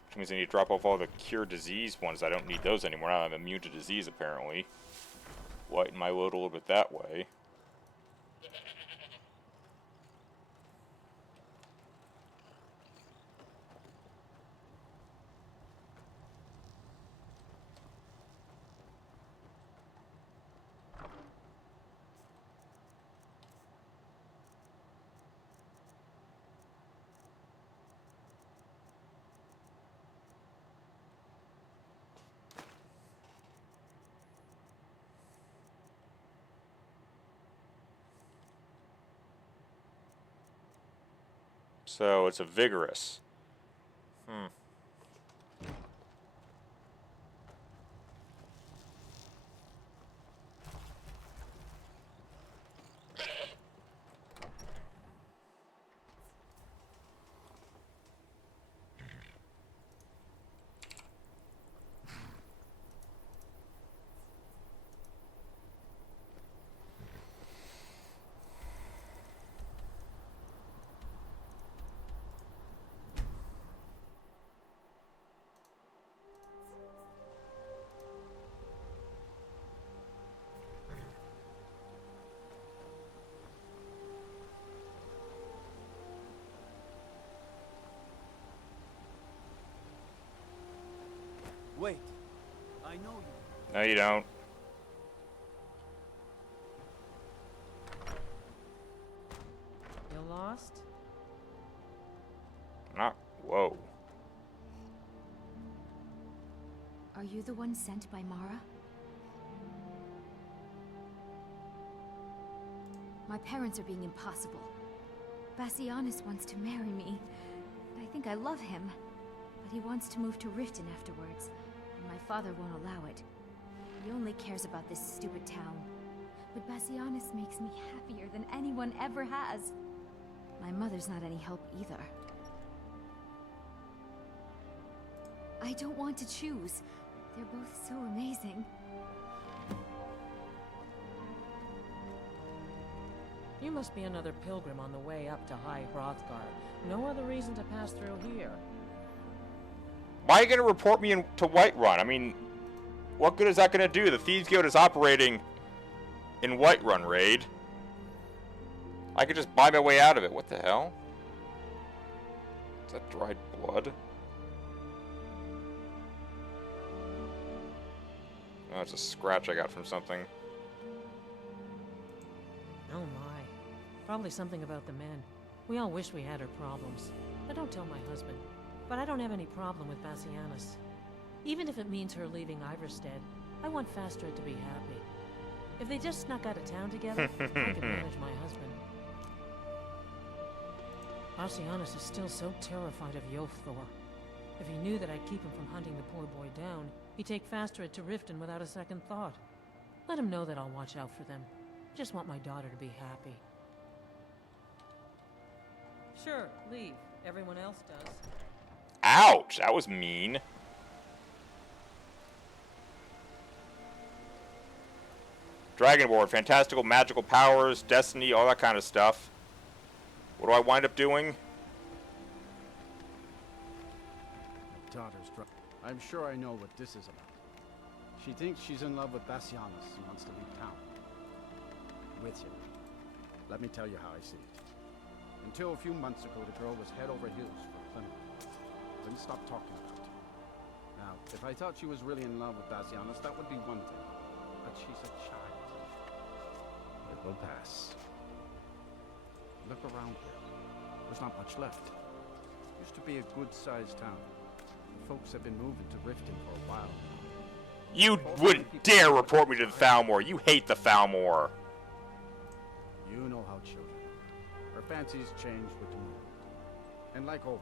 Which means I need to drop off all the cure disease ones. I don't need those anymore. Now I'm immune to disease, apparently. Lighten my load a little bit that way. So it's a vigorous. No, you don't. You lost? Not. Whoa. Are you the one sent by Mara? My parents are being impossible. Bassianus wants to marry me. I think I love him. But he wants to move to Riften afterwards, and my father won't allow it. He only cares about this stupid town. But Bassianus makes me happier than anyone ever has. My mother's not any help either. I don't want to choose. They're both so amazing. You must be another pilgrim on the way up to High Hrothgar. No other reason to pass through here. Why are you going to report me to Whiterun? I mean, what good is that going to do? The Thieves Guild is operating in Whiterun, Raid. I could just buy my way out of it. What the hell? Is that dried blood? Oh, it's a scratch I got from something. Oh my. Probably something about the men. We all wish we had her problems. I don't tell my husband. But I don't have any problem with Bassianus. Even if it means her leaving Iverstead, I want Fastred to be happy. If they just snuck out of town together, I could manage my husband. Bassianus is still so terrified of Yofthor. If he knew that I'd keep him from hunting the poor boy down, he'd take Fastred to Riften without a second thought. Let him know that I'll watch out for them. I just want my daughter to be happy. Sure, leave. Everyone else does. Ouch! That was mean. Dragonborn, fantastical magical powers, destiny, all that kind of stuff. What do I wind up doing? Daughter's drunk. I'm sure I know what this is about. She thinks she's in love with Bassianus and wants to leave town. With you. Let me tell you how I see it. Until a few months ago, the girl was head over heels for Plymouth. Couldn't stop talking about it. Now, if I thought she was really in love with Bassianus, that would be one thing. But she's a child. It will pass. Look around here. There's not much left. Used to be a good-sized town. The folks have been moving to Riften for a while. You wouldn't dare report me to the Falmore. You hate the Falmore. You know how children are. Her fancies change with the mood. And like always,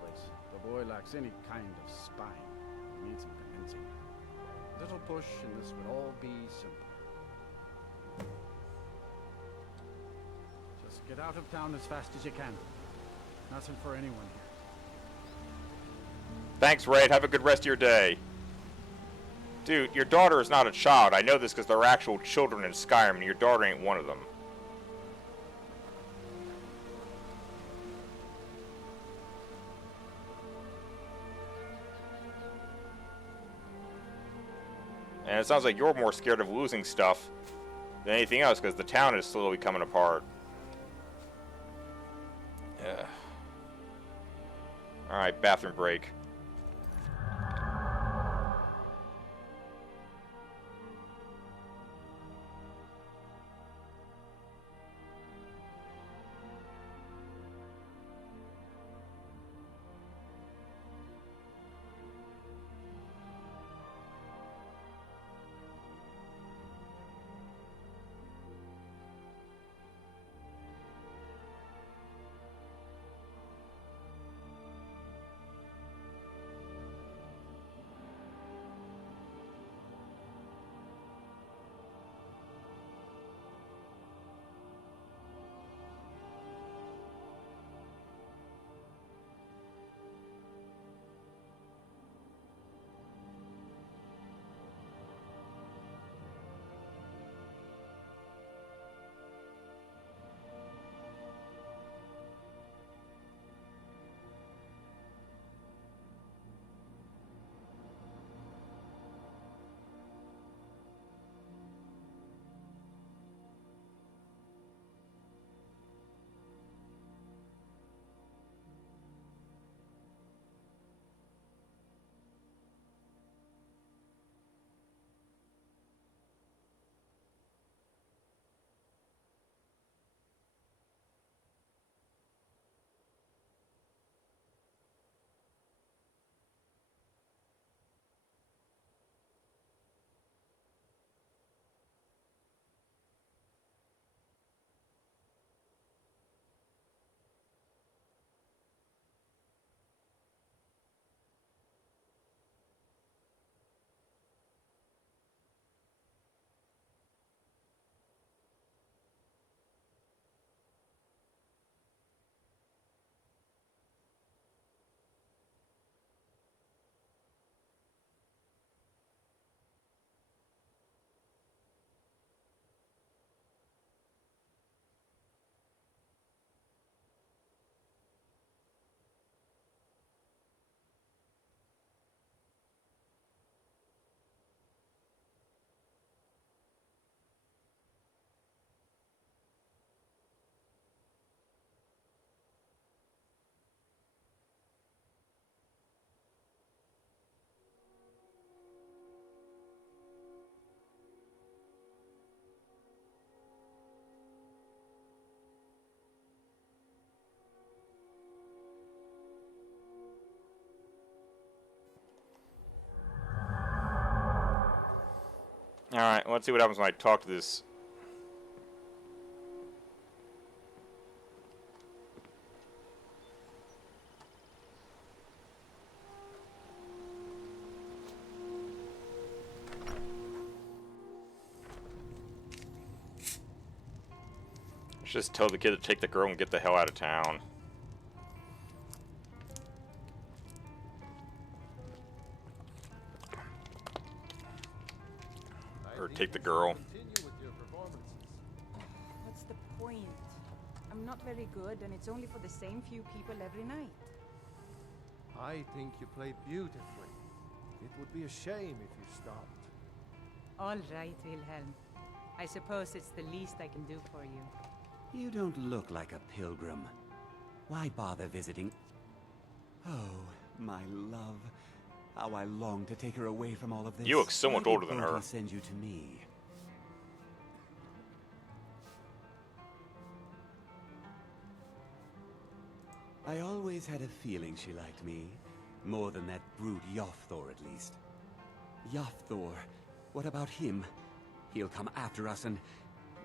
the boy lacks any kind of spine. He needs some convincing. A little push and this would all be simple. Just get out of town as fast as you can. Nothing for anyone here. Thanks, Raid. Have a good rest of your day. Dude, your daughter is not a child. I know this because there are actual children in Skyrim, and your daughter ain't one of them. And it sounds like you're more scared of losing stuff than anything else because the town is slowly coming apart. Yeah. Alright, bathroom break. Alright, let's see what happens when I talk to this. Just tell the kid to take the girl and get the hell out of town. Or take the girl. What's the point? I'm not very good, and it's only for the same few people every night. I think you play beautifully. It would be a shame if you stopped. All right, Wilhelm. I suppose it's the least I can do for you. You don't look like a pilgrim. Why bother visiting? Oh, my love. How I long to take her away from all of this. You look so much older than her. Send you to me. I always had a feeling she liked me. More than that brute Yothor, at least. Yothor. What about him? He'll come after us and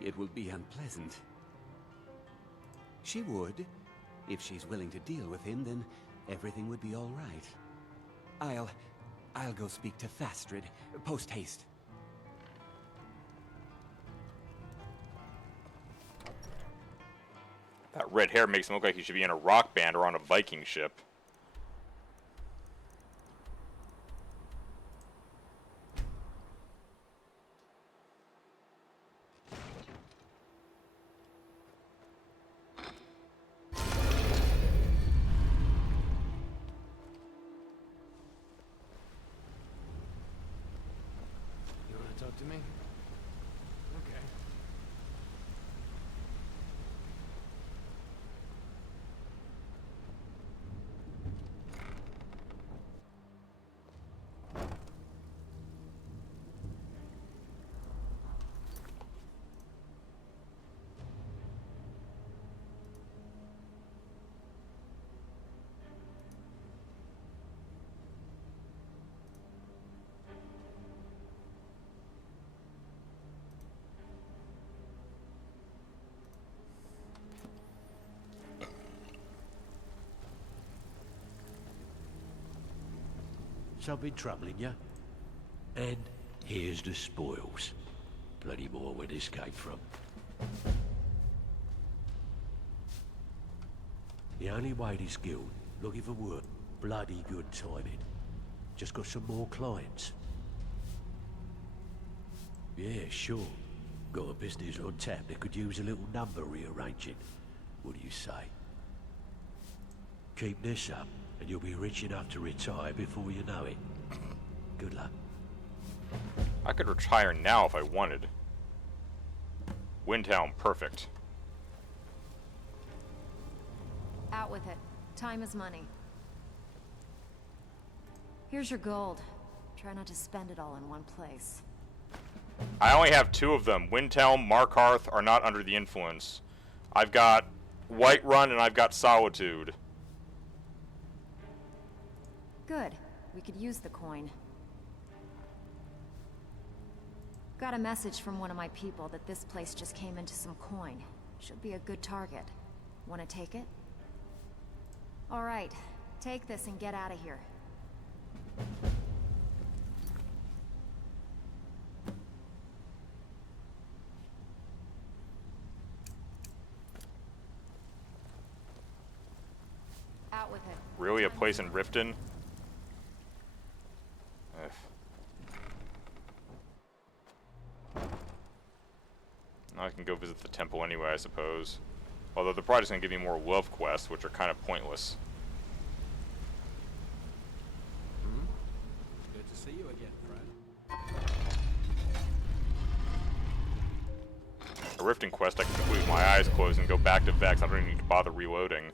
it will be unpleasant. She would. If she's willing to deal with him, then everything would be all right. I'll go speak to Fastrid, post-haste. That red hair makes him look like he should be in a rock band or on a Viking ship. Talk to me? Okay. Something troubling you? And here's the spoils. Plenty more where this came from. The only way this guild, looking for work, bloody good timing. Just got some more clients. Yeah, sure. Got a business on tap that could use a little number rearranging. What do you say? Keep this up, and you'll be rich enough to retire before you know it. Good luck. I could retire now if I wanted. Windhelm, perfect. Out with it. Time is money. Here's your gold. Try not to spend it all in one place. I only have 2 of them. Windhelm, Markarth are not under the influence. I've got Whiterun and I've got Solitude. Good. We could use the coin. Got a message from one of my people that this place just came into some coin. Should be a good target. Want to take it? All right. Take this and get out of here. Out with it. Really? A place in Riften? Ugh. Now I can go visit the temple anyway, I suppose. Although they're probably just going to give me more love quests, which are kind of pointless. Good to see you again, friend. A Riften quest I can complete with my eyes closed and go back to Vex. I don't even need to bother reloading.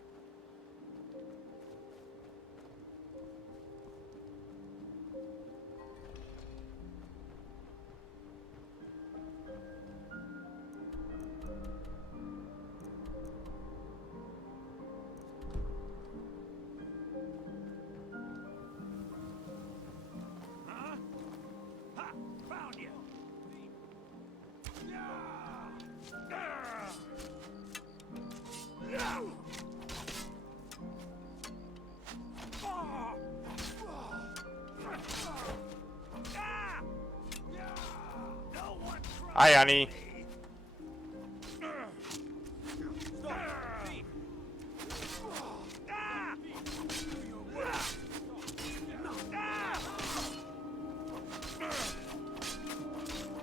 Hi, honey.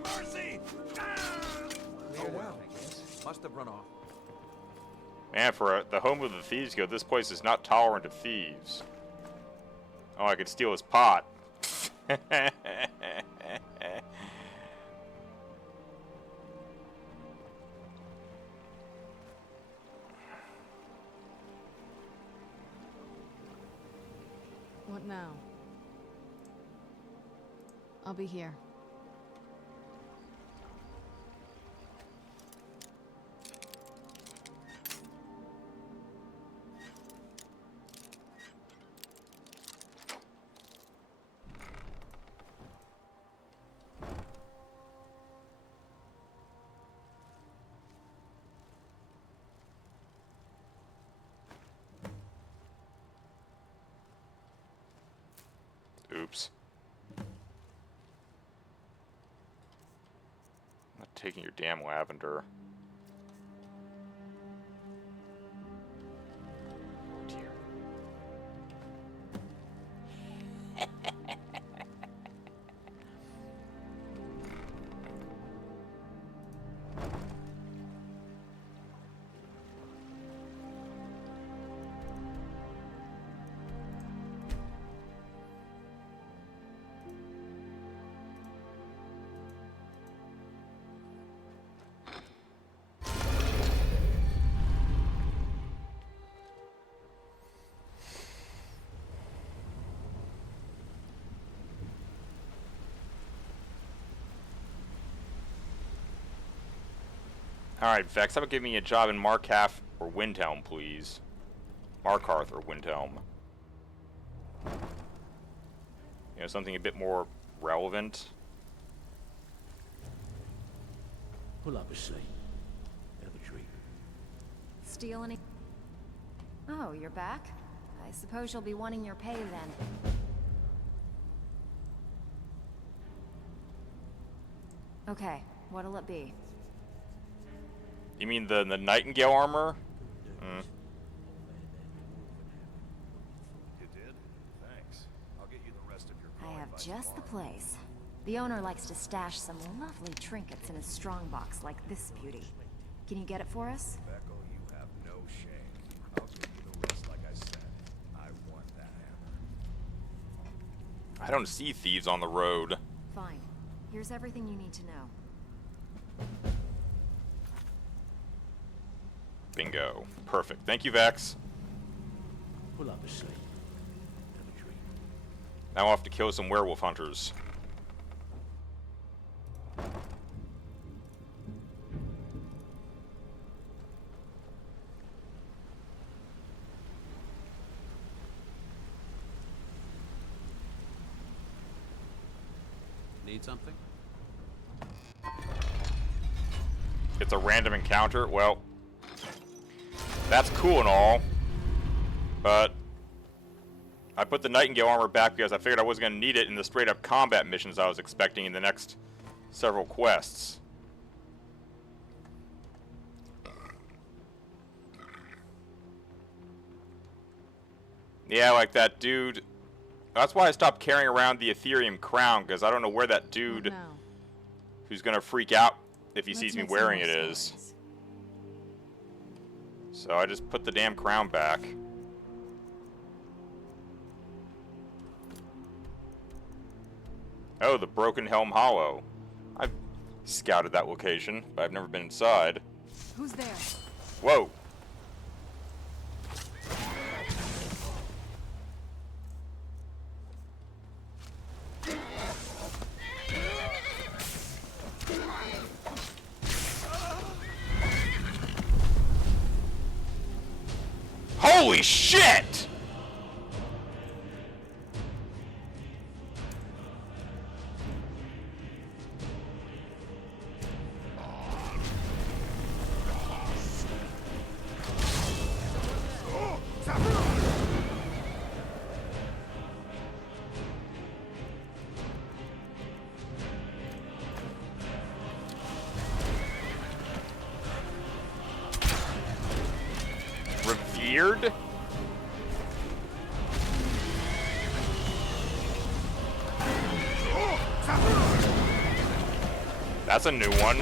Mercy! Cleared out, I guess. Must have run off. Man, for the home of the Thieves Guild, this place is not tolerant of thieves. Oh, I could steal his pot. What now? I'll be here. Oops. I'm not taking your damn lavender. Oh dear. Alright, Vex, how about give me a job in Markarth or Windhelm, please? Markarth or Windhelm. You know, something a bit more relevant. Pull up a seat. Have a drink. Steal any? Oh, you're back? I suppose you'll be wanting your pay then. Okay, what'll it be? You mean the Nightingale armor? Mm. You did? Thanks. I'll get you the rest of your I coin have by just the tomorrow. place. The owner likes to stash some lovely trinkets in his strongbox like this beauty. Can you get it for us? Beckel, you have no shame. I'll give you the rest like I said. I want that hammer. I don't see thieves on the road. Fine. Here's everything you need to know. Bingo. Perfect. Thank you, Vex. Pull up a seat. Have a drink. Now I'll have to kill some werewolf hunters. Need something? It's a random encounter. Well, that's cool and all, but I put the Nightingale armor back because I figured I wasn't going to need it in the straight-up combat missions I was expecting in the next several quests. Yeah, like that dude. That's why I stopped carrying around the Ethereum crown, because I don't know where that dude who's going to freak out if he sees me wearing it is. So I just put the damn crown back. Oh, the Broken Helm Hollow. I've scouted that location, but I've never been inside. Who's there? Whoa. Holy shit! weird. That's a new one.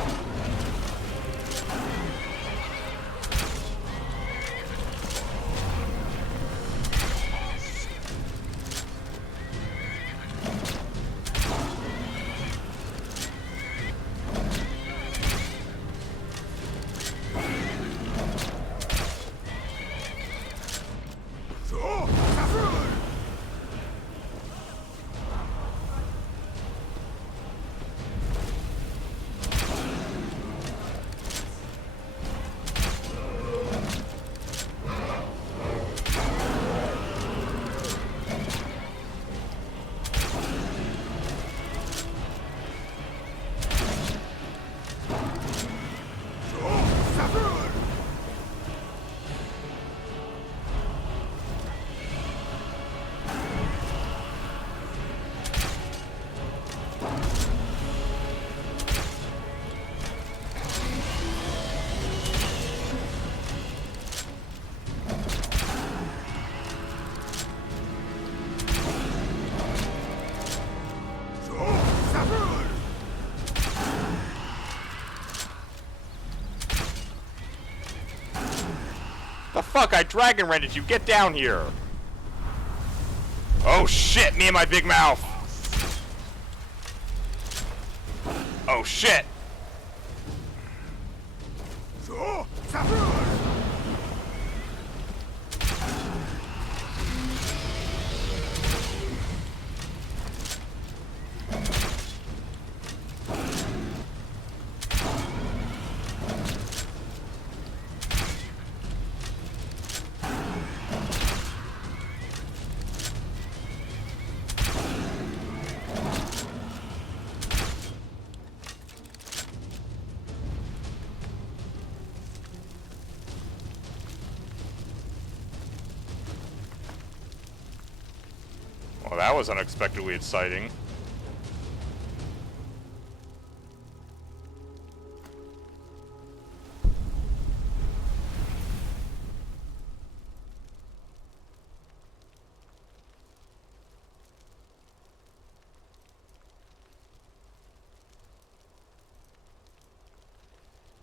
The fuck, I dragon rented you, get down here! Oh shit, me and my big mouth! Oh shit! Well, that was unexpectedly exciting.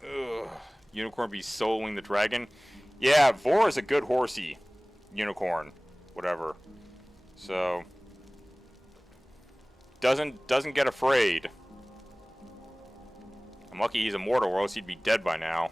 Ugh. Unicorn be soloing the dragon? Yeah, Vor is a good horsey. Unicorn. Whatever. So doesn't get afraid. I'm lucky he's immortal, or else he'd be dead by now.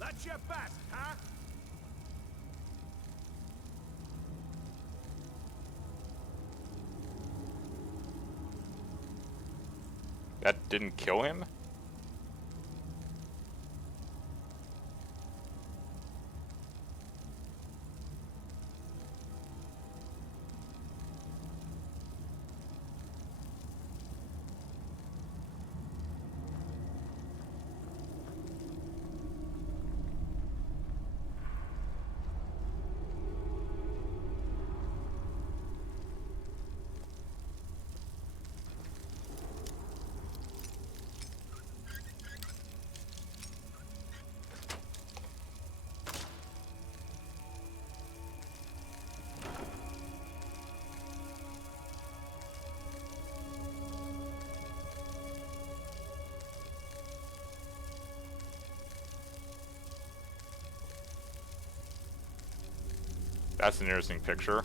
That's your best, huh? That didn't kill him? That's an interesting picture.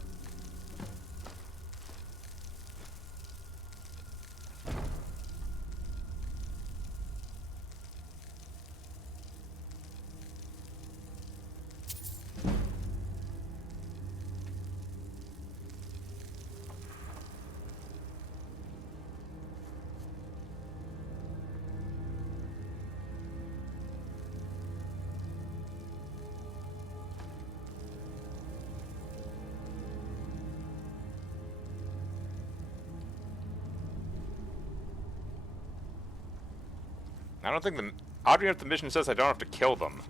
I don't think the... Oddly enough, the mission says I don't have to kill them.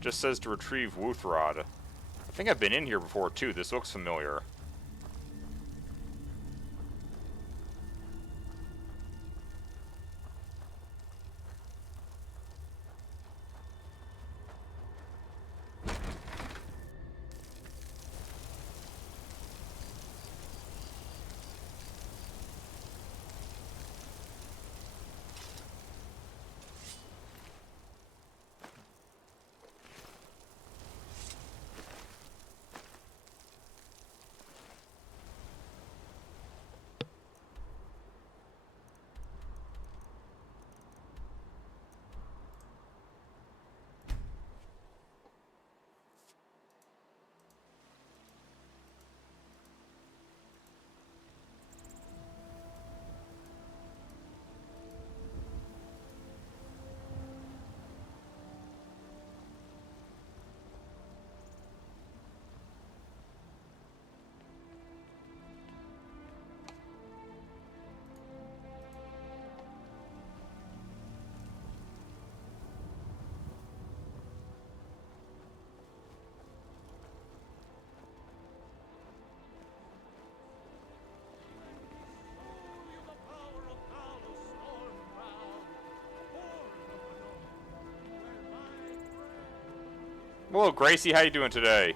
Just says to retrieve Wuthrod. I think I've been in here before, too. This looks familiar. Hello, Gracie. How you doing today?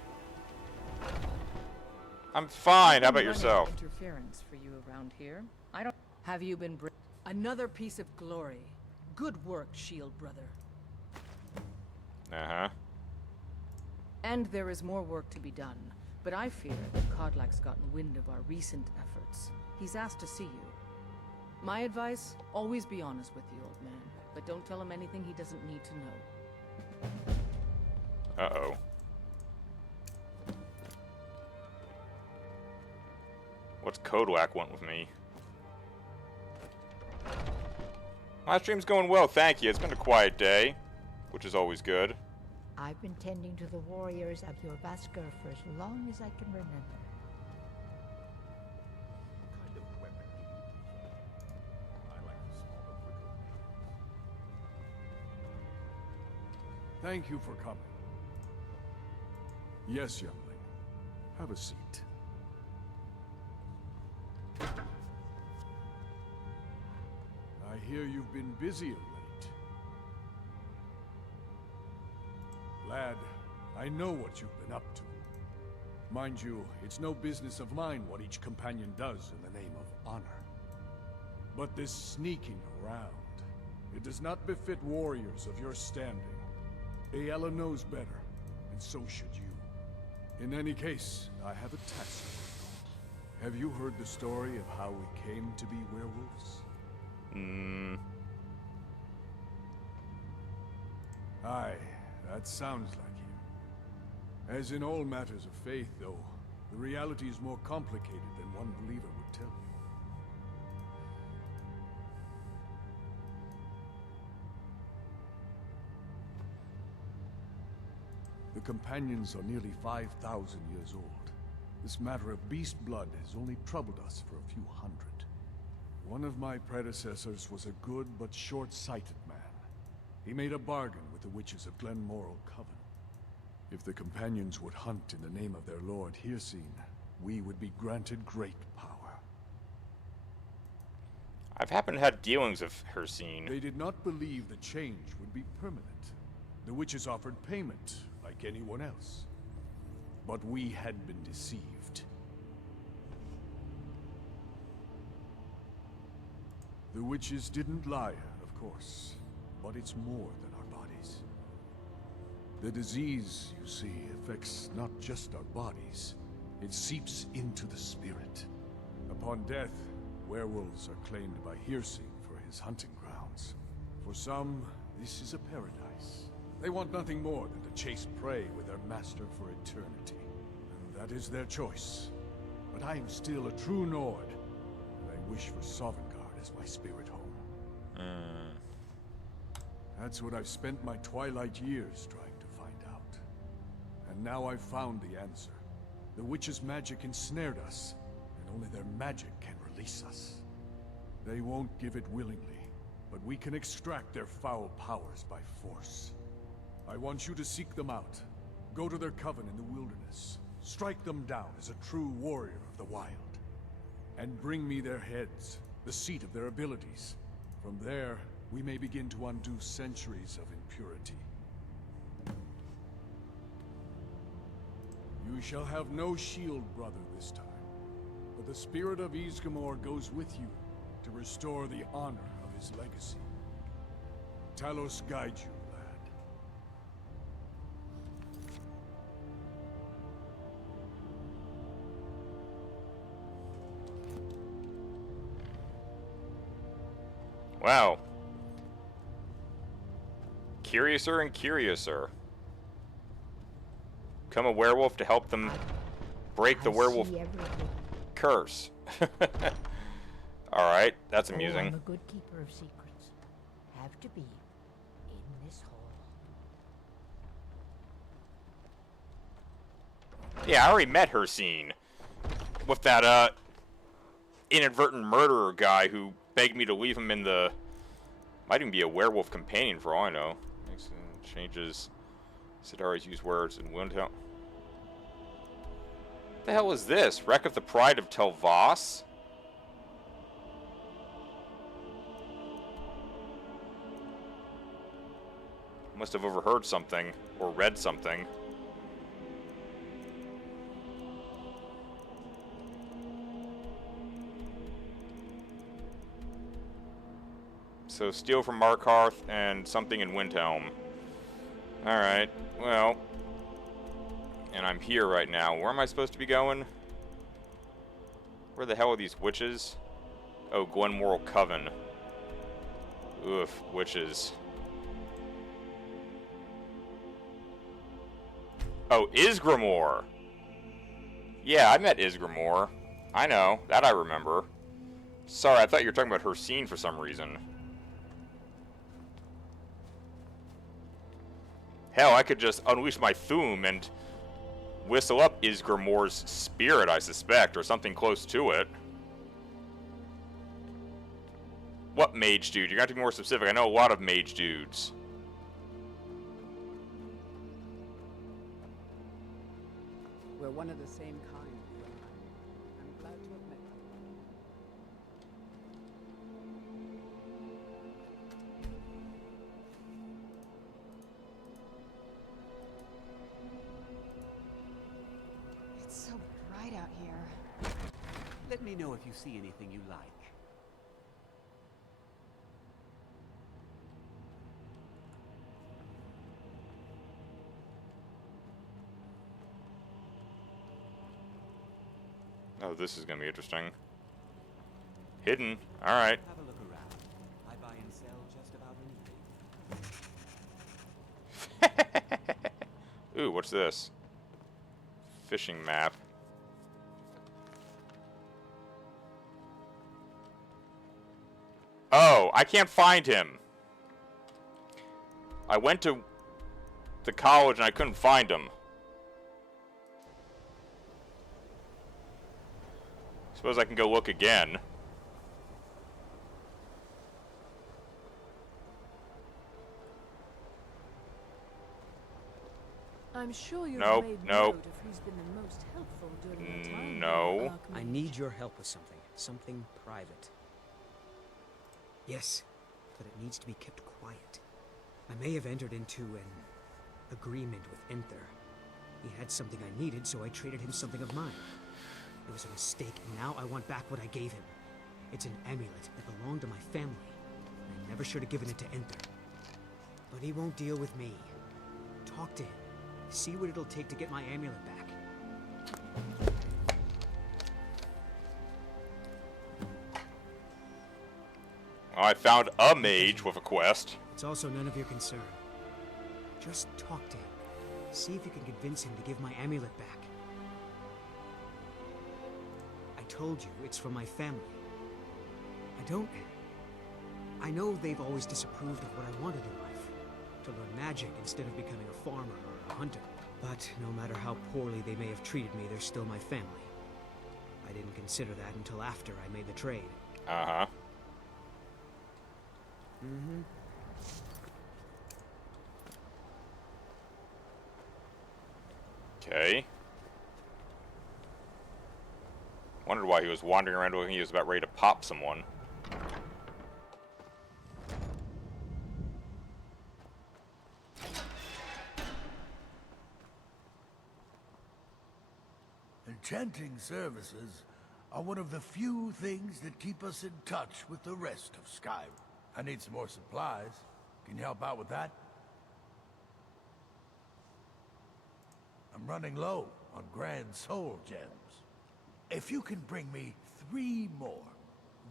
I'm fine. How about yourself? Interference for you around here. I don't. Have you been? Another piece of glory. Good work, Shield brother. Uh-huh. And there is more work to be done. But I fear that Kodlak's gotten wind of our recent efforts. He's asked to see you. My advice: always be honest with the old man, but don't tell him anything he doesn't need to know. Uh-oh. What's Kodlak want with me? My stream's going well, thank you. It's been a quiet day, which is always good. I've been tending to the warriors of your Vasker for as long as I can remember. Kind of weapon do you prefer? I like the smaller, quicker ones. Thank you for coming. Yes, youngling. Have a seat. I hear you've been busy of late. Lad, I know what you've been up to. Mind you, it's no business of mine what each companion does in the name of honor. But this sneaking around, it does not befit warriors of your standing. Ayala knows better, and so should you. In any case, I have a task. Have you heard the story of how we came to be werewolves? Aye, that sounds like him. As in all matters of faith, though, the reality is more complicated than one believer would tell you. The companions are nearly 5,000 years old. This matter of beast blood has only troubled us for a few hundred. One of my predecessors was a good but short-sighted man. He made a bargain with the witches of Glenmoral Coven. If the companions would hunt in the name of their lord Hircine, we would be granted great power. I've happened to have dealings of Hircine. They did not believe the change would be permanent. The witches offered payment, like anyone else. But we had been deceived. The witches didn't lie, of course, but it's more than our bodies. The disease, you see, affects not just our bodies. It seeps into the spirit. Upon death, werewolves are claimed by Hirsing for his hunting grounds. For some, this is a paradise. They want nothing more than to chase prey with their master for eternity. And that is their choice. But I am still a true Nord, and I wish for Sovngarde as my spirit home. That's what I've spent my twilight years trying to find out. And now I've found the answer. The witch's magic ensnared us, and only their magic can release us. They won't give it willingly, but we can extract their foul powers by force. I want you to seek them out. Go to their coven in the wilderness. Strike them down as a true warrior of the wild. And bring me their heads, the seat of their abilities. From there, we may begin to undo centuries of impurity. You shall have no shield, brother, this time. But the spirit of Ysgramor goes with you to restore the honor of his legacy. Talos guide you, lad. Wow. Curiouser and curiouser. Become a werewolf to help them break the werewolf curse. Alright, that's amusing. I'm a good keeper of secrets. Have to be in this hall. Yeah, I already met her scene with that inadvertent murderer guy who begged me to leave him in the... Might even be a werewolf companion for all I know. Changes. Sidari's use words in Windhelm. What the hell is this? Wreck of the Pride of Telvas? Must have overheard something or read something. So steal from Markarth and something in Windhelm. Alright, well. And I'm here right now. Where am I supposed to be going? Where the hell are these witches? Oh, Glenmoral Coven. Oof, witches. Oh, Ysgramor! Yeah, I met Ysgramor. I know, that I remember. Sorry, I thought you were talking about her scene for some reason. Hell, I could just unleash my Thum and whistle up Ysgramor's spirit, I suspect, or something close to it. What mage dude? You're going to have to be more specific. I know a lot of mage dudes. We're one of the same kind. I'm glad to have met you. It's so bright out here. Let me know if you see anything you like. Oh, this is going to be interesting. Hidden. Alright. Have a look around. I buy and sell just about anything. Ooh, what's this? Fishing map. Oh, I can't find him. I went to the college and I couldn't find him. Suppose I can go look again. I'm sure you've Nope, made nope. note of who's been the most helpful during your time. No. I need your help with something. Something private. Yes, but it needs to be kept quiet. I may have entered into an agreement with Enther. He had something I needed, so I traded him something of mine. It was a mistake, and now I want back what I gave him. It's an amulet that belonged to my family. I never should have given it to Enther. But he won't deal with me. Talk to him. See what it'll take to get my amulet back. I found a mage with a quest. It's also none of your concern. Just talk to him. See if you can convince him to give my amulet back. I told you, it's for my family. I know they've always disapproved of what I wanted in life. To learn magic instead of becoming a farmer or a hunter. But no matter how poorly they may have treated me, they're still my family. I didn't consider that until after I made the trade. Uh-huh. Mm-hmm. Okay. Wondered why he was wandering around looking he was about ready to pop someone. Enchanting services are one of the few things that keep us in touch with the rest of Skyrim. I need some more supplies. Can you help out with that? I'm running low on Grand Soul gems. If you can bring me 3 more,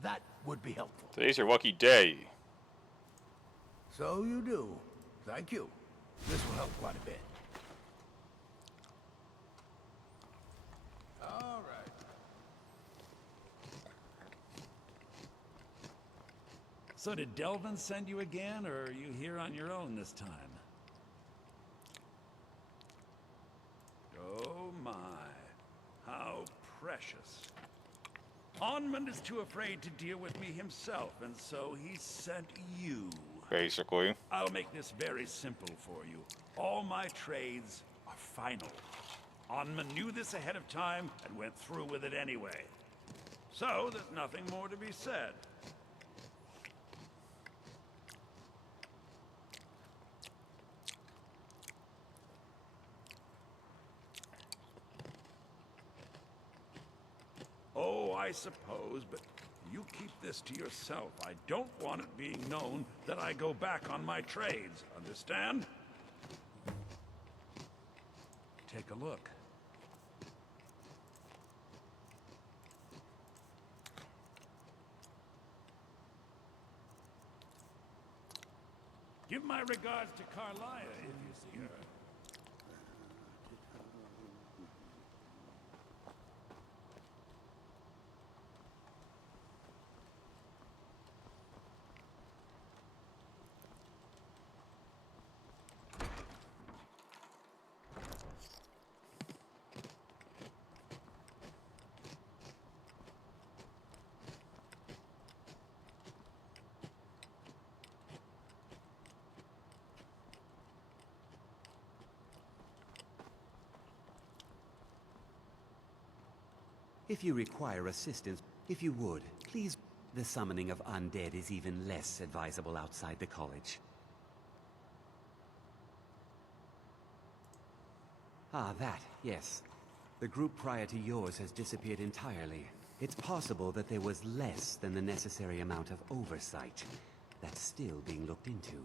that would be helpful. Today's your lucky day. So you do. Thank you. This will help quite a bit. All right. So did Delvin send you again, or are you here on your own this time? Oh my, how precious. Onmund is too afraid to deal with me himself, and so he sent you. Basically. I'll make this very simple for you. All my trades are final. Onmund knew this ahead of time and went through with it anyway. So there's nothing more to be said. Oh, I suppose, but you keep this to yourself. I don't want it being known that I go back on my trades. Understand? Take a look. Give my regards to Carlia if you see her. If you require assistance, if you would, please. The summoning of undead is even less advisable outside the college. Ah, that, yes. The group prior to yours has disappeared entirely. It's possible that there was less than the necessary amount of oversight. That's still being looked into.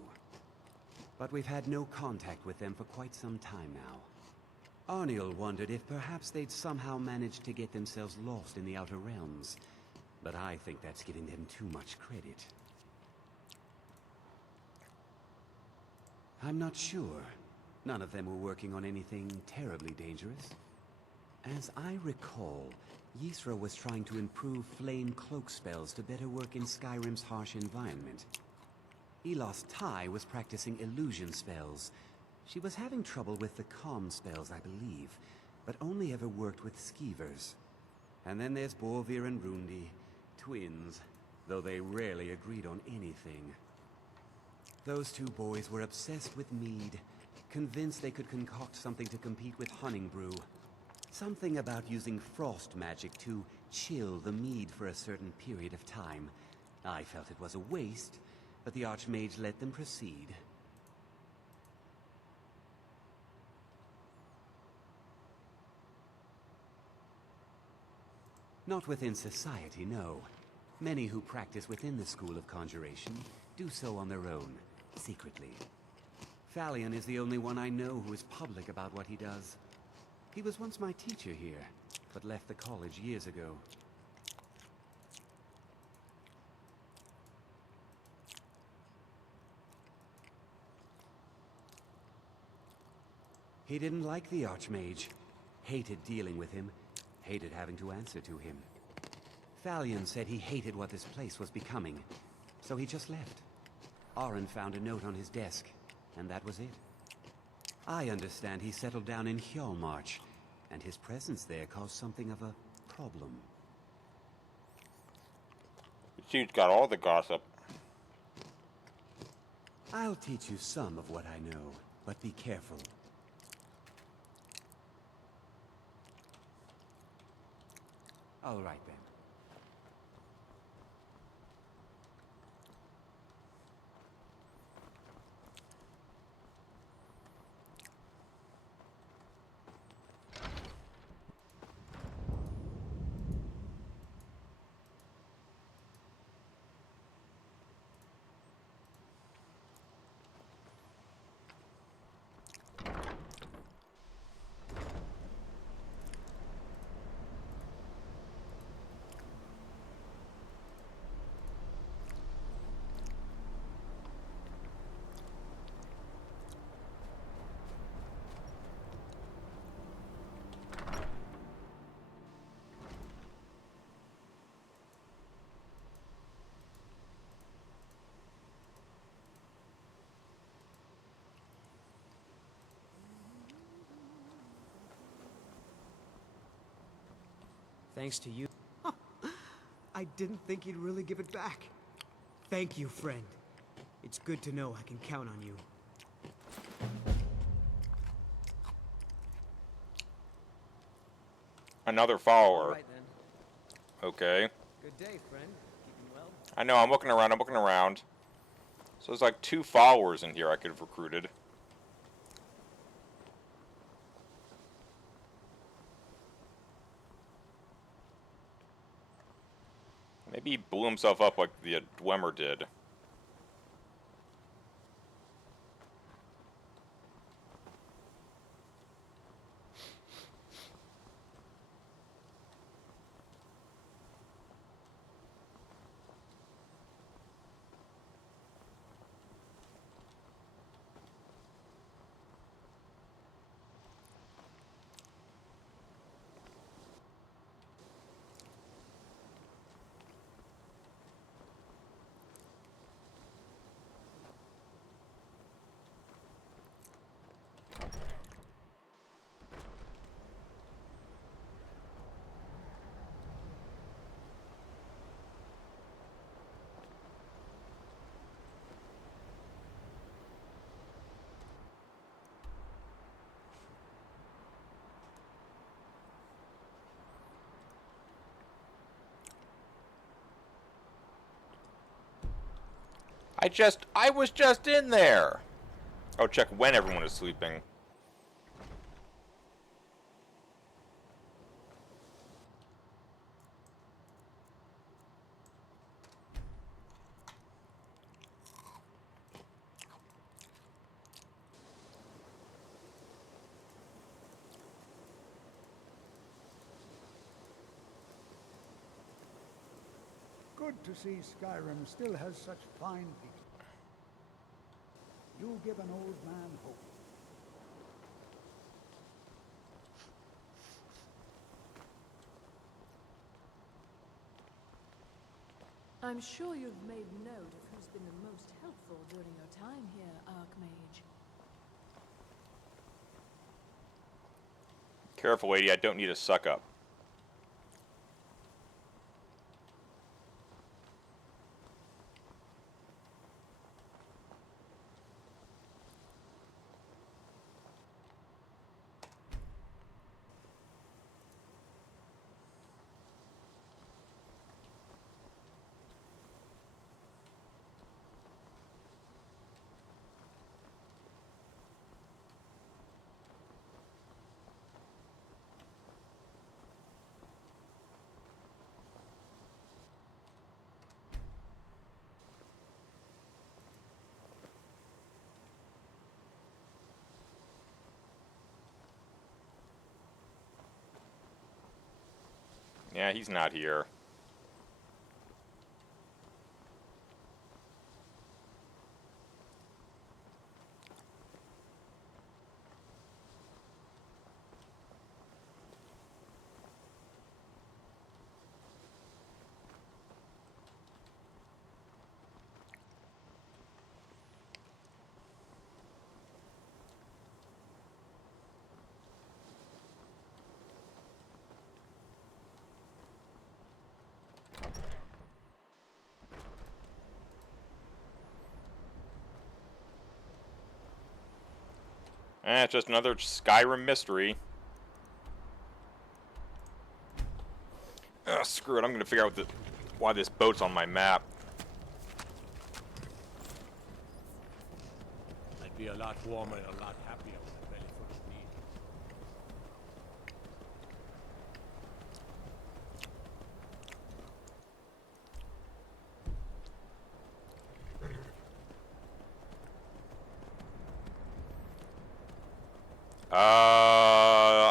But we've had no contact with them for quite some time now. Arniel wondered if perhaps they'd somehow managed to get themselves lost in the Outer Realms. But I think that's giving them too much credit. I'm not sure. None of them were working on anything terribly dangerous. As I recall, Ysra was trying to improve flame cloak spells to better work in Skyrim's harsh environment. Elos Tai was practicing illusion spells. She was having trouble with the calm spells, I believe, but only ever worked with skeevers. And then there's Borvir and Rundi, twins, though they rarely agreed on anything. Those two boys were obsessed with mead, convinced they could concoct something to compete with Honningbrew. Something about using frost magic to chill the mead for a certain period of time. I felt it was a waste, but the Archmage let them proceed. Not within society, no. Many who practice within the School of Conjuration do so on their own, secretly. Thalion is the only one I know who is public about what he does. He was once my teacher here, but left the college years ago. He didn't like the Archmage, hated dealing with him, hated having to answer to him. Thalion said he hated what this place was becoming, so he just left. Arin found a note on his desk, and that was it. I understand he settled down in Hjalmarch, and his presence there caused something of a problem. Dude's got all the gossip. I'll teach you some of what I know, but be careful. All right, then. Thanks to you. I didn't think you'd really give it back. Thank you, friend. It's good to know I can count on you. Another follower. All right, then. Okay. Good day, friend. Keeping well? I know, I'm looking around. So there's like 2 followers in here I could have recruited. Maybe he blew himself up like the Dwemer did. I was just in there! Oh, check when everyone is sleeping. Good to see Skyrim still has such fine people. You give an old man hope. I'm sure you've made note of who's been the most helpful during your time here, Archmage. Careful, lady, I don't need a suck up. Yeah, he's not here. It's just another Skyrim mystery. Ugh, screw it, I'm gonna figure out why this boat's on my map. I'd be a lot warmer and a lot happier with a belly full of meat.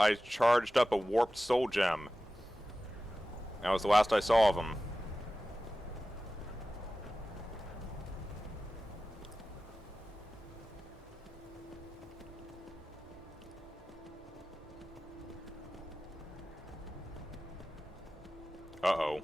I charged up a warped soul gem. That was the last I saw of him. Uh-oh.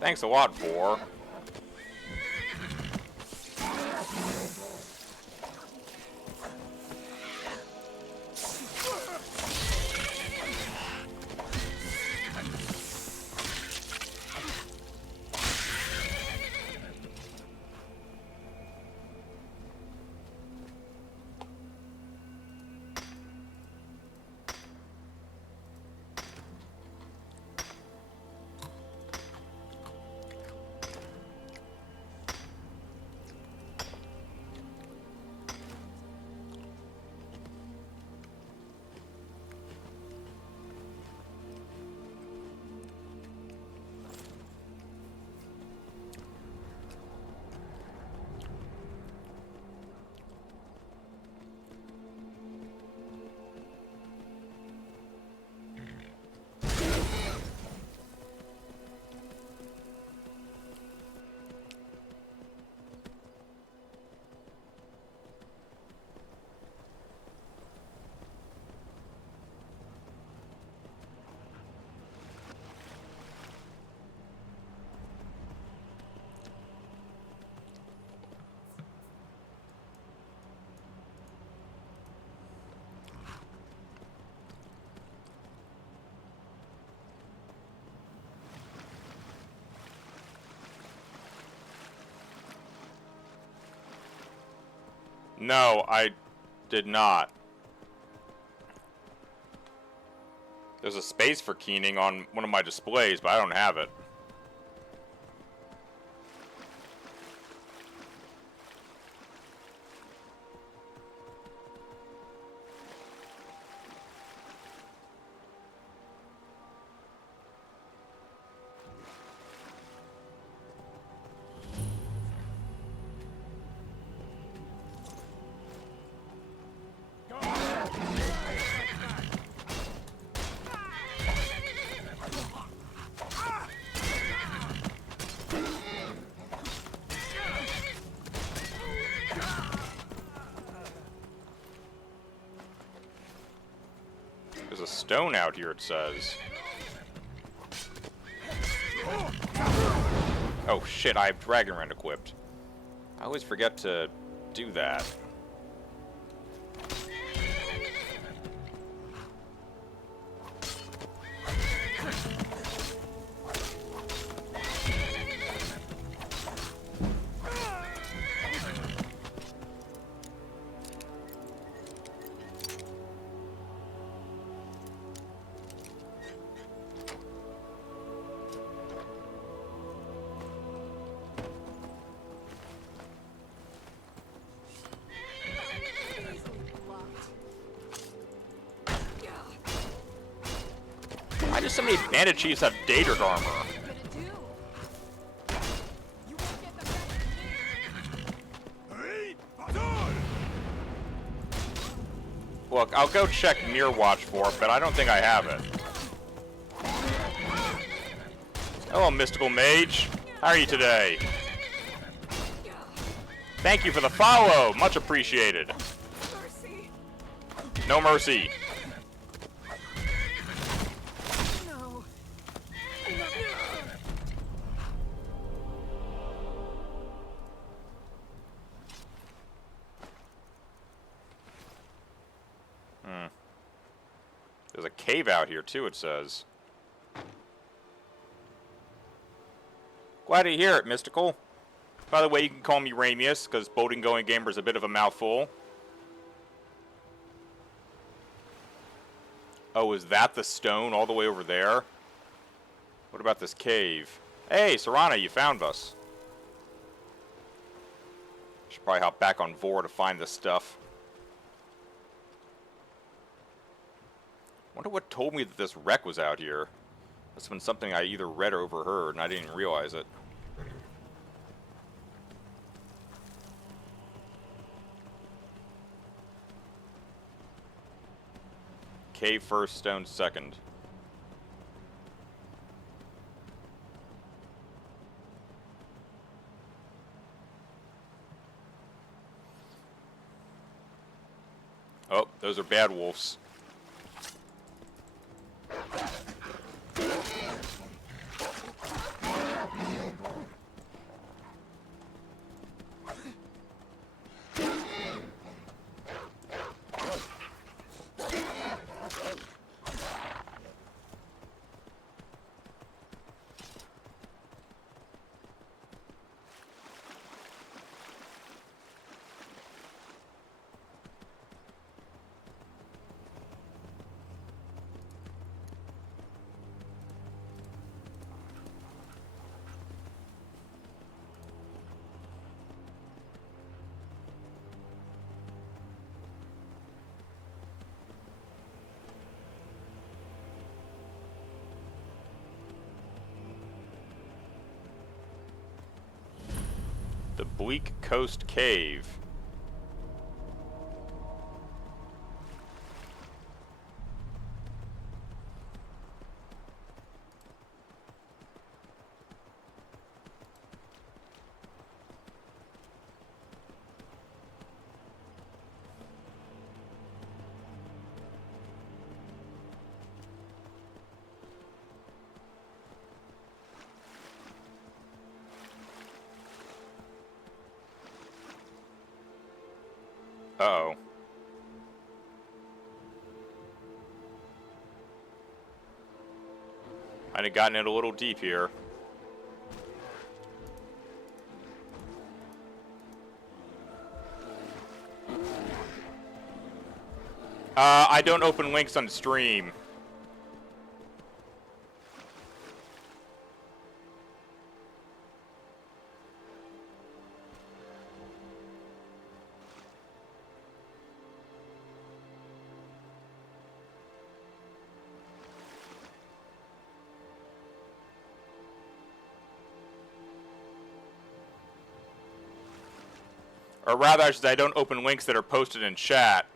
Thanks a lot, Boar. No, I did not. There's a space for keening on one of my displays, but I don't have it. There's a stone out here, it says. Oh shit, I have Dragon Rend equipped. I always forget to do that. Why do so many bandit chiefs have Daedric armor? Look, I'll go check Near Watch for it, but I don't think I have it. Hello, Mystical Mage. How are you today? Thank you for the follow. Much appreciated. No mercy. There's a cave out here, too, it says. Glad to hear it, Mystical. By the way, you can call me Ramius, because Boating Going Gamer is a bit of a mouthful. Oh, is that the stone all the way over there? What about this cave? Hey, Serana, you found us. Should probably hop back on Vor to find this stuff. Wonder what told me that this wreck was out here. Must have been something I either read or overheard, and I didn't realize it. Cave first, stone second. Oh, those are bad wolves. The Bleak Coast Cave. Uh-oh. I'd have gotten it a little deep here. I don't open links on stream. Or rather, I should say, I don't open links that are posted in chat.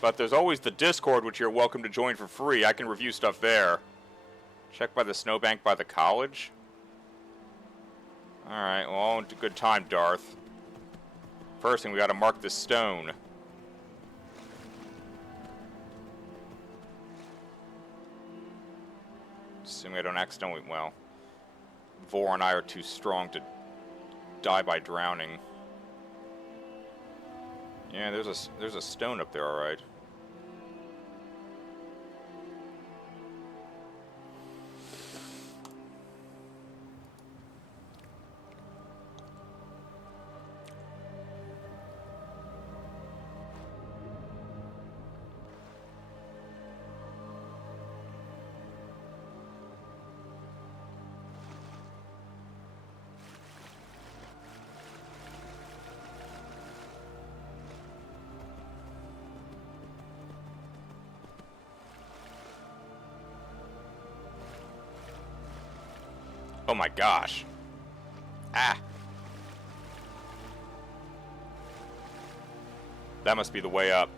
But there's always the Discord, which you're welcome to join for free. I can review stuff there. Check by the snowbank by the college. Alright, well, good time, Darth. First thing, we gotta mark this stone. Assuming I don't accidentally, well, Vor and I are too strong to die by drowning. Yeah, there's a stone up there, all right. Oh my gosh. Ah. That must be the way up.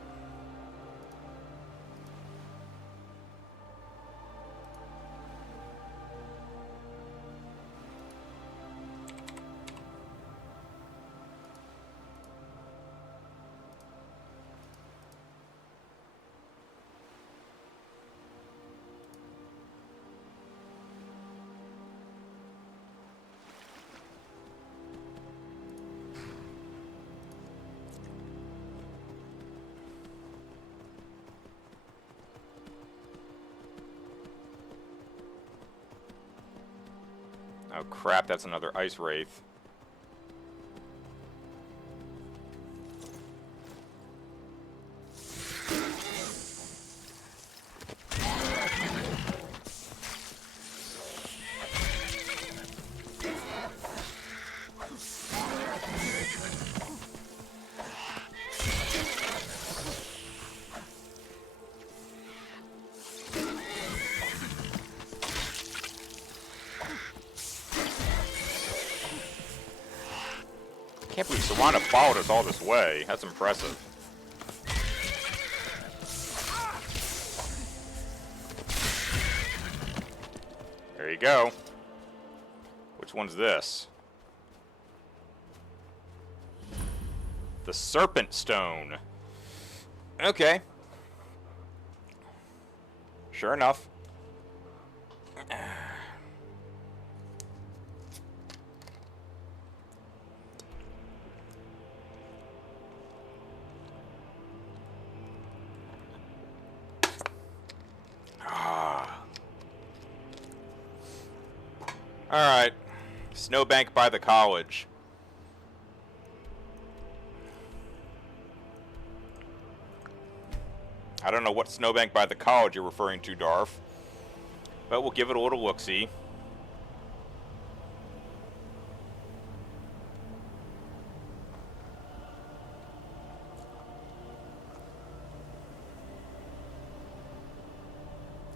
Oh crap, that's another ice wraith. Can't believe Sawana followed us all this way. That's impressive. There you go. Which one's this? The Serpent Stone. Okay. Sure enough. Alright. Snowbank by the college. I don't know what snowbank by the college you're referring to, Darf. But we'll give it a little look-see.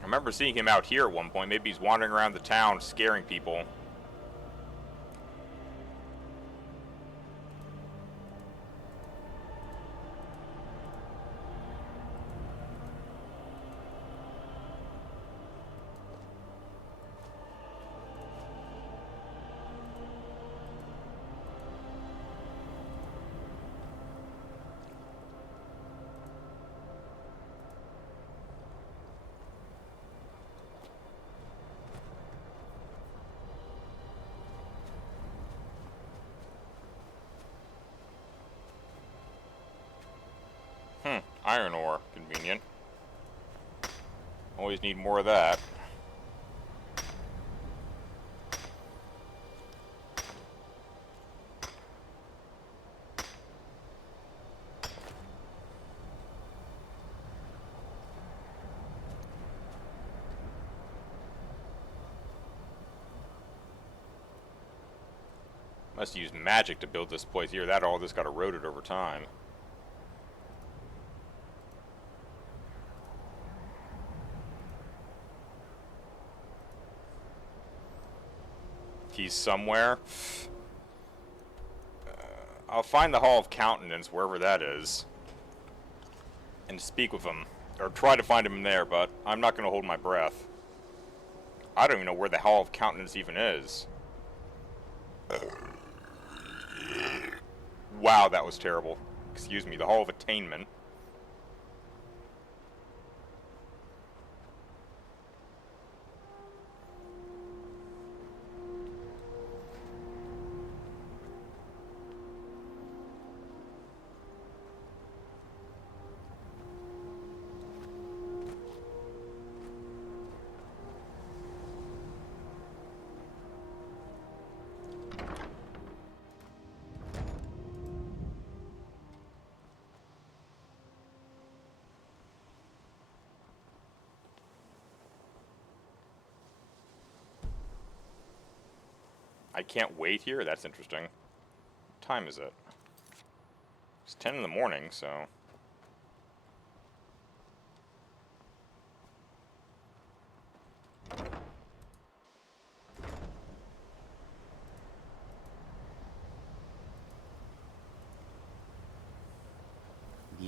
I remember seeing him out here at one point. Maybe he's wandering around the town scaring people. Iron ore. Convenient. Always need more of that. Must use magic to build this place here. That all this got eroded over time. He's somewhere. I'll find the Hall of Countenance, wherever that is, and speak with him. Or try to find him there, but I'm not going to hold my breath. I don't even know where the Hall of Countenance even is. Wow, that was terrible. Excuse me, the Hall of Attainment. I can't wait here? That's interesting. What time is it? It's 10 in the morning, so...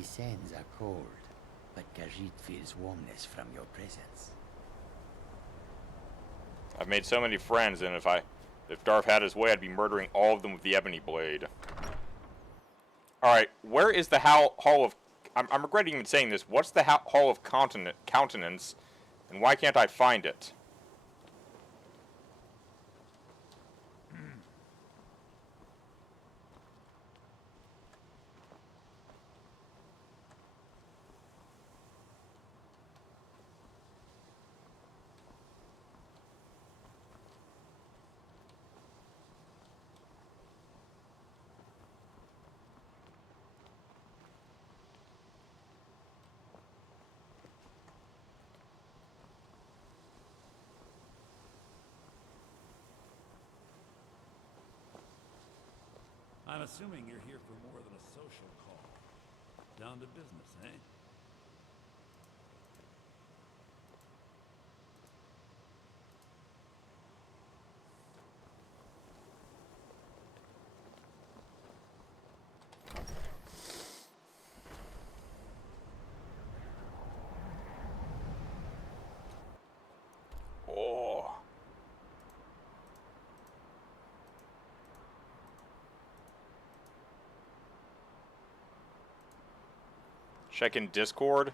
sands are cold, but Khajiit feels warmness from your presence. I've made so many friends, and if Darth had his way, I'd be murdering all of them with the ebony blade. Alright, where is the Hall of... I'm regretting even saying this. What's the Hall of Countenance, and why can't I find it? I'm assuming you're here for more than a social call. Down to business, eh? Oh. Check in Discord.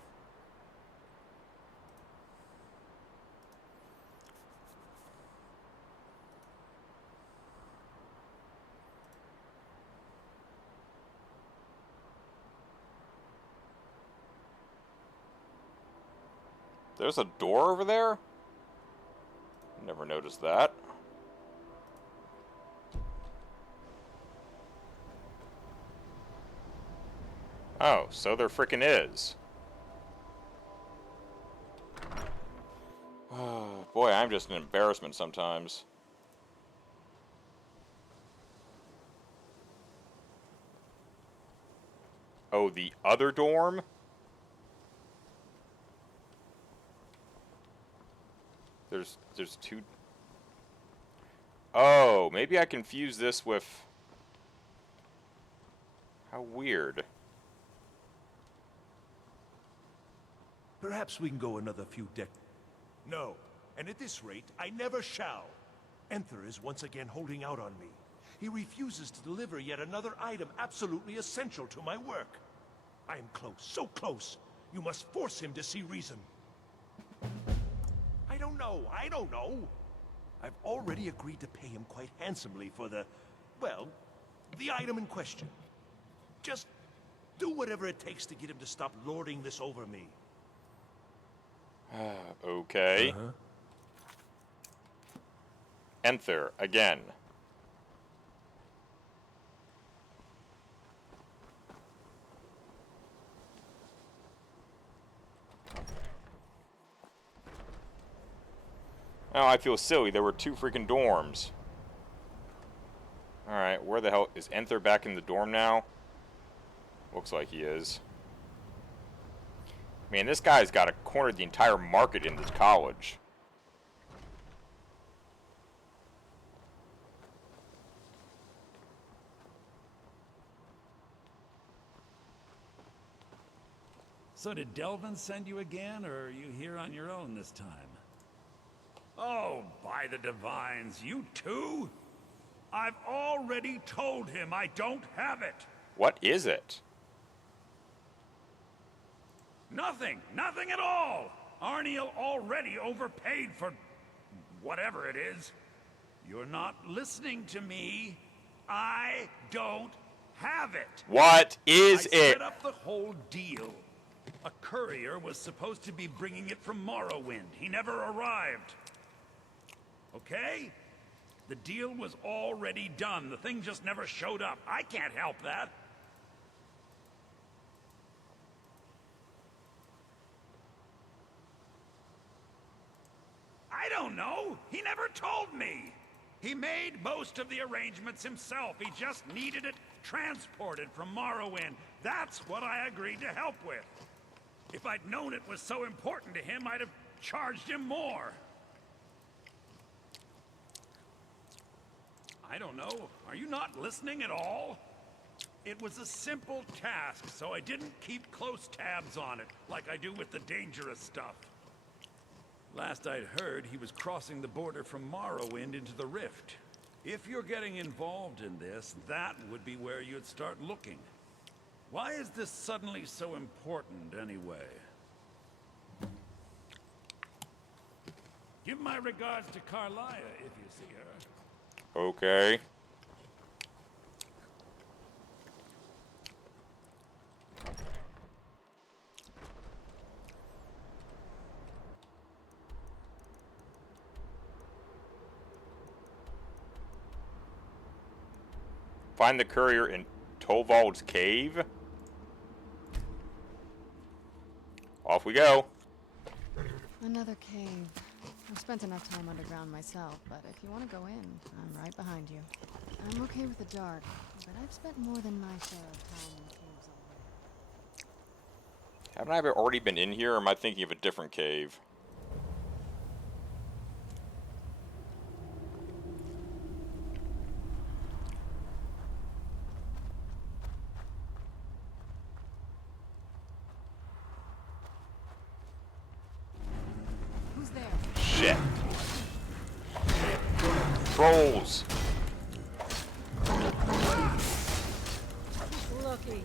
There's a door over there? Never noticed that. Oh, so there frickin' is. Oh, boy, I'm just an embarrassment sometimes. Oh, the other dorm? There's two... Oh, maybe I confuse this with... How weird. Perhaps we can go another few No, and at this rate, I never shall. Enther is once again holding out on me. He refuses to deliver yet another item absolutely essential to my work. I am close, so close. You must force him to see reason. I don't know. I've already agreed to pay him quite handsomely for the item in question. Just do whatever it takes to get him to stop lording this over me. Okay. Enther, again. Oh, I feel silly. There were two freaking dorms. Alright, where the hell... Is Enther back in the dorm now? Looks like he is. Man, this guy's got cornered the entire market in this college. So did Delvin send you again, or are you here on your own this time? Oh, by the divines, you too? I've already told him I don't have it. What is it? Nothing at all. Arniel already overpaid for whatever it is. You're not listening to me. I don't have it. What is I it? set up the whole deal. A courier was supposed to be bringing it from Morrowind. He never arrived. Okay? The deal was already done. The thing just never showed up. I can't help that. I don't know. He never told me. He made most of the arrangements himself. He just needed it transported from Morrowind. That's what I agreed to help with. If I'd known it was so important to him, I'd have charged him more. I don't know. Are you not listening at all? It was a simple task, so I didn't keep close tabs on it, like I do with the dangerous stuff. Last I'd heard, he was crossing the border from Morrowind into the Rift. If you're getting involved in this, that would be where you'd start looking. Why is this suddenly so important, anyway? Give my regards to Carlia if you see her. Okay. Find the courier in Tovald's cave. Off we go. Another cave. I've spent enough time underground myself, but if you want to go in, I'm right behind you. I'm okay with the dark, but I've spent more than my share of time in caves already. Haven't I already been in here, or am I thinking of a different cave? Who's there? Shit. Trolls. Look at you.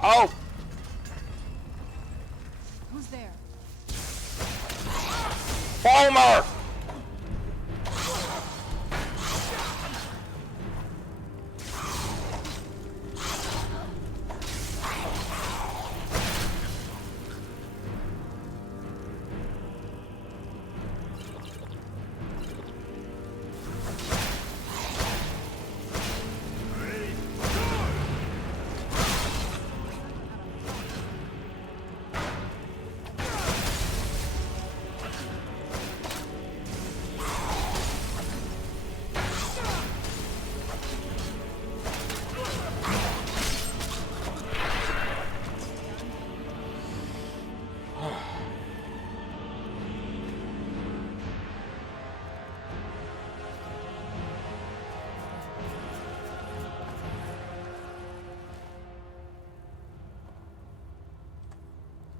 Oh! Who's there? Palmer!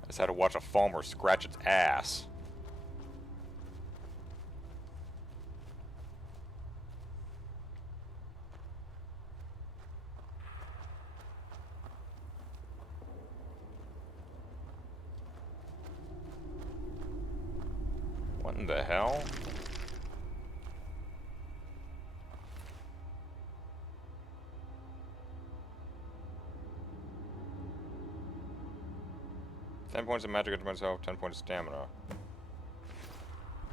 I just had to watch a Falmer scratch its ass. What in the hell? Ten points of magic, 10 points of health, 10 points of stamina.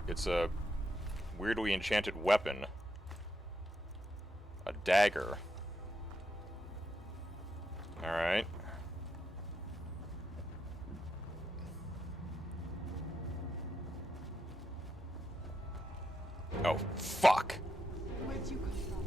It's a weirdly enchanted weapon. A dagger. Alright. Oh, fuck! Where'd you come from?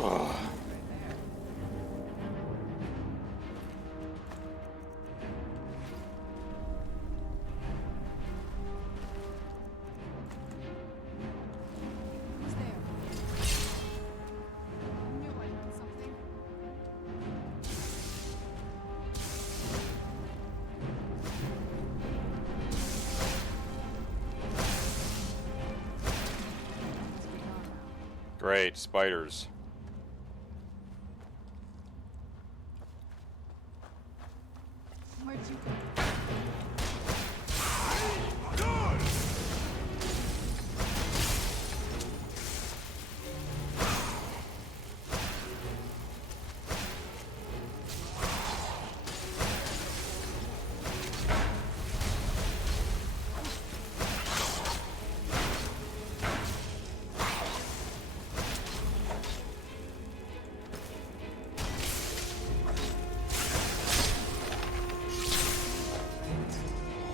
Ugh. Who's there? Knew I heard something. Great, spiders. Where'd you go?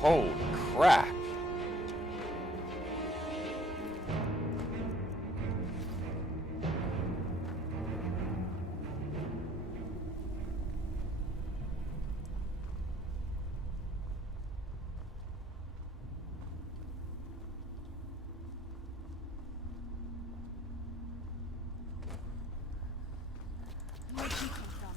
Holy crap. Where'd you come from?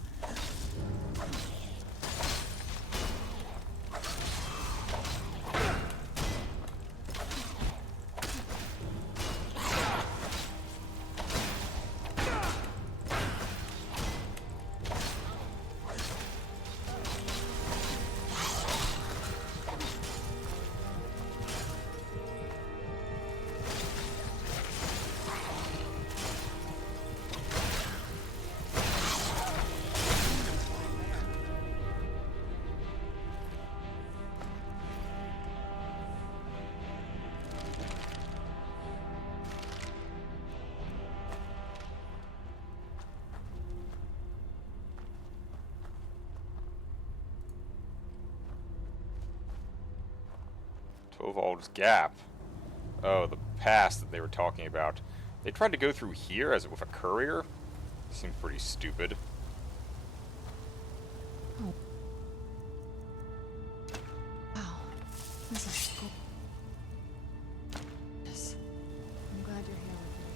Tovald's Gap. Oh, the pass that they were talking about. They tried to go through here as with a courier? Seemed pretty stupid. Oh. Wow. This is cool. Yes. I'm glad you're here with me.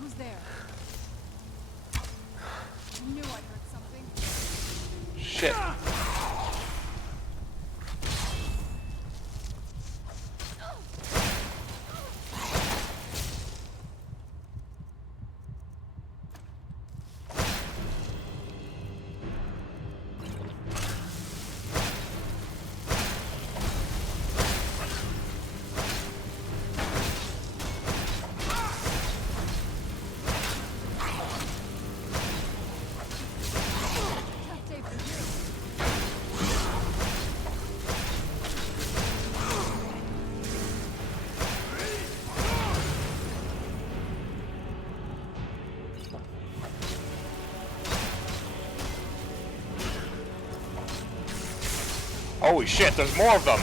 Who's there? I knew I heard something. Shit. Holy shit, there's more of them!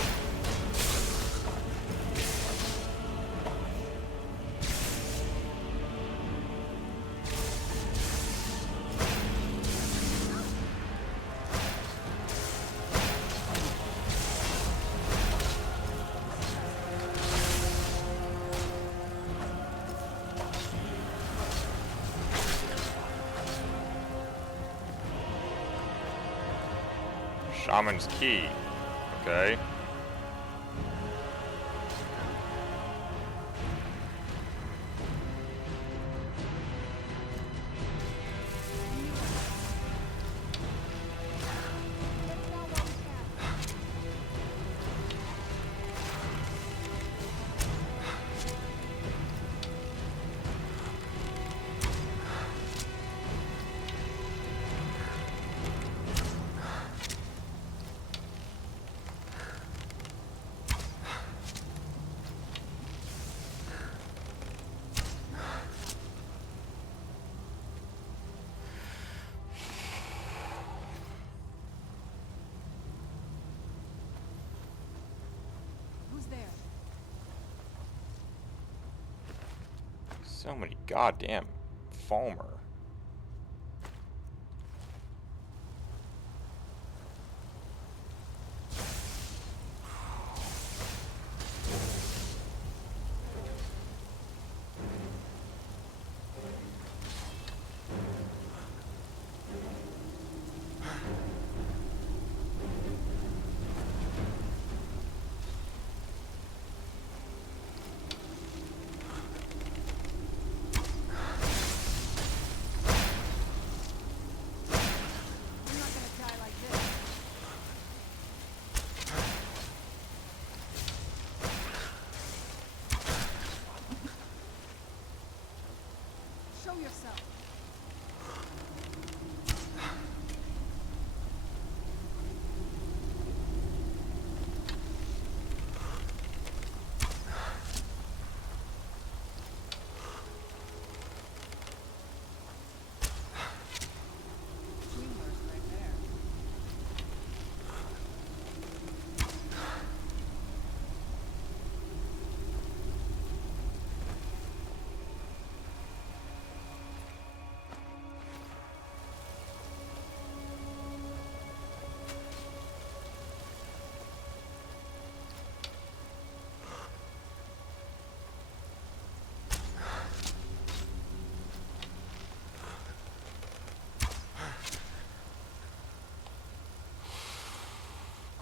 Shaman's Key. Okay. So many goddamn Falmer. Show yourself. Dreamers right there.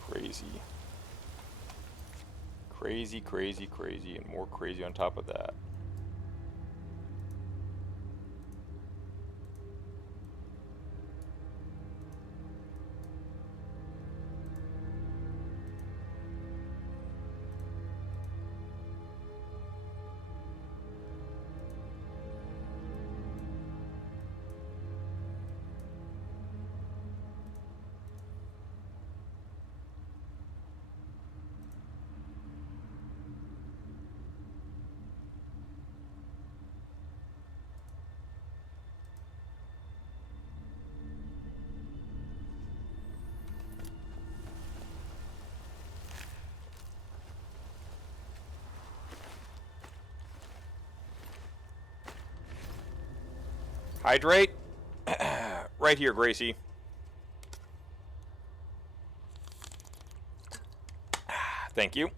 Crazy. Crazy, crazy, crazy, and more crazy on top of that. Hydrate. Right here, Gracie. Thank you.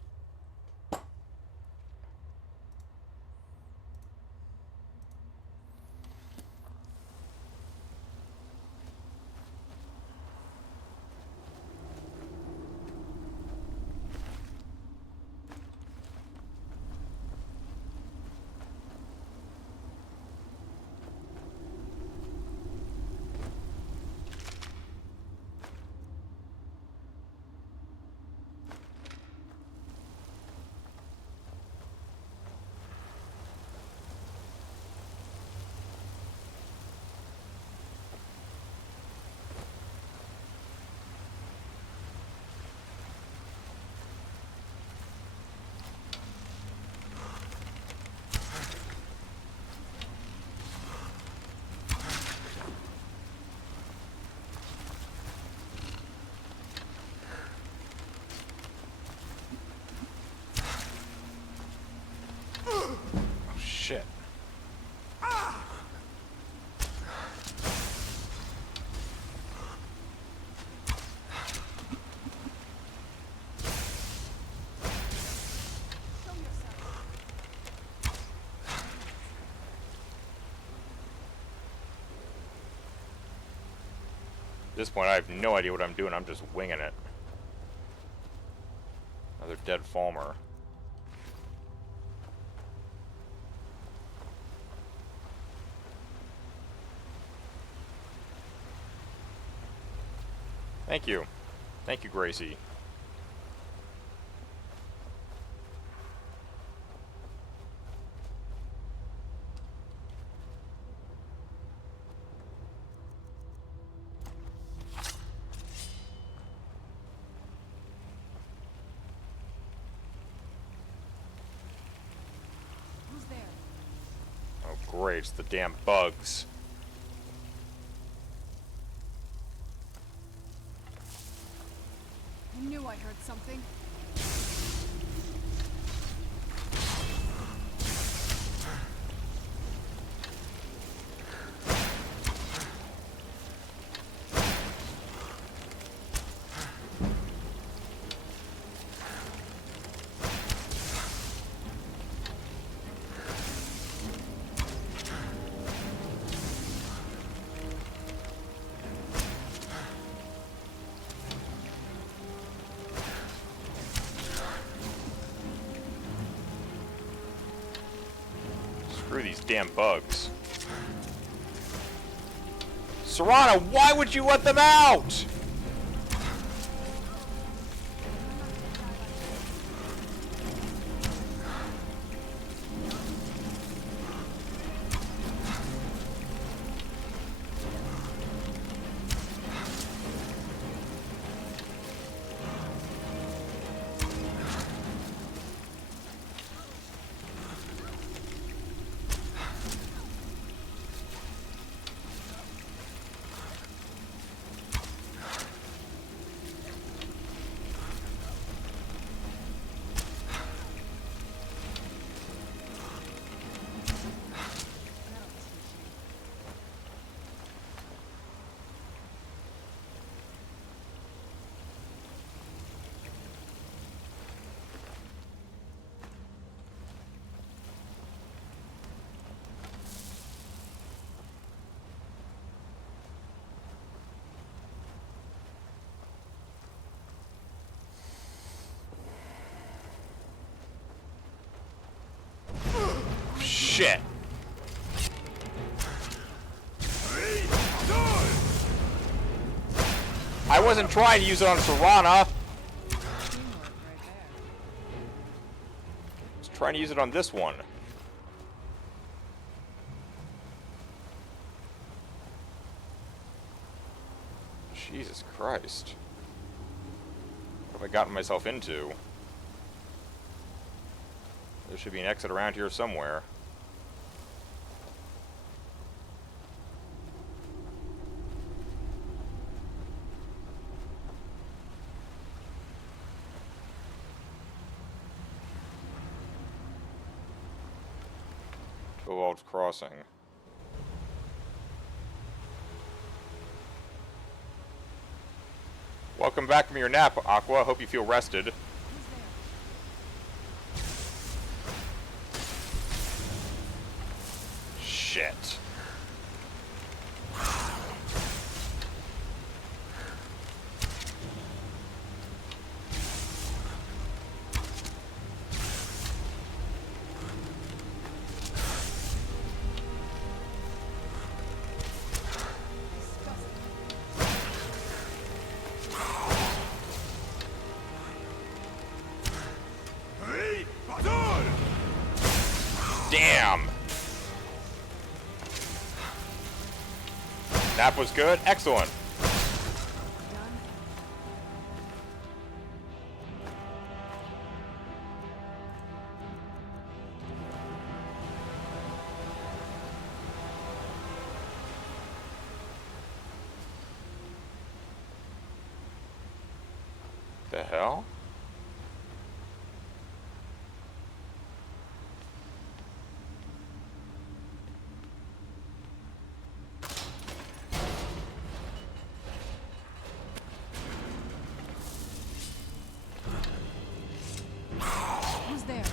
Shit. At this point, I have no idea what I'm doing. I'm just winging it. Another dead Falmer. Thank you. Thank you, Gracie. Who's there? Oh, great. It's the damn bugs. I knew I heard something. Screw these damn bugs. Serana, why would you let them out? Shit. I wasn't trying to use it on Serana. I was trying to use it on this one. Jesus Christ. What have I gotten myself into? There should be an exit around here somewhere. Cobalt Crossing. Welcome back from your nap, Aqua. Hope you feel rested. Shit. Damn! Nap was good? Excellent. The hell? Who's there?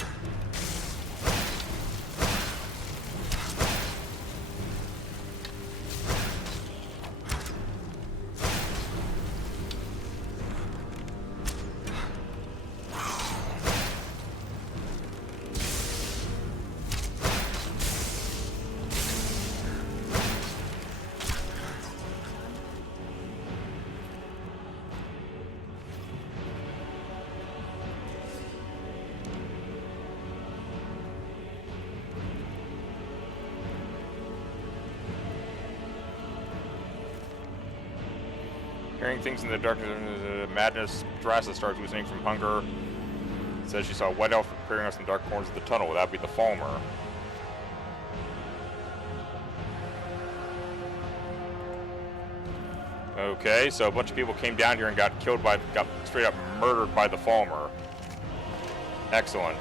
Hearing things in the darkness, madness, Drassa starts loosening from hunger. It says she saw a white elf appearing us in dark corners of the tunnel. That'd be the Falmer. Okay, so a bunch of people came down here and got straight up murdered by the Falmer. Excellent.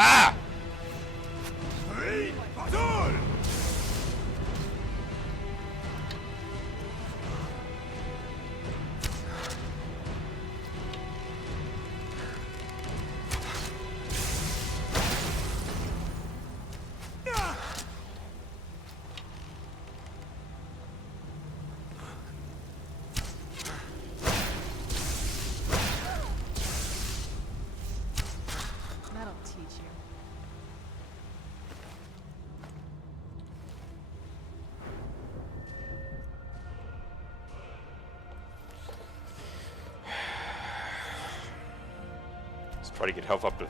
Ah! Try to get health up to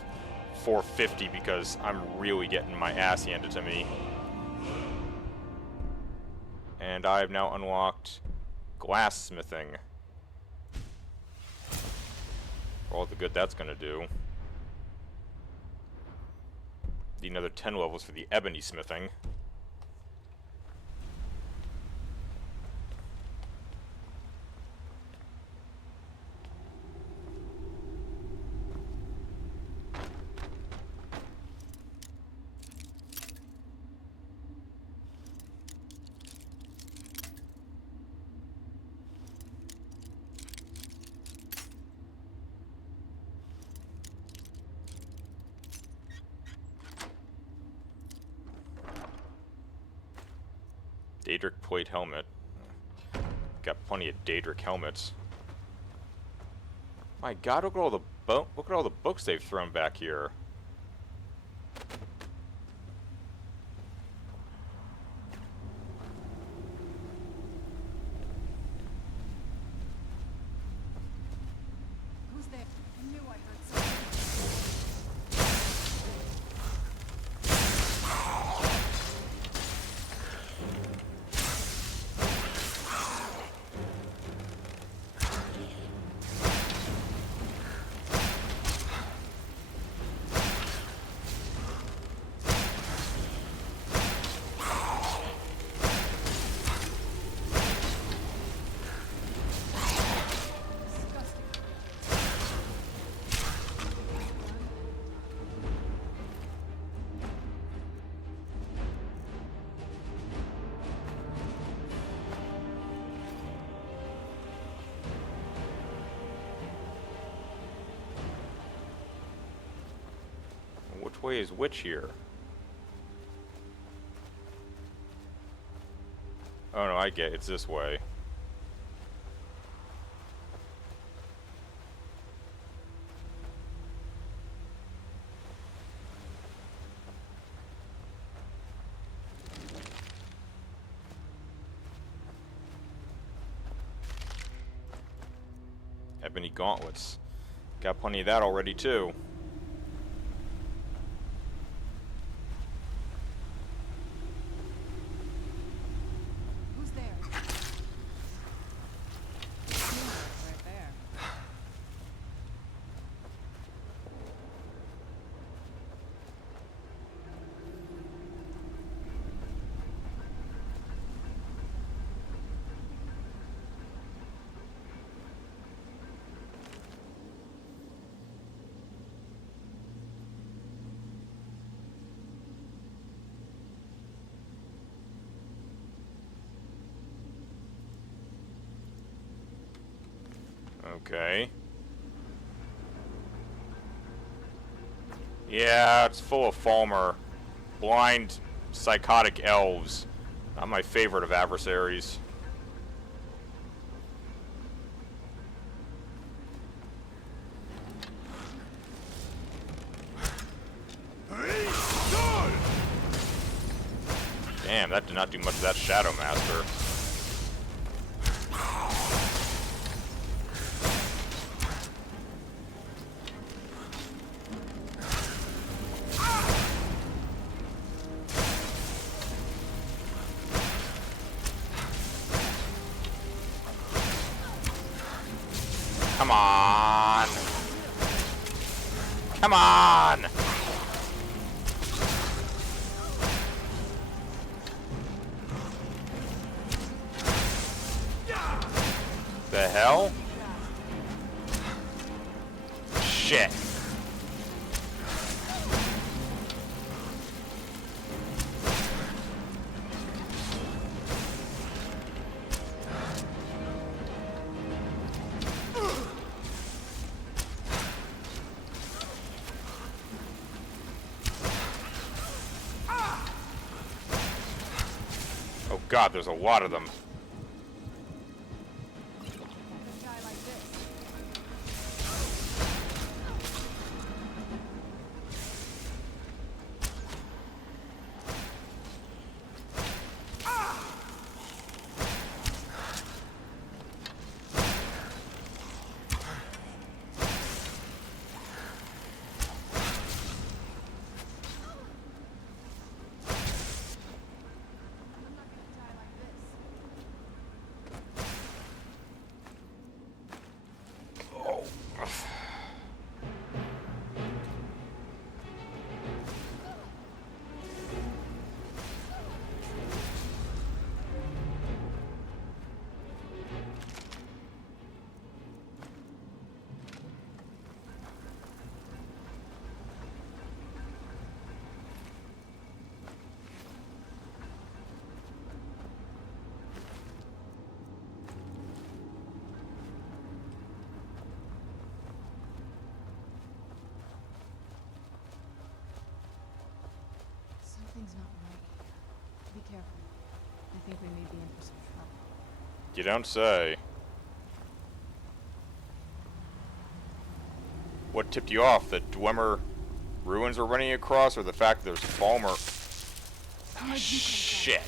450 because I'm really getting my ass handed to me. And I have now unlocked glassmithing. For all the good that's gonna do. Need another 10 levels for the ebony smithing. Daedric plate helmet. Got plenty of Daedric helmets. My God, look at all the books they've thrown back here. Who's there? I knew I heard something. Which way is which here? Oh no, I get it. It's this way. Ebony gauntlets. Got plenty of that already too. Who's there? Right there. Okay. Yeah, it's full of Falmer. Blind, psychotic elves. Not my favorite of adversaries. Damn, that did not do much of that Shadow Master. Come on! Come on! The hell? Shit. Oh God, there's a lot of them. Something's not right here. Be careful. I think we may be in for some trouble. You don't say. What tipped you off? The Dwemer ruins we're running across, or the fact that there's Falmer? Ah, shit.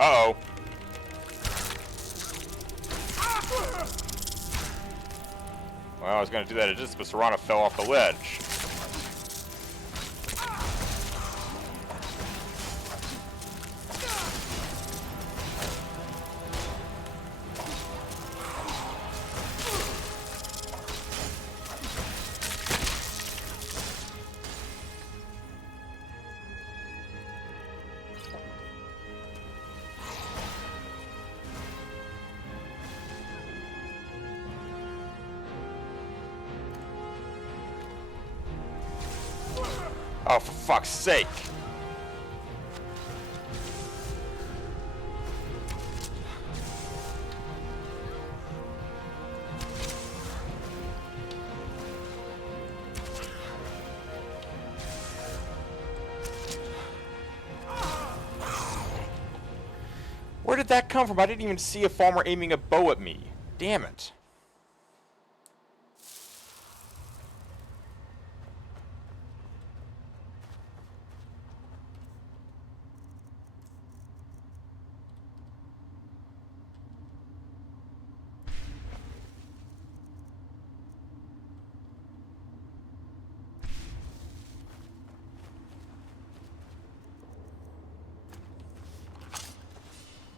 Uh-oh. Well, I was gonna do that at distance, but Serana fell off the ledge. Oh, for fuck's sake. Where did that come from? I didn't even see a Falmer aiming a bow at me. Damn it.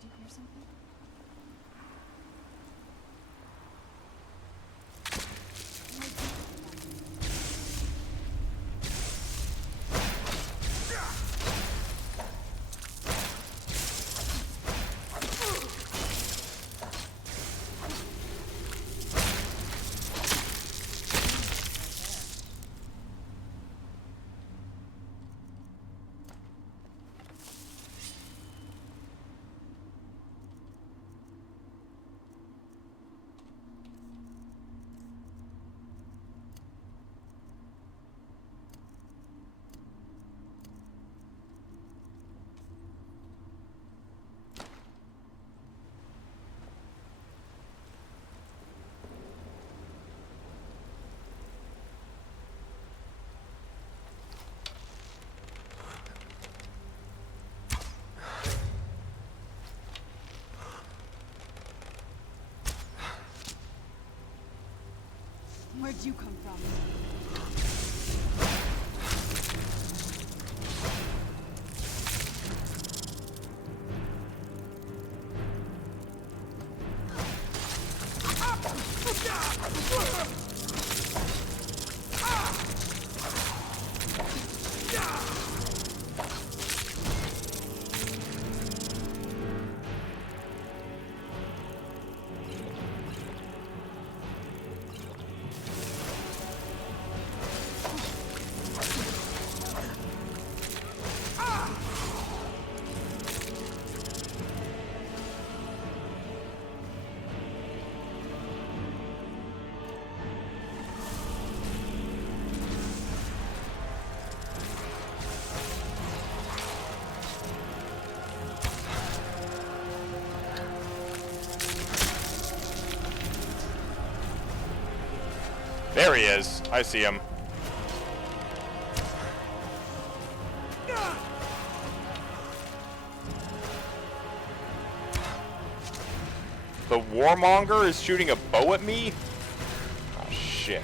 Did you hear something? Where'd you come from? There he is. I see him. The warmonger is shooting a bow at me? Oh, shit.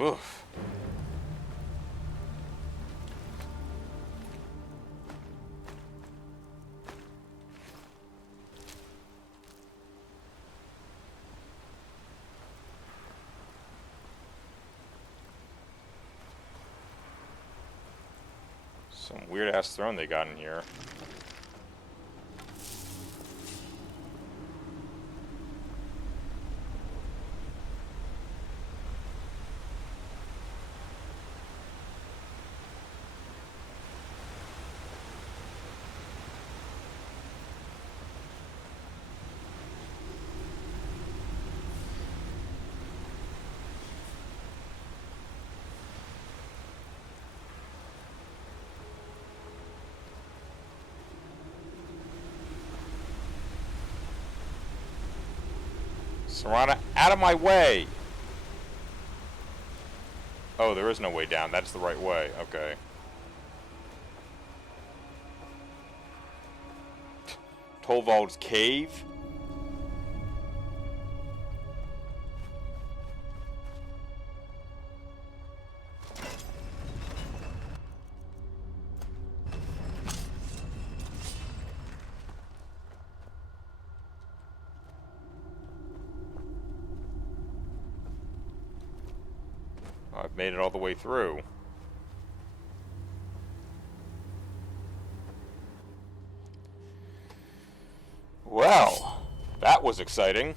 Oof. Some weird ass throne they got in here. Serana, out of my way! Oh, there is no way down. That's the right way. Okay. Tolvald's cave? I've made it all the way through. Well, that was exciting.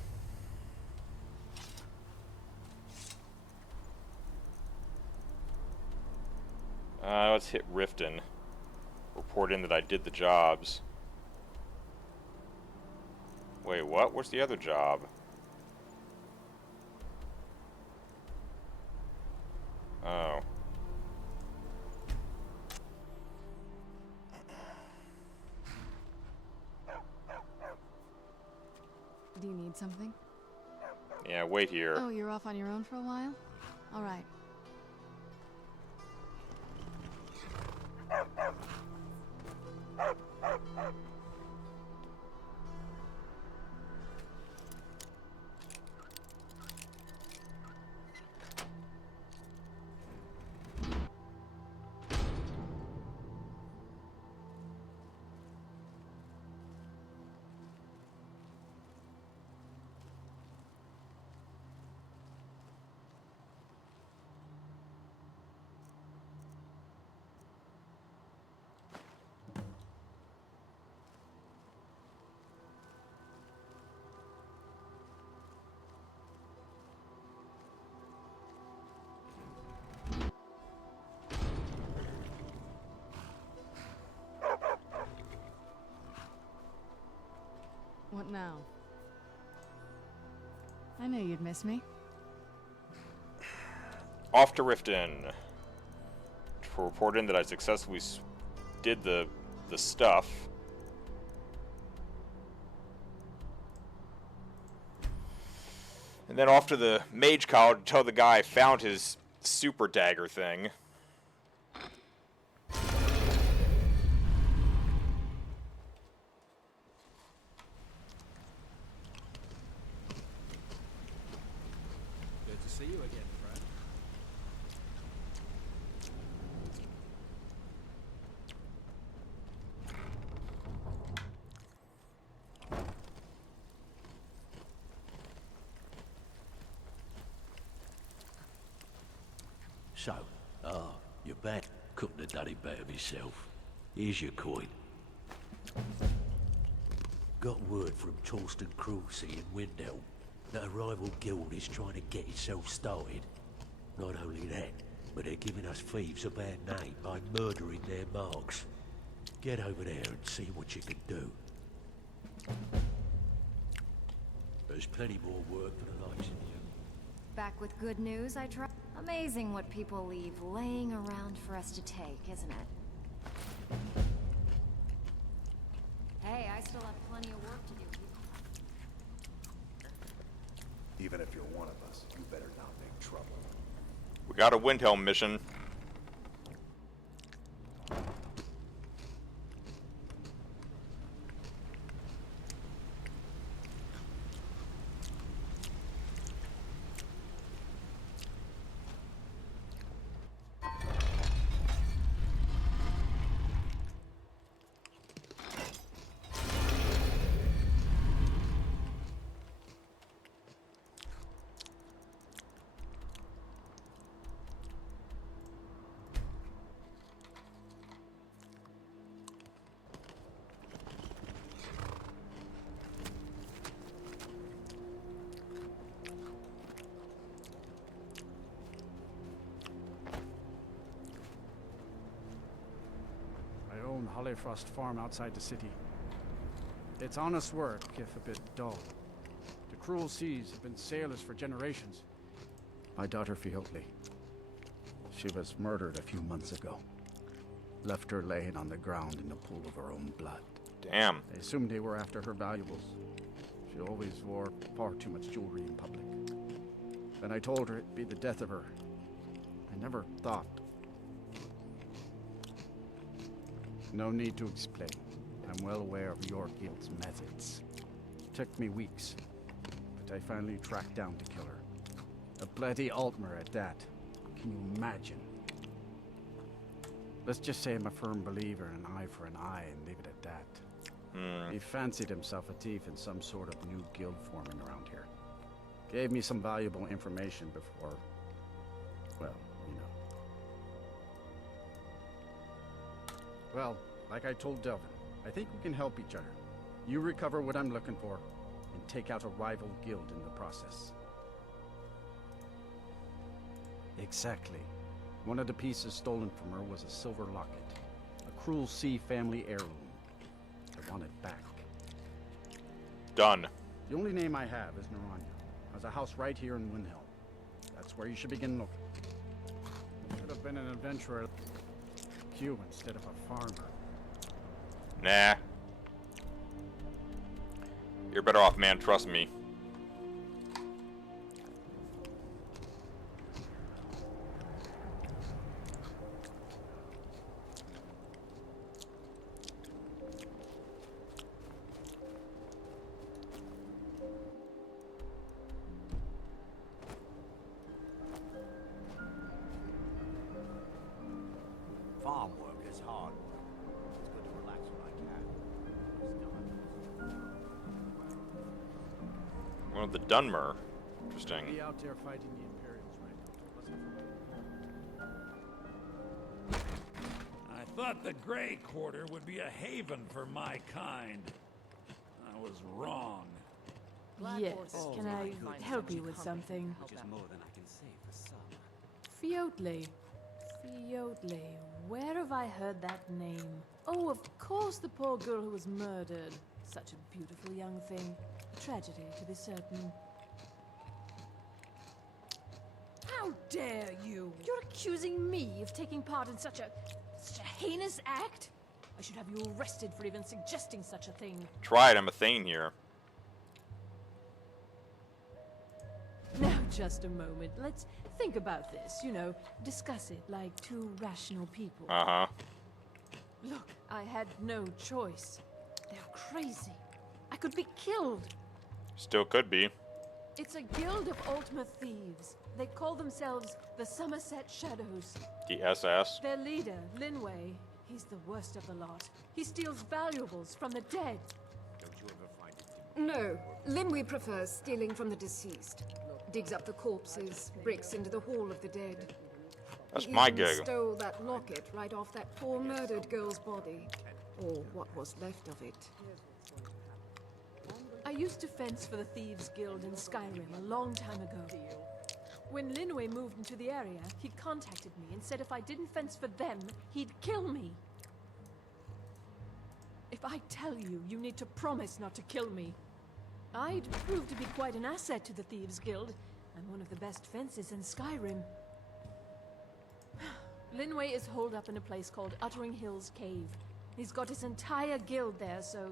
Let's hit Riften. Report in that I did the jobs. Wait, what? What's the other job? Oh. Do you need something? Yeah, wait here. Oh, you're off on your own for a while? All right. What now? I knew you'd miss me. Off to Riften. To report in that I successfully did the stuff. And then off to the Mage College to tell the guy I found his super dagger thing. Good to see you again, friend. So, you're back. Couldn't have done it better myself. Here's your coin. Got word from Torsten Cruelty in Windhelm that a rival guild is trying to get itself started. Not only that, but they're giving us thieves a bad name by murdering their marks. Get over there and see what you can do. There's plenty more work for the likes of you. Back with good news, I try. Amazing what people leave laying around for us to take, isn't it? Hey, I still have plenty of work to do. Even if you're one of us, you better not make trouble. We got a Windhelm mission. Frost farm outside the city. It's honest work, if a bit dull. The cruel seas have been sailors for generations. My daughter Fiotli. She was murdered a few months ago. Left her laying on the ground in the pool of her own blood. Damn. They assumed they were after her valuables. She always wore far too much jewelry in public. Then I told her it'd be the death of her. I never thought. No need to explain. I'm well aware of your guild's methods. It took me weeks, but I finally tracked down the killer. A bloody Altmer at that. Can you imagine? Let's just say I'm a firm believer in an eye for an eye and leave it at that. He fancied himself a thief in some sort of new guild forming around here. Gave me some valuable information before, well, you know. Well, like I told Delvin, I think we can help each other. You recover what I'm looking for, and take out a rival guild in the process. Exactly. One of the pieces stolen from her was a silver locket. A Cruel Sea family heirloom. I want it back. Done. The only name I have is Naranya. Has a house right here in Windhelm. That's where you should begin looking. Should have been an adventurer like you instead of a farmer. Nah. You're better off, man. Trust me. Farm work is hard work. It's good to relax when I can. One of the Dunmer. Interesting. Be out there fighting the Imperials right now. I thought the Grey Quarter would be a haven for my kind. I was wrong. Yes, can I help you with something? Which is more than I can say for some. Fiotli. Fiotli. Where have I heard that name? Oh, of course, the poor girl who was murdered. Such a beautiful young thing. A tragedy, to be certain. How dare you? You're accusing me of taking part in such a heinous act? I should have you arrested for even suggesting such a thing. Try it. I'm a Thane here. Now, just a moment. Let's think about this, you know, discuss it like two rational people. Uh-huh. Look, I had no choice. They're crazy. I could be killed. Still could be. It's a guild of Altmer thieves. They call themselves the Somerset Shadows. The SS. Their leader, Linway, he's the worst of the lot. He steals valuables from the dead. Don't you ever find it? No, Linwe prefers stealing from the deceased. Digs up the corpses, breaks into the Hall of the Dead. That's He my even gig. stole that locket right off that poor murdered girl's body. Or what was left of it. I used to fence for the Thieves Guild in Skyrim a long time ago. When Linway moved into the area, he contacted me and said if I didn't fence for them, he'd kill me. If I tell you, you need to promise not to kill me. I'd prove to be quite an asset to the Thieves Guild. I'm one of the best fencers in Skyrim. Linway is holed up in a place called Uttering Hills Cave. He's got his entire guild there, so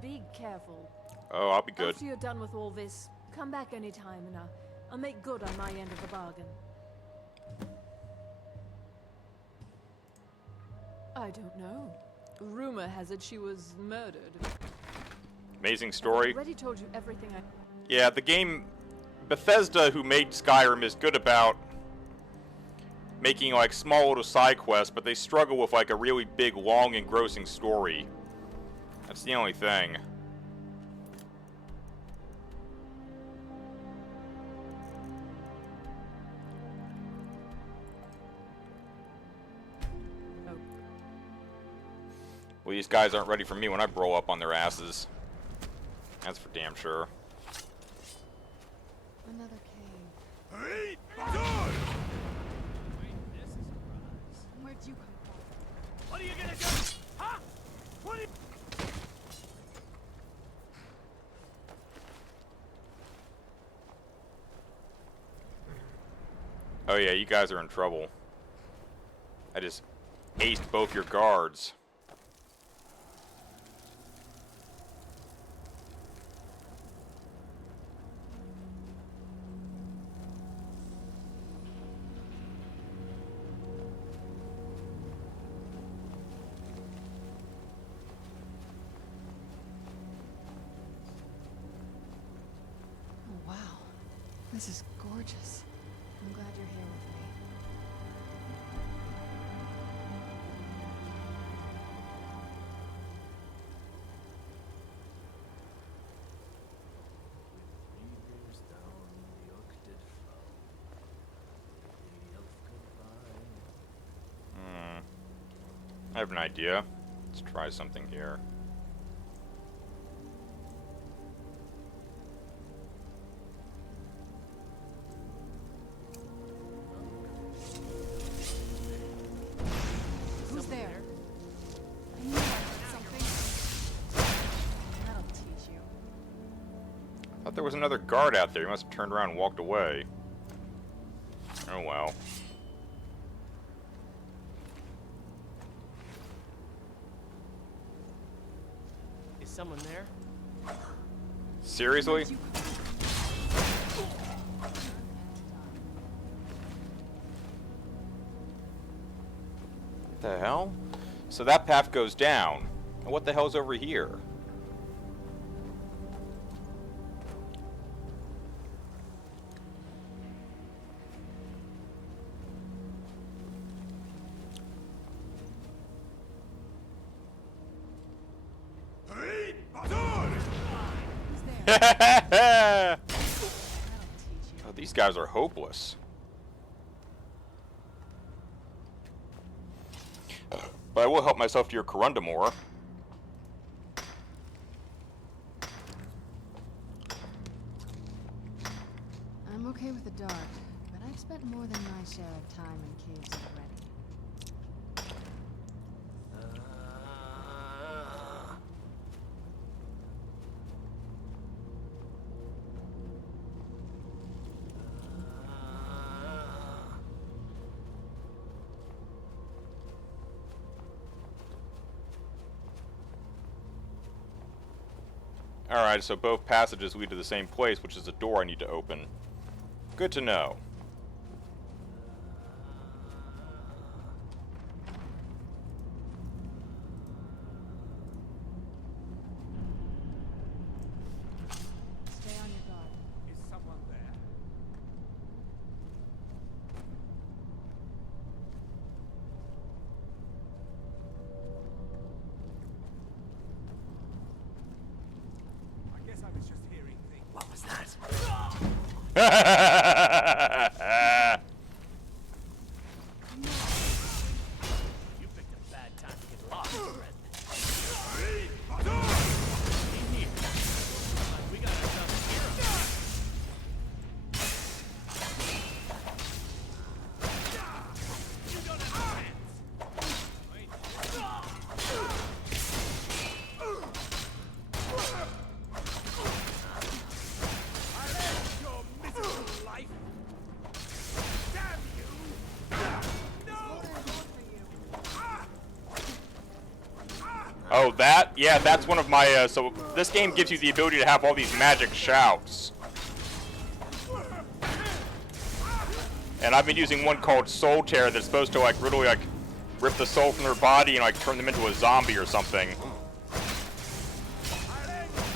be careful. Oh, I'll be good. After you're done with all this, come back anytime and I'll make good on my end of the bargain. I don't know. Rumor has it she was murdered. Amazing story. I already told you everything I... Yeah, the game... Bethesda, who made Skyrim, is good about making, like, small little side quests, but they struggle with, like, a really big, long, engrossing story. That's the only thing. Well, these guys aren't ready for me when I blow up on their asses. That's for damn sure. Another cave. Hey, Where'd you come from? What are you gonna do? Huh? Oh yeah, you guys are in trouble. I just aced both your guards. Oh, wow. This is gorgeous. I'm glad you're here with me. I have an idea. Let's try something here. Who's there? I knew I heard something. That'll teach you. I thought there was another guard out there. He must have turned around and walked away. Oh well. Is someone there? Seriously? What the hell? So that path goes down. And what the hell's over here? Oh, these guys are hopeless. But I will help myself to your Corundamore. I'm okay with the dark, but I've spent more than my share of time in caves already. Alright, so both passages lead to the same place, which is a door I need to open. Good to know. Stay on your guard. Is someone there? I guess I was just hearing things. What was that? You picked a bad time to get lost, friend. In here. We got ourselves a hero. You don't have a chance. Wait. Your miserable life. Damn you! No! Oh, that? Yeah, that's one of my, so this game gives you the ability to have all these magic shouts. And I've been using one called Soul Tear that's supposed to, like, literally, like, rip the soul from their body and, like, turn them into a zombie or something.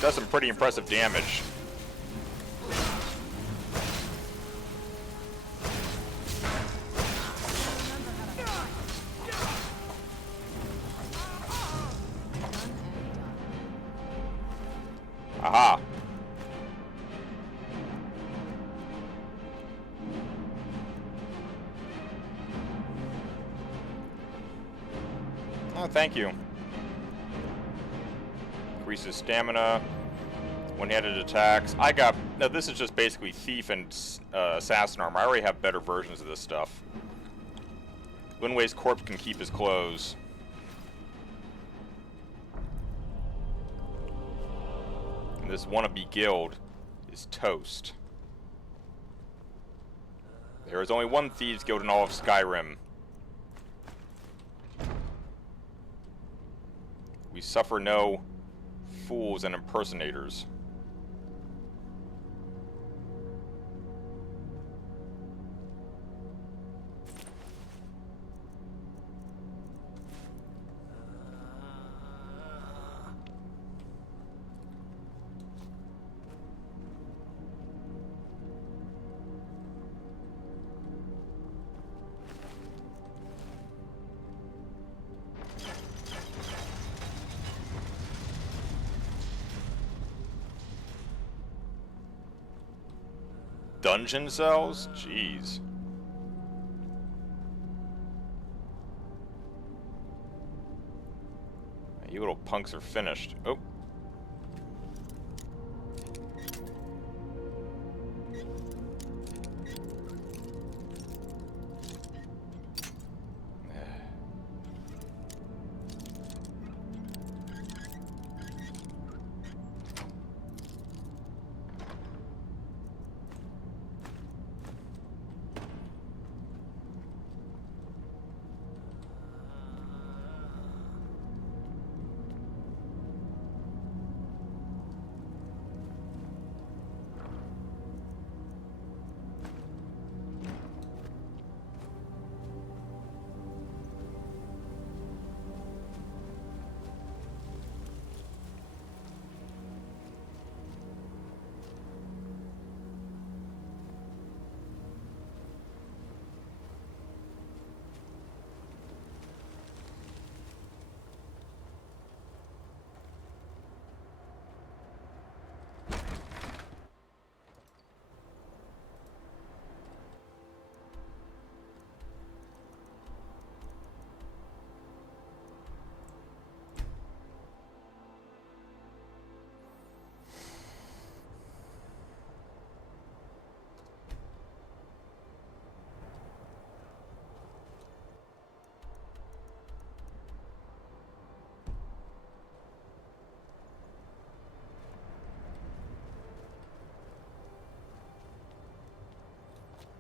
Does some pretty impressive damage. Aha. Oh, thank you. Increases stamina. One-handed attacks. I got... Now, this is just basically Thief and Assassin armor. I already have better versions of this stuff. Linway's corpse can keep his clothes. This wannabe guild is toast. There is only one Thieves Guild in all of Skyrim. We suffer no fools and impersonators. Dungeon cells? Jeez. You little punks are finished. Oh.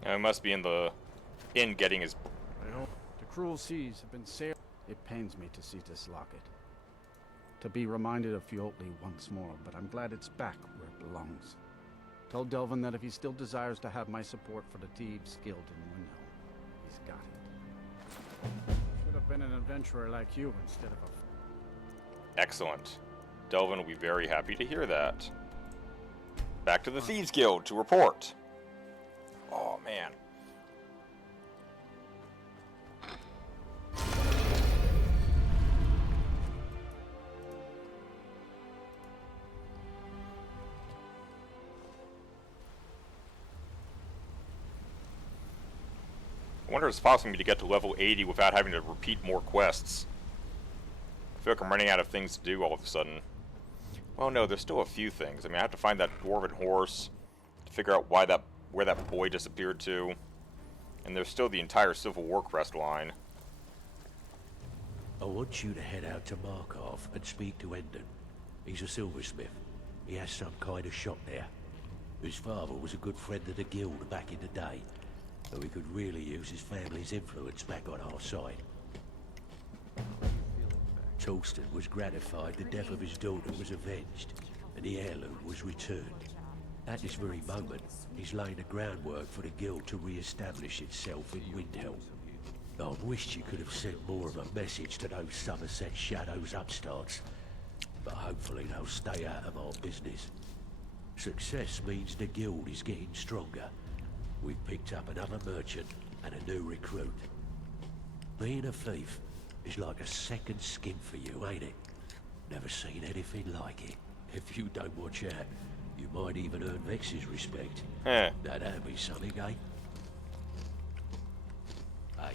It must be in the inn getting his... The cruel seas have been sailed. It pains me to see this locket. To be reminded of Fiotli once more, but I'm glad it's back where it belongs. Tell Delvin that if he still desires to have my support for the Thieves Guild in Windhelm, he's got it. Should have been an adventurer like you instead of a... Excellent. Delvin will be very happy to hear that. Back to the Thieves Guild to report. Oh, man. I wonder if it's possible for me to get to level 80 without having to repeat more quests. I feel like I'm running out of things to do all of a sudden. Well, no, there's still a few things. I mean, I have to find that dwarven horse to figure out where that boy disappeared to. And there's still the entire Civil War quest line. I want you to head out to Markov and speak to Endon. He's a silversmith. He has some kind of shop there. His father was a good friend of the guild back in the day, though he could really use his family's influence back on our side. Tolston was gratified the death of his daughter was avenged, and the heirloom was returned. At this very moment, he's laying the groundwork for the guild to re-establish itself in Windhelm. I wished you could have sent more of a message to those Somerset Shadows upstarts, but hopefully they'll stay out of our business. Success means the guild is getting stronger. We've picked up another merchant and a new recruit. Being a thief is like a second skin for you, ain't it? Never seen anything like it. If you don't watch out, you might even earn Vex's respect. That'd be something, eh? Hey,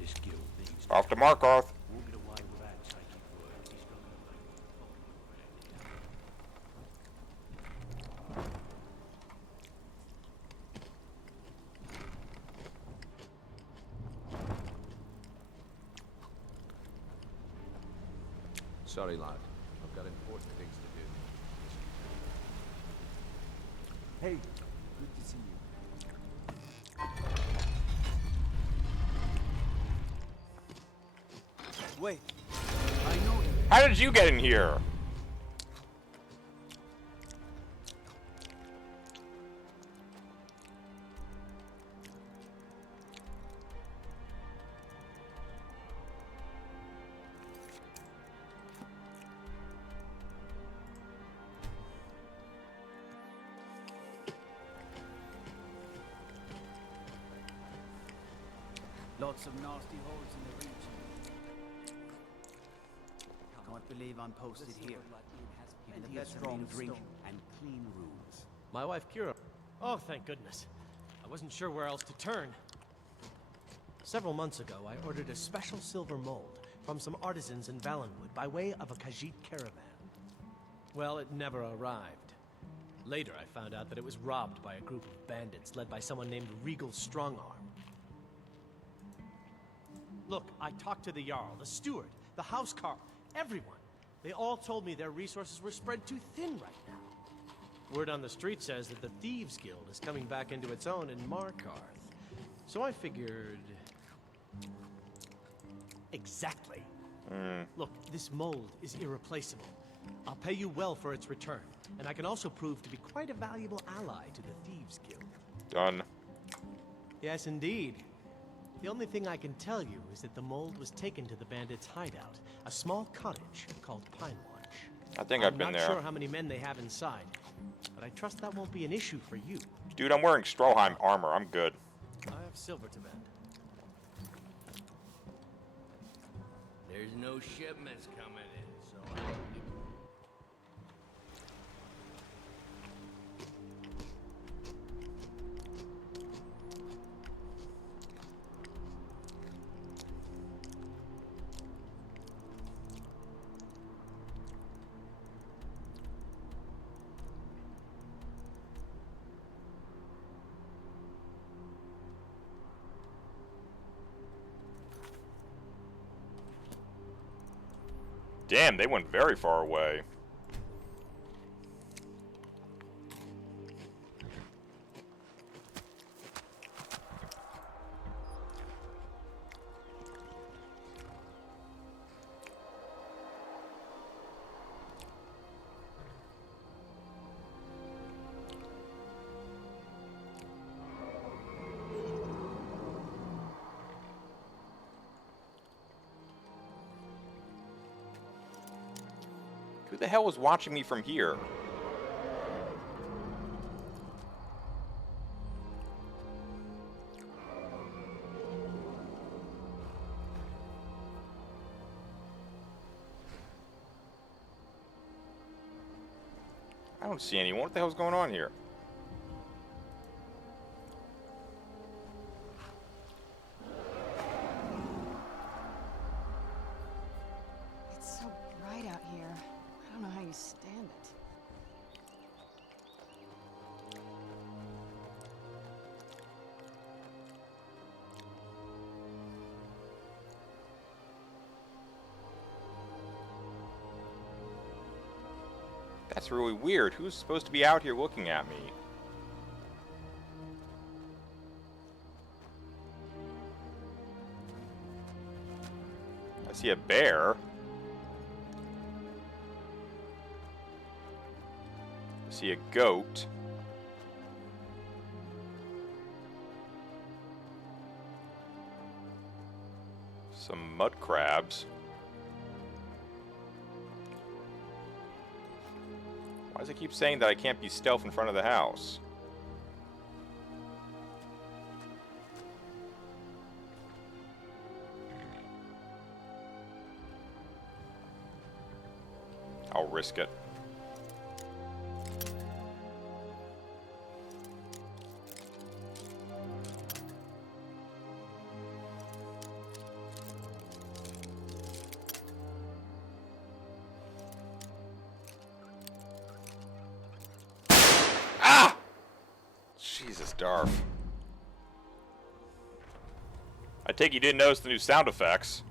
this guild needs... Off to Markov. Walking away without taking word is not gonna make Sorry, lad. I've got important things to do. Hey, good to see you. Wait. I know you. How did you get in here? Lots of nasty holes in the region. Can't believe I'm posted here. Even the best strong drink and clean rooms. My wife, Kira. Oh, thank goodness. I wasn't sure where else to turn. Several months ago, I ordered a special silver mold from some artisans in Valenwood by way of a Khajiit caravan. Well, it never arrived. Later, I found out that it was robbed by a group of bandits led by someone named Regal Strongarm. Look, I talked to the Jarl, the steward, the housecarl, everyone. They all told me their resources were spread too thin right now. Word on the street says that the Thieves Guild is coming back into its own in Markarth. So I figured... Exactly. Look, this mold is irreplaceable. I'll pay you well for its return, and I can also prove to be quite a valuable ally to the Thieves Guild. Done. Yes, indeed. The only thing I can tell you is that the mold was taken to the bandits' hideout, a small cottage called Pine Watch. I think I've been there. I'm not sure how many men they have inside, but I trust that won't be an issue for you. Dude, I'm wearing Stroheim armor. I'm good. I have silver to bend. There's no shipments coming in, so Damn, they went very far away. Who the hell was watching me from here? I don't see anyone. What the hell's going on here? It's so bright out here. I don't know how you stand it. That's really weird. Who's supposed to be out here looking at me? I see a bear. I see a goat. Some mud crabs. Why does it keep saying that I can't be stealth in front of the house? I'll risk it. Jesus, Darf. I take you didn't notice the new sound effects.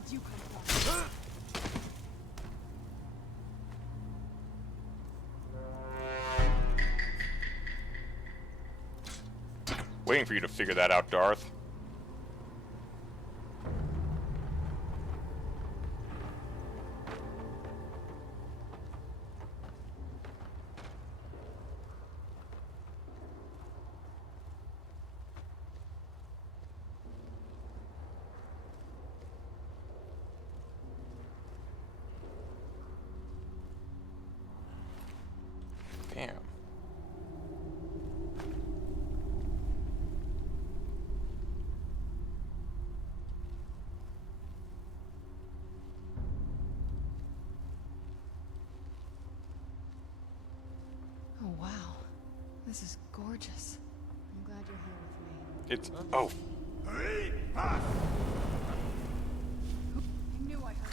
Where'd you come from? Waiting for you to figure that out, Darth. Damn. Oh, wow. This is gorgeous. I'm glad you're here with me. It's... oh. I knew I heard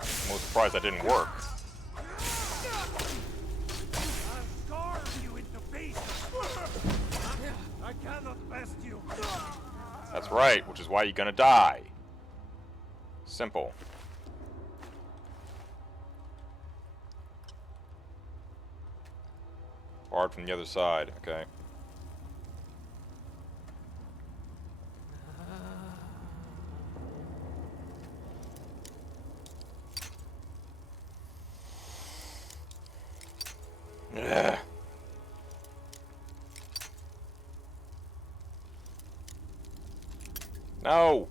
I'm most surprised that didn't work. I cannot best you. That's right, which is why you're gonna die. Simple. Barred from the other side, okay. Ugh. No!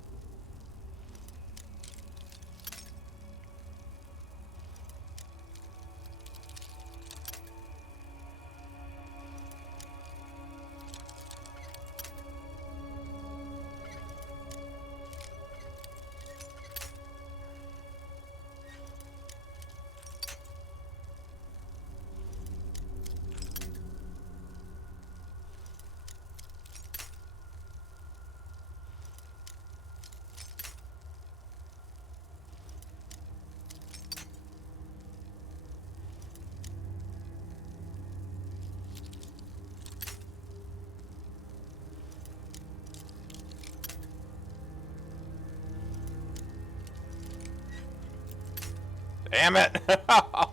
Damn it! For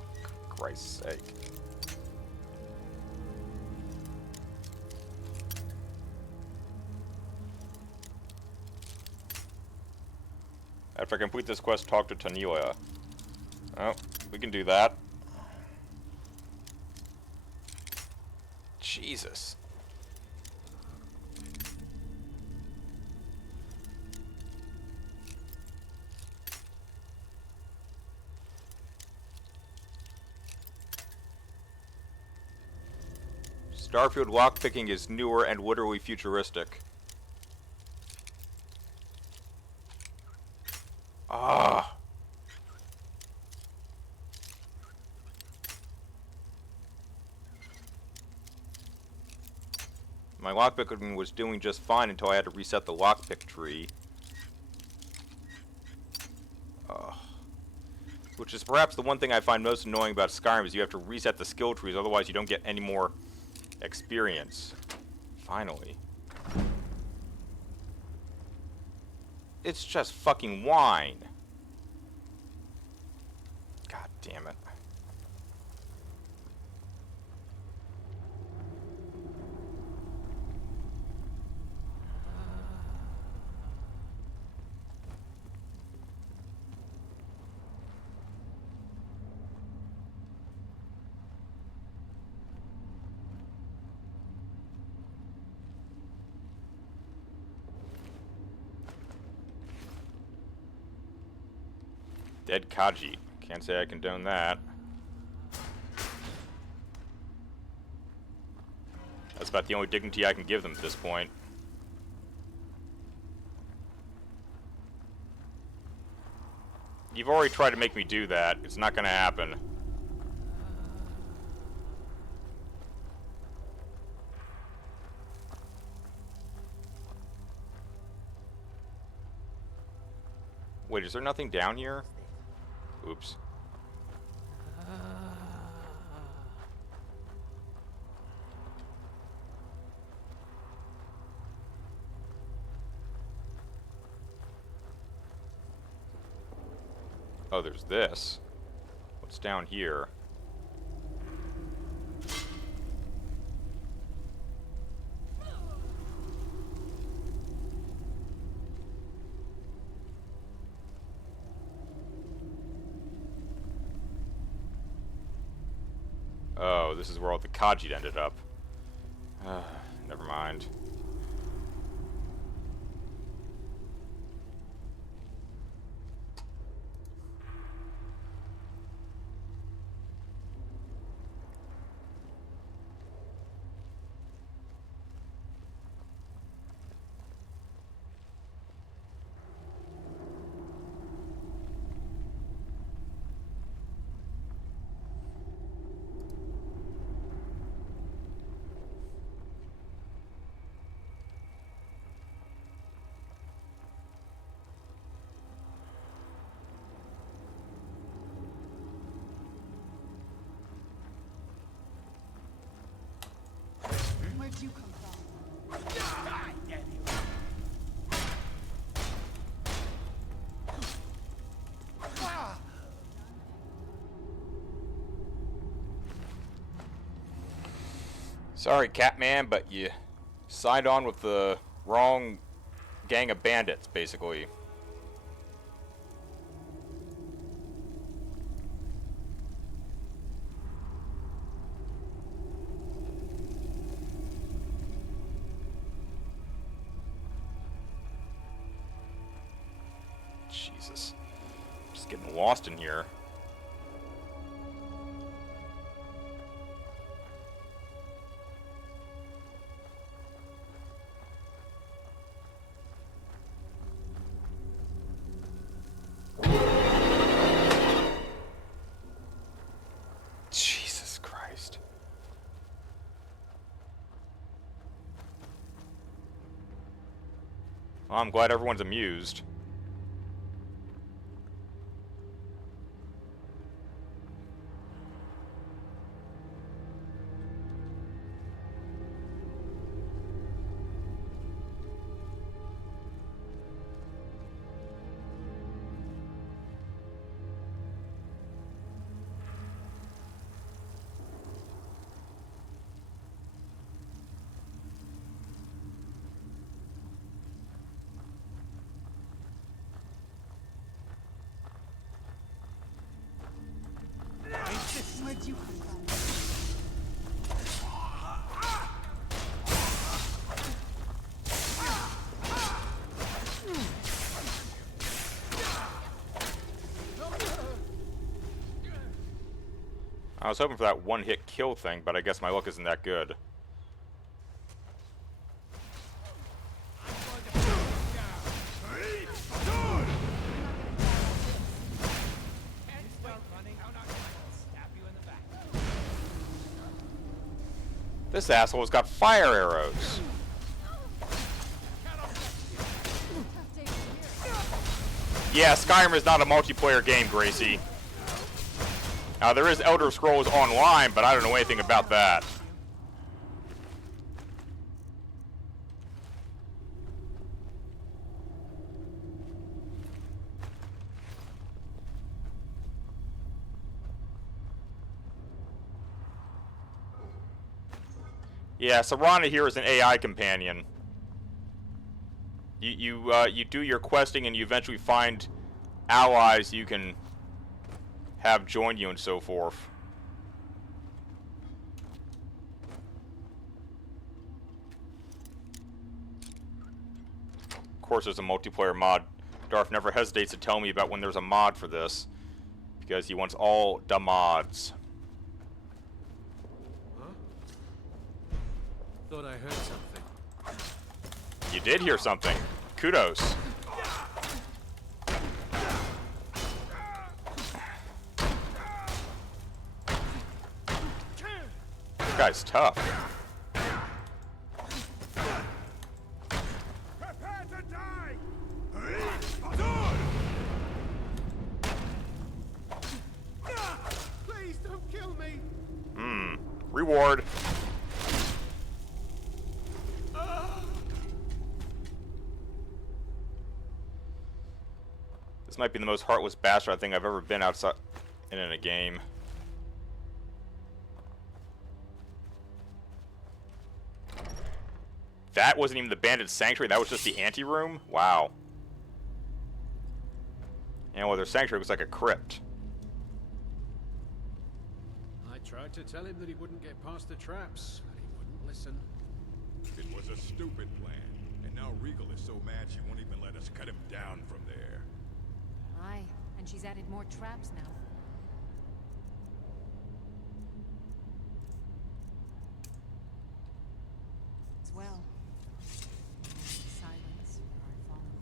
Christ's sake. After I complete this quest, talk to Tanilia. Oh, we can do that. Jesus. Starfield lockpicking is newer and literally futuristic. Ah. My lockpicking was doing just fine until I had to reset the lockpick tree. Which is perhaps the one thing I find most annoying about Skyrim is you have to reset the skill trees, otherwise you don't get any more experience. Finally. It's just fucking wine. God damn it. Dead Kaji. Can't say I condone that. That's about the only dignity I can give them at this point. You've already tried to make me do that. It's not gonna happen. Wait, is there nothing down here? Oops. Oh, there's this. What's down here? Oh, this is where all the Khajiit ended up. Never mind. Where'd you come from? God damn you! Sorry, Catman, but you signed on with the wrong gang of bandits, basically. Jesus. Just getting lost in here. Jesus Christ. Well, I'm glad everyone's amused. Where'd you come from? I was hoping for that one-hit kill thing, but I guess my luck isn't that good. This asshole's got fire arrows. Yeah, Skyrim is not a multiplayer game, Gracie. Now, there is Elder Scrolls Online, but I don't know anything about that. Yeah, Serana here is an AI companion. You do your questing and you eventually find allies you can have join you and so forth. Of course there's a multiplayer mod. Darth never hesitates to tell me about when there's a mod for this, because he wants all the mods. Huh? Thought I heard something. You did hear something. Kudos. This guy's tough. Prepare to die! Please don't kill me! Reward. This might be the most heartless bastard I think I've ever been outside in a game. That wasn't even the bandit sanctuary, that was just the anteroom? Wow. You know, well, their sanctuary looks like a crypt. I tried to tell him that he wouldn't get past the traps, but he wouldn't listen. It was a stupid plan, and now Regal is so mad she won't even let us cut him down from there. Aye, and she's added more traps now. As well. Silence for our fallen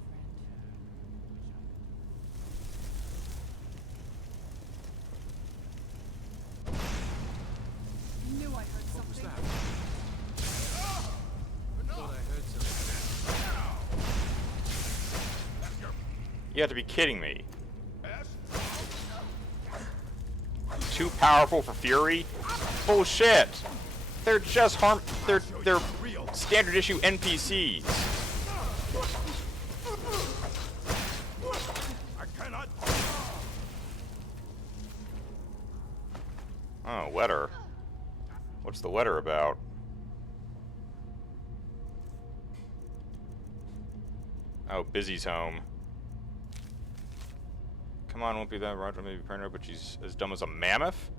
Knew I heard something. Was that? I thought I heard something. You have to be kidding me. Too powerful for Fury? Bullshit! They're just they're standard issue NPCs. I cannot. Oh, letter. What's the letter about? Oh, Busy's home. Come on, won't be that. Roger may be paranoid, but she's as dumb as a mammoth?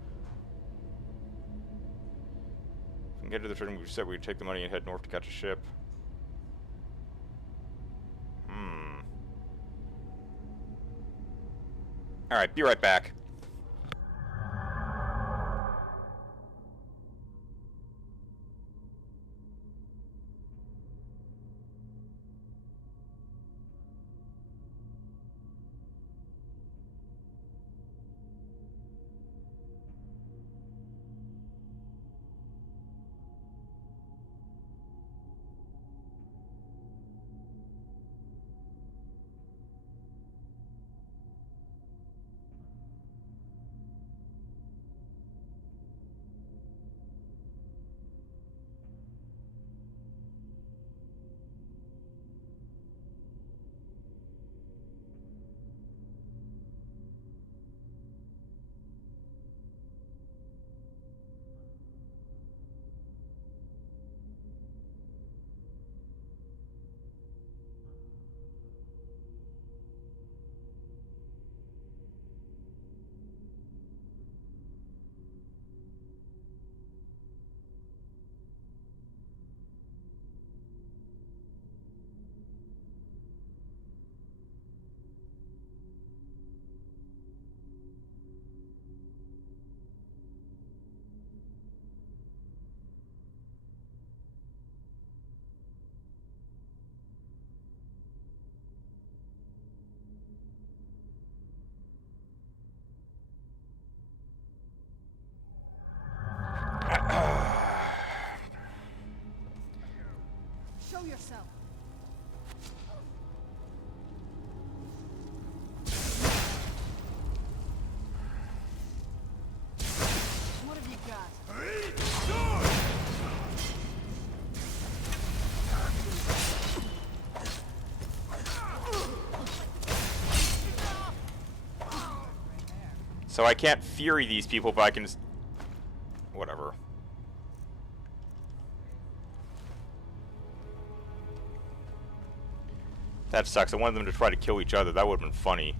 If we can get to the trading, we said we'd take the money and head north to catch a ship. Alright, be right back. Show yourself. What have you got? So I can't Fury these people, but I can... Whatever. That sucks. I wanted them to try to kill each other. That would have been funny.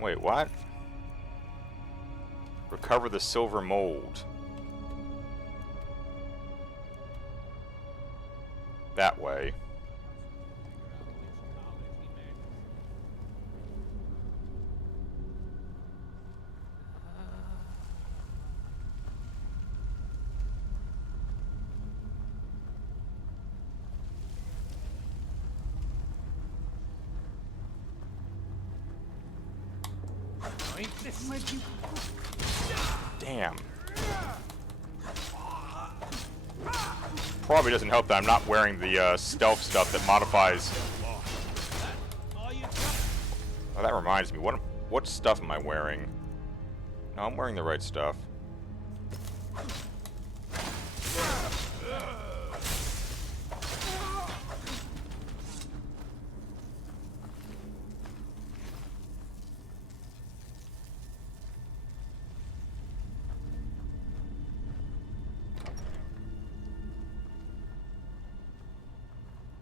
Wait, what? Recover the silver mold. That way. Damn. Probably doesn't help that I'm not wearing the stealth stuff that modifies. Oh, that reminds me. What stuff am I wearing? No, I'm wearing the right stuff.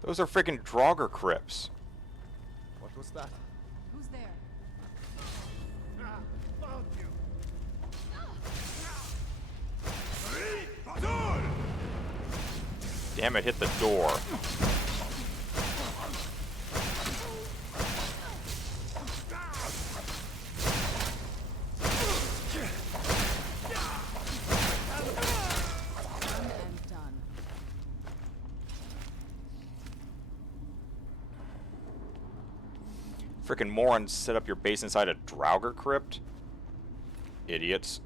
Those are freaking Draugr crypts. What was that? Who's there? Damn it, hit the door. Frickin' morons set up your base inside a Draugr crypt? Idiots.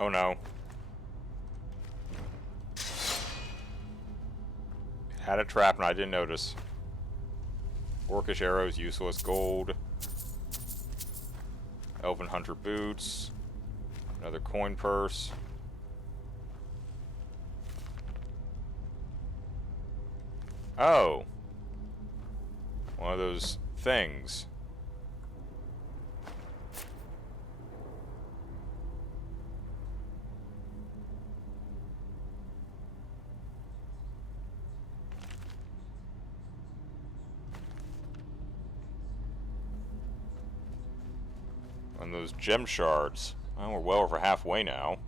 Oh no. Had a trap and I didn't notice. Orcish arrows, useless gold. Elven hunter boots. Another coin purse. Oh. One of those things. And those gem shards. Well, we're well over halfway now.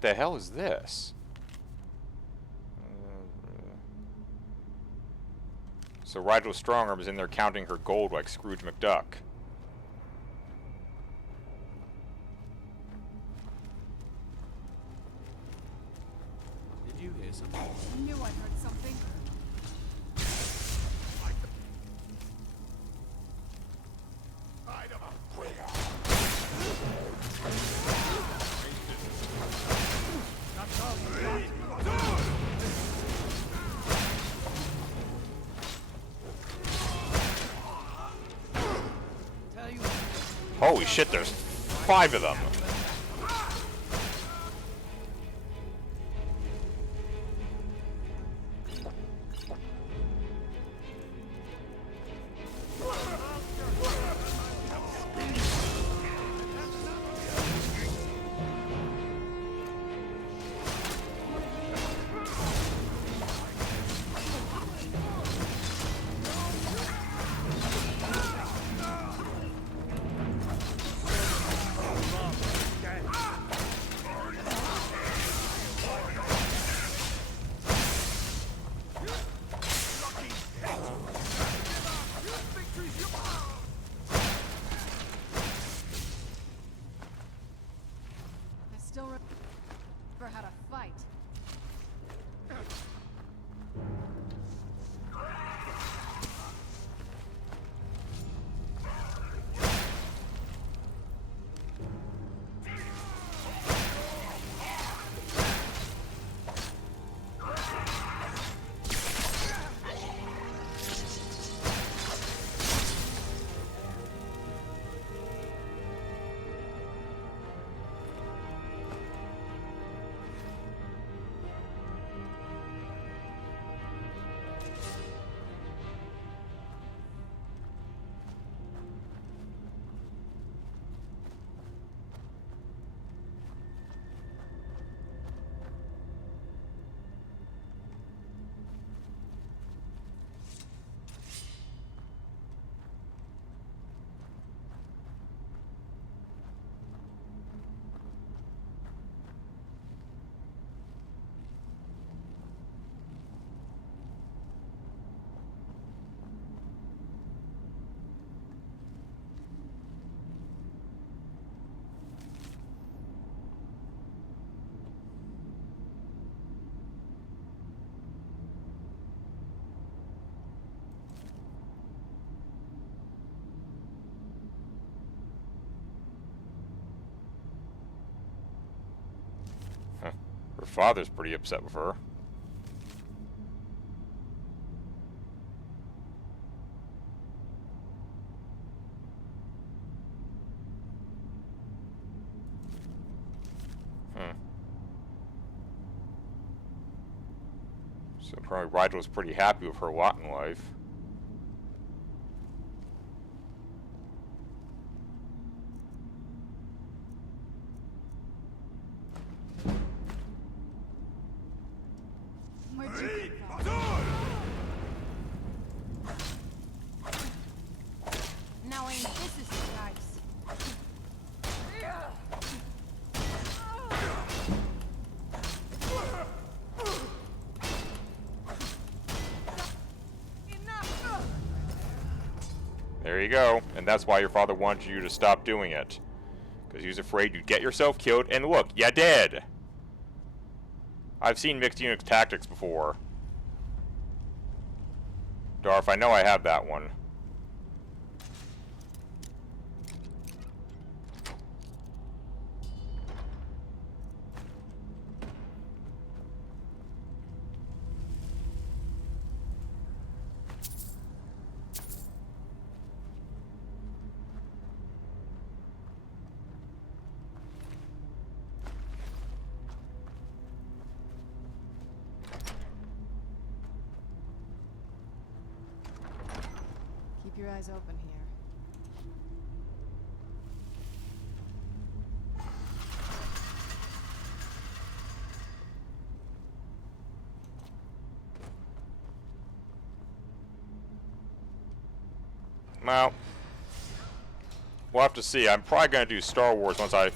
The hell is this? So Rigel Strongarm is in there counting her gold like Scrooge McDuck. Did you hear something? I knew I heard something. Holy shit, there's 5 of them. father's pretty upset with her. So probably Rigel's pretty happy with her lot in life. Now ain't this is nice. There you go. And that's why your father wanted you to stop doing it. Because he was afraid you'd get yourself killed, and look, you did! I've seen mixed unit tactics before. Darth, I know I have that one. Keep your eyes open here. Well, we'll have to see. I'm probably going to do Star Wars once I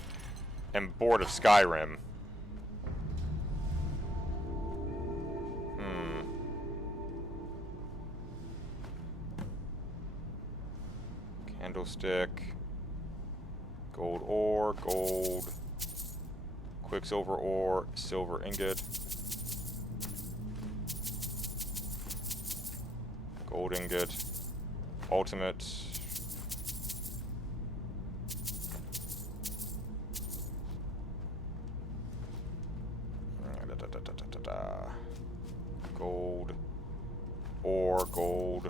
am bored of Skyrim. Candlestick. Gold ore, gold. Quicksilver ore, silver ingot. Gold ingot. Ultimate. Gold. Ore, gold.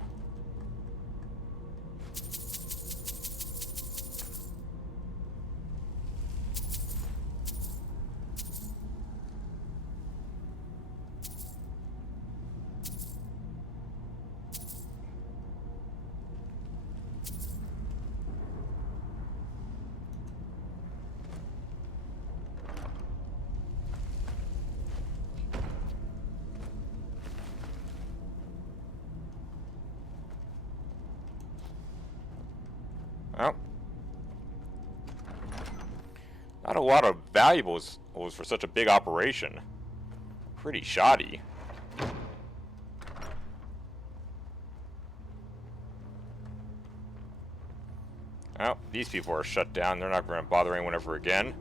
Well, not a lot of valuables for such a big operation. Pretty shoddy. Well, these people are shut down. They're not going to bother anyone ever again.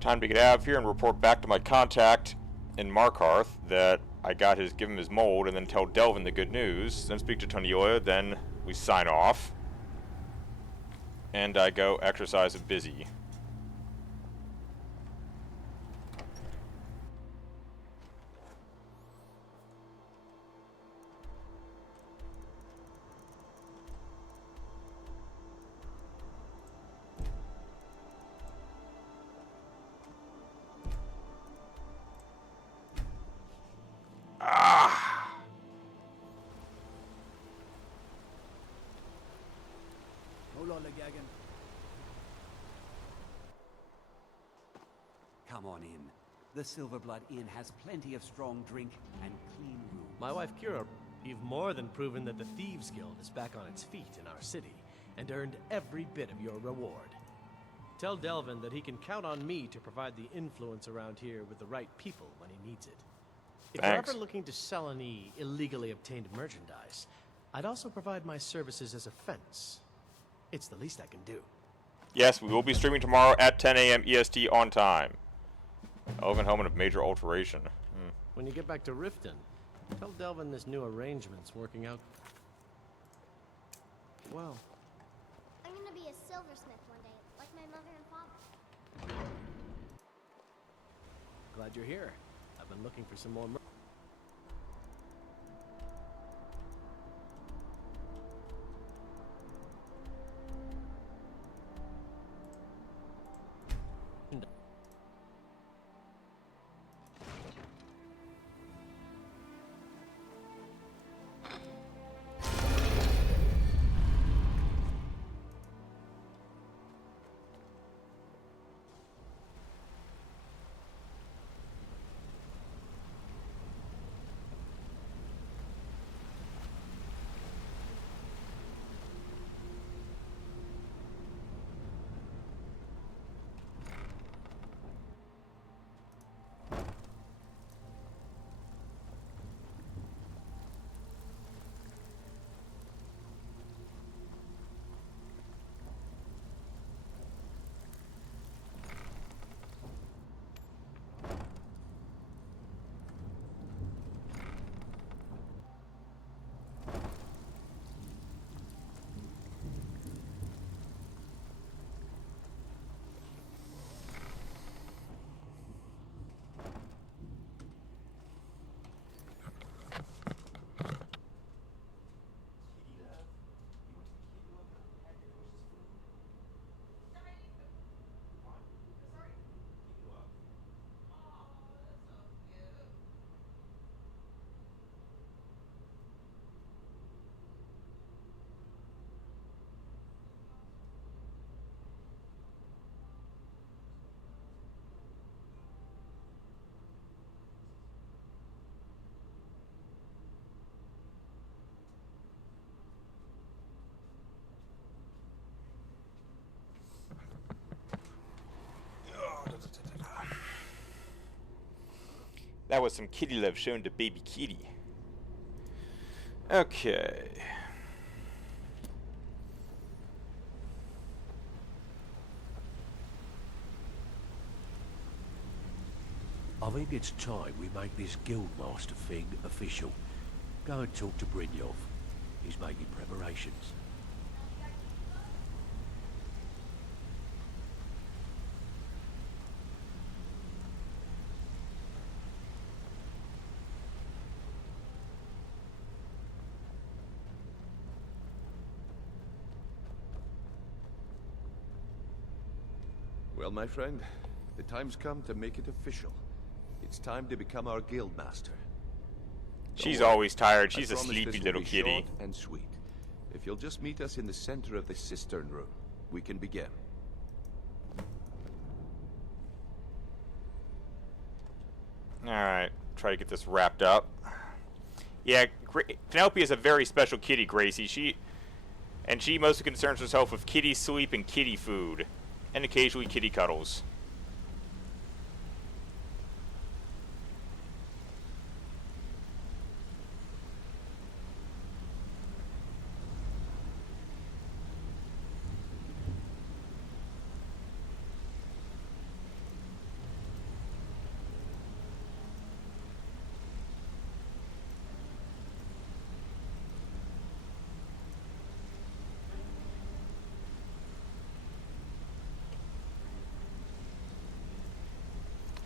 Time to get out of here and report back to my contact in Markarth that I give him his mold, and then tell Delvin the good news, then speak to Toniola, then we sign off. And I go exercise at Busy. Come on in. The Silverblood Inn has plenty of strong drink and clean rooms. My wife Kira, you've more than proven that the Thieves Guild is back on its feet in our city, and earned every bit of your reward. Tell Delvin that he can count on me to provide the influence around here with the right people when he needs it. If you're ever looking to sell any illegally obtained merchandise, I'd also provide my services as a fence. It's the least I can do. Yes, we will be streaming tomorrow at 10 a.m. EST on time. Elven Helmet of Major Alteration. When you get back to Riften, tell Delvin this new arrangement's working out well. I'm gonna be a silversmith one day, like my mother and father. Glad you're here. I've been looking for some more That was some kitty love shown to baby kitty. Okay. I think it's time we make this Guildmaster thing official. Go and talk to Brynjolf. He's making preparations. Well, my friend, the time's come to make it official. It's time to become our guildmaster. She's always tired. I She's a promise sleepy this will little be kitty. short and sweet. If you'll just meet us in the center of the cistern room, we can begin. Alright, try to get this wrapped up. Yeah, Penelope is a very special kitty, Gracie. She mostly concerns herself with kitty sleep and kitty food. And occasionally kitty cuddles.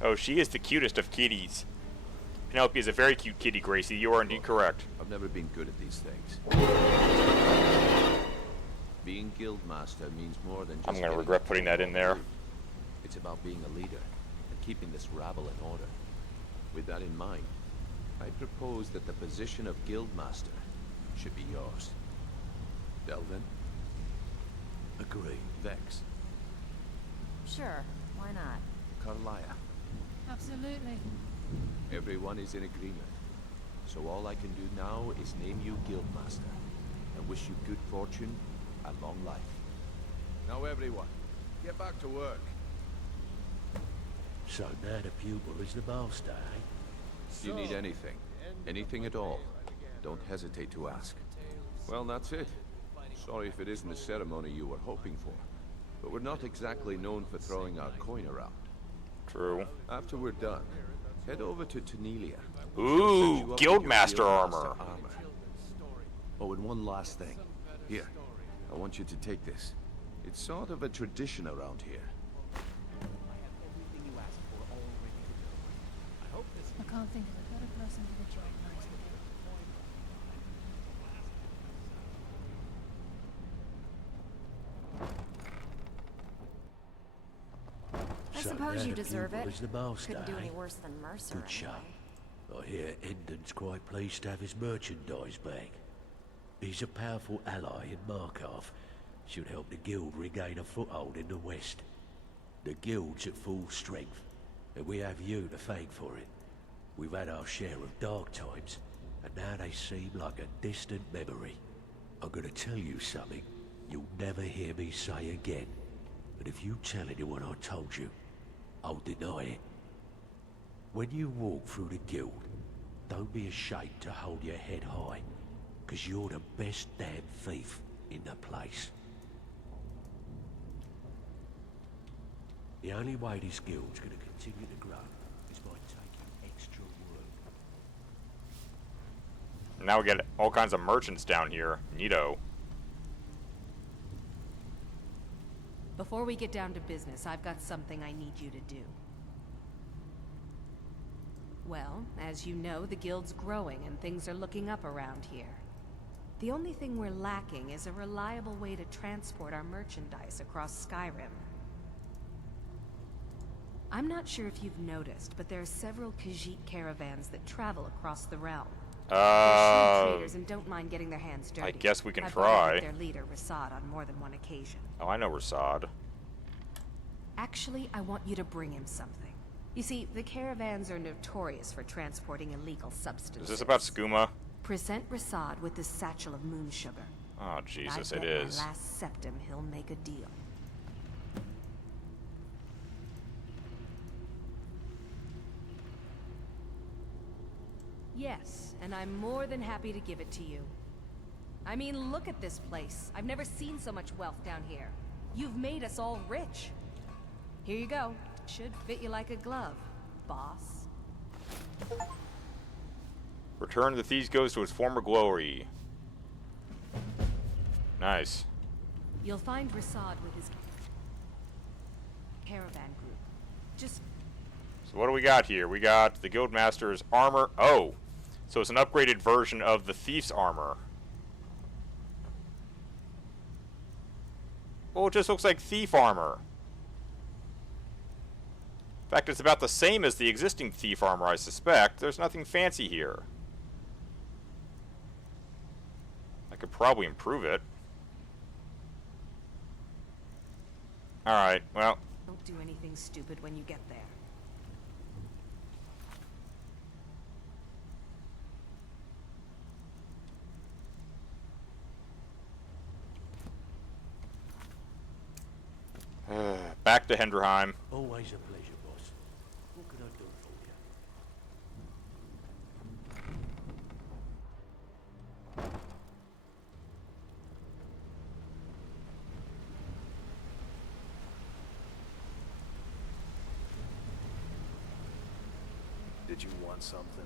Oh, she is the cutest of kitties. Penelope is a very cute kitty, Gracie. You are indeed correct. I've never been good at these things. Being guildmaster means more than just I'm going to regret putting that in there. It's about being a leader and keeping this rabble in order. With that in mind, I propose that the position of guildmaster should be yours. Delvin? Agree. Vex? Sure, why not? Carlia? Absolutely. Everyone is in agreement. So all I can do now is name you guildmaster and wish you good fortune and long life. Now everyone, get back to work. So now the pupil is the master, eh? If you need anything, anything at all, don't hesitate to ask. Well, that's it. Sorry if it isn't the ceremony you were hoping for, but we're not exactly known for throwing our coin around. True. After we're done, head over to Tunelia. Ooh, Guildmaster armor. Oh, and one last thing. Here, I want you to take this. It's sort of a tradition around here. can't think of a better person for the job right I So suppose that you a deserve pupil it. is the master, Couldn't do eh? any worse than Mercer. Good shot. I hear Endon's quite pleased to have his merchandise back. He's a powerful ally in Markov. Should help the guild regain a foothold in the west. The guild's at full strength, and we have you to thank for it. We've had our share of dark times, and now they seem like a distant memory. I'm gonna tell you something you'll never hear me say again. But if you tell anyone I told you, I'll deny it. When you walk through the guild, don't be ashamed to hold your head high, because you're the best damn thief in the place. The only way this guild's gonna continue to grow is by taking extra work. Now we get all kinds of merchants down here. Neato. Before we get down to business, I've got something I need you to do. Well, as you know, the guild's growing and things are looking up around here. The only thing we're lacking is a reliable way to transport our merchandise across Skyrim. I'm not sure if you've noticed, but there are several Khajiit caravans that travel across the realm. They're shrewd traders and don't mind getting their hands dirty. I guess we can I've try. worked with their leader, Rasad, on more than one occasion. Oh, I know Rasad. Actually, I want you to bring him something. You see, the caravans are notorious for transporting illegal substances. Is this about skooma? Present Rasad with this satchel of moon sugar. Oh, Jesus, I it bet is. My last septim, he'll make a deal. Yes, and I'm more than happy to give it to you. I mean, look at this place. I've never seen so much wealth down here. You've made us all rich. Here you go. Should fit you like a glove, boss. Return the Thieves Ghost to its former glory. Nice. You'll find Rasad with his caravan group. Just So what do we got here? We got the Guildmaster's armor. Oh, so it's an upgraded version of the Thief's armor. Well, it just looks like Thief armor. In fact, it's about the same as the existing Thief armor, I suspect. There's nothing fancy here. I could probably improve it. Alright, well. don't do anything stupid when you get there. Back to Hendrheim. Always a pleasure, boss. What can I do for you? Did you want something?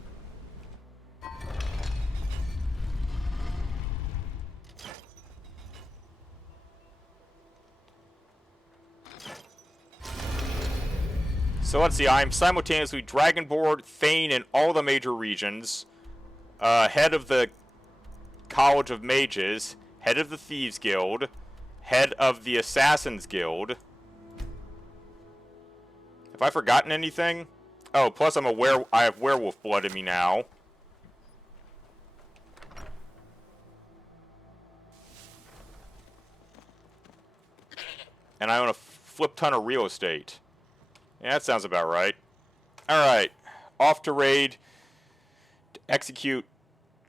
So let's see, I'm simultaneously Dragonborn, Thane in all the major regions, head of the College of Mages, head of the Thieves Guild, head of the Assassins Guild. Have I forgotten anything? Oh, plus I have werewolf blood in me now. And I own a flip ton of real estate. Yeah, that sounds about right. Alright, off to raid to execute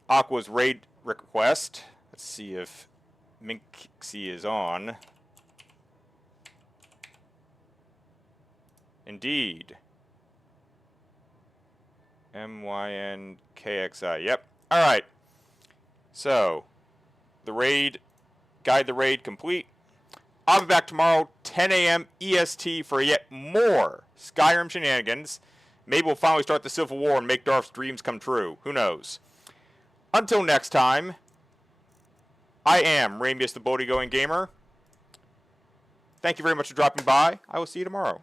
Aqua's raid request. Let's see if Minxie is on. Indeed. MYNKXI. Yep. Alright. So, guide the raid complete. I'll be back tomorrow, 10 a.m. EST for yet more Skyrim shenanigans. Maybe we'll finally start the Civil War and make Darth's dreams come true. Who knows? Until next time, I am Ramius the Boaty Going Gamer. Thank you very much for dropping by. I will see you tomorrow.